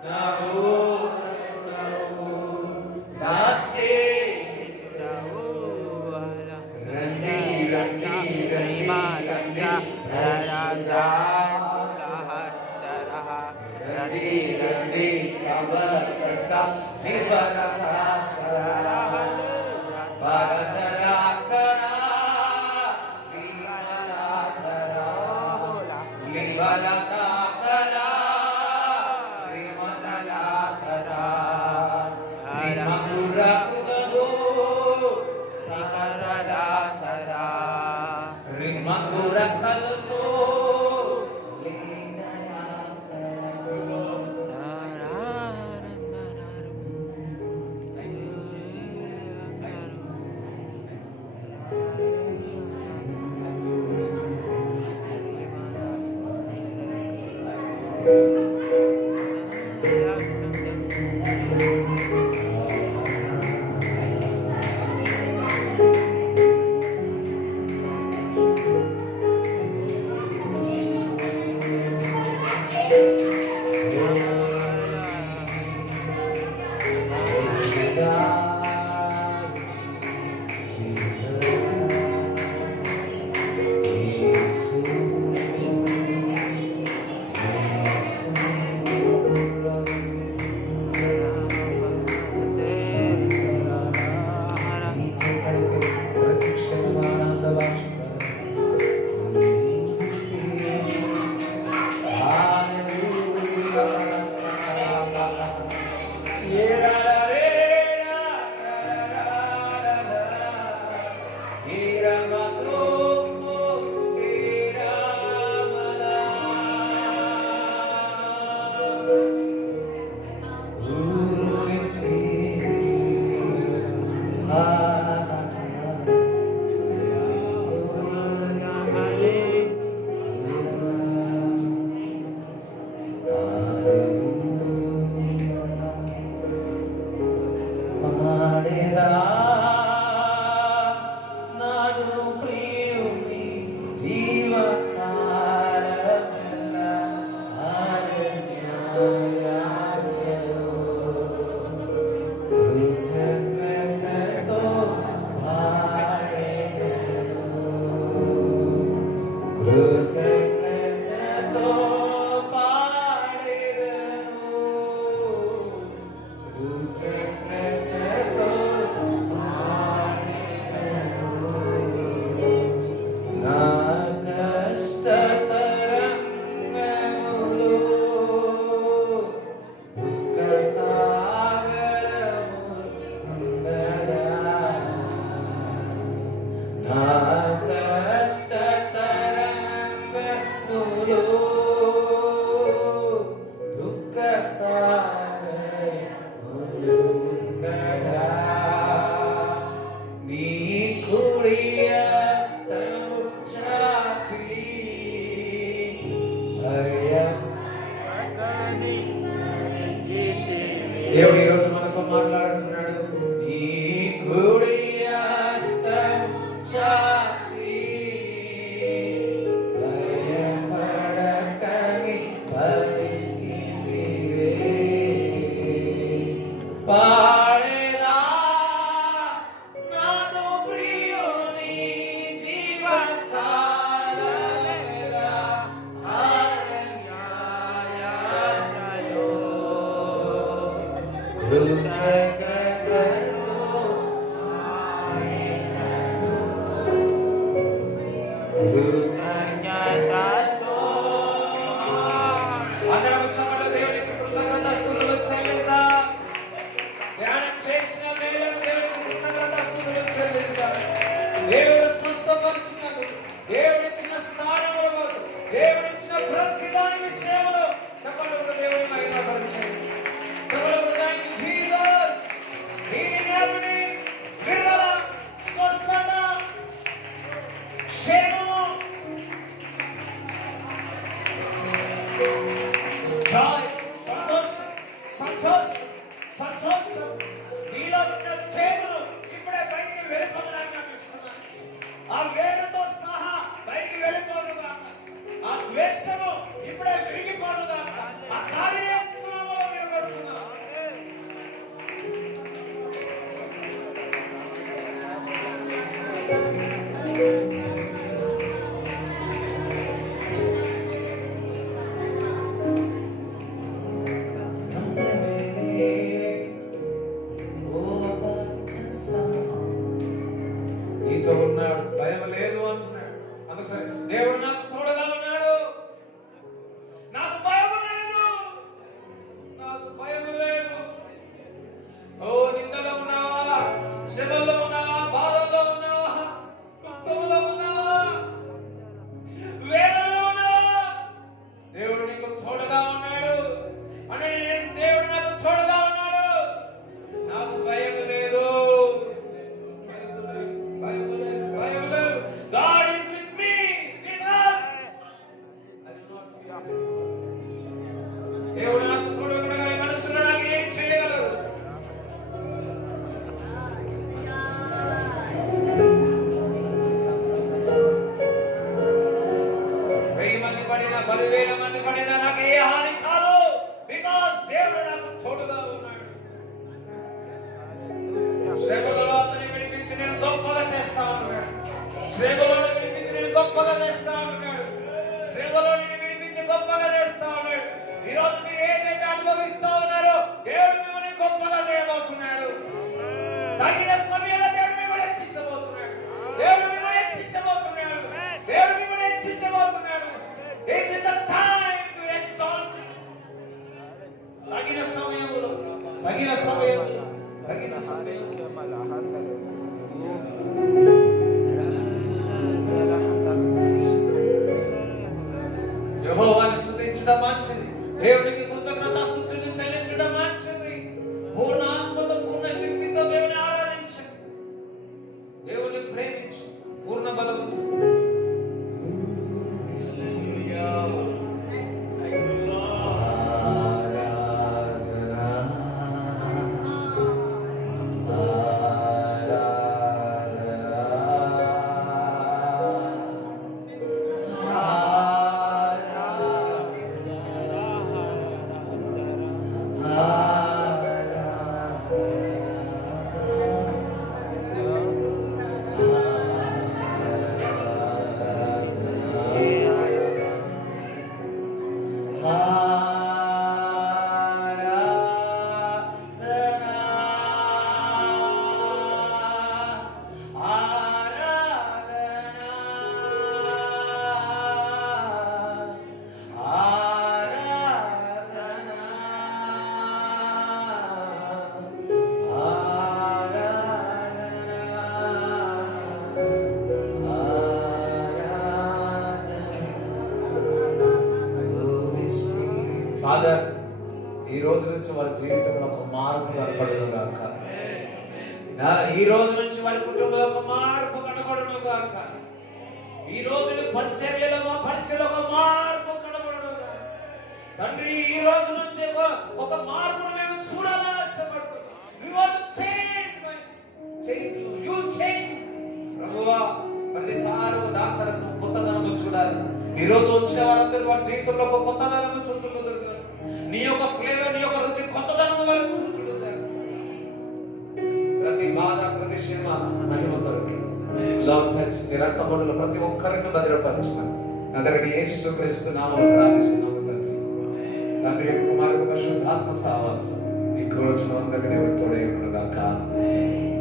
నా బోధకుడవు, నా స్నేహితుడవు. రండి రండి రండి రండి రండి రండి కబసత నిబరకరా భరతరాకరా లీమలాకరా లీమలాకరా లీమలాకరా లీమదురకుగో సకరలాకరా లీమదురకలుగో కృతజ్ఞతతో నా కష్టతరంగములో దుఃఖ సాగరము ఉండగా నా కష్టతరంగములో దుఃఖ సాగరములు ఉండగా నీ కుడి హస్తము చాపి దేవుడు ఈరోజు మనతో మాట్లాడుతున్నాడు. నీ కుడి హస్తం చాపి భయపడకని పలికితివే. పాడేదా నాను ప్రియుని జీవకాలమెలా హరణ్యాయలో కృతజ్ఞతతో అందరం ఉచ్చమట దేవునికి కృతజ్ఞతాస్తుతులు చెల్లిద్దాం. ధ్యానం చేసిన మేలును దేవునికి కృతజ్ఞతాస్తుతులు చెల్లిద్దాం. దేవుడు స్వస్థపరిచినకు, దేవుడిచ్చిన స్థానముల వరకు, దేవుడిచ్చిన ప్రతి దాని విషయంలో చెప్పండి దేవుని మహిమపరచండి. Thank you, Jesus. Healing happening, విడుదల, స్వస్థత, క్షేమము, joy, సంతోషం, సంతోషం, సంతోషం. నీలో ఉన్న చేతులు ఇప్పుడే బయటికి వెళ్ళిపోవడానికి అనిపిస్తున్నాను. ఆ వేరుతో సహా బయటికి వెళ్ళిపోనుగా, ఆ ద్వేషము ఇప్పుడే విరిగిపోనుగా, ఆ కార్యక్రమంలో విరగొచ్చుగా. నీతో ఉన్నాడు, భయం లేదు అంటున్నాడు. అందుకని దేవుడు నాకు తోడుగా ఉన్నాడు, నాకు భయం లేదు, నాకు భయం లేదు. ఓ నిందలో ఉన్నావా, శ్రమలో ఉన్నావా, బాధల్లో ఉన్నావా, దుఃఖంలో ఉన్నావా, వేదనలో ఉన్నావా, దేవుడు నీకు తోడుగా ఉన్నాడు. అని దేవుడు నాకు తోడుగా ఉన్నాడు, నాకు భయం లేదు. God is with me, with us. I do not fear. దేవుడు నాకు తోడుగా మనసులో నాకు ఏం చేయగలరు? వెయ్యి మంది పడినా 10,000 మంది పడినా నాకు ఏ హాని కాదు. బికాస్ దేవుడు నాకు తోడుగా ఉన్నాడు. శ్రమలలో అతని విడిపించి నేను గొప్పగా చేస్తా ఉన్నాడు. శ్రమలలో విడిపించి నేను గొప్పగా చేస్తా ఉన్నాడు. శ్రమలో నేను విడిపించి గొప్పగా చేస్తా ఉన్నాడు. ఈ రోజు మీరు ఏదైతే అనుభవిస్తా ఉన్నారో దేవుడు మిమ్మల్ని గొప్పగా చేయబోతున్నాడు. తగిన సమయంలో దేవుడు మిమ్మల్ని హెచ్చించబోతున్నాడు. దేవుడు మిమ్మల్ని హెచ్చించబోతున్నాడు. దేవుడు మిమ్మల్ని హెచ్చించబోతున్నాడు. This is the time to exalt you. తగిన సమయంలో, తగిన సమయంలో, తగిన సమయంలో యెహోవాను స్తుతించడం మంచిది. దేవునికి కృతజ్ఞతాస్తుతులు చెల్లించడం మంచిది. పూర్ణ ఆత్మతో, పూర్ణ శక్తితో దేవుని ఆరాధించండి. దేవుని ప్రేమించు పూర్ణ బలముతో. వారి జీవితంలో ఒక మార్పు కనపడును గాక. ఈ రోజు నుంచి వారి కుటుంబంలో ఒక మార్పు కనపడును గాక. ఈ రోజు పరిచర్యలో మా పరిచయలో ఒక మార్పు కనబడును గాక. తండ్రి, ఈ రోజు నుంచి ఒక మార్పును మేము చూడాలని ఆశపడుతున్నాం. We want to change, you change. ప్రభువా, ప్రతిసారి ఒక దాసరసం కొత్తదనము చూడాలి. ఈ రోజు వచ్చిన వారందరూ వారి జీవితంలో ఒక కొత్తదనము చూచుకుంటారు. నీ యొక్క ఫ్లేవర్, నీ యొక్క రుచి, కొత్తదనము వారు చూచుకుంటారు. ప్రతి బాధ, ప్రతి శ్రమ మహిమ కొరకు లార్డ్ టచ్ నీ రక్తకొండలో ప్రతి ఒక్కరిని భద్రపరచుకుని నజరేయుడైన యేసుక్రీస్తు నామములో ప్రార్థిస్తున్నాము తండ్రి. తండ్రి యొక్క కుమారుడు పరిశుద్ధాత్మ సహవాసం ఈ రోజున అందరికీ దేవుడు తోడై ఉండును గాక.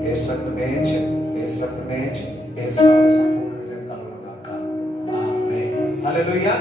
యేసు రక్తమే సంపూర్ణ విజయం కలుగును గాక. ఆమేన్. హల్లెలూయా.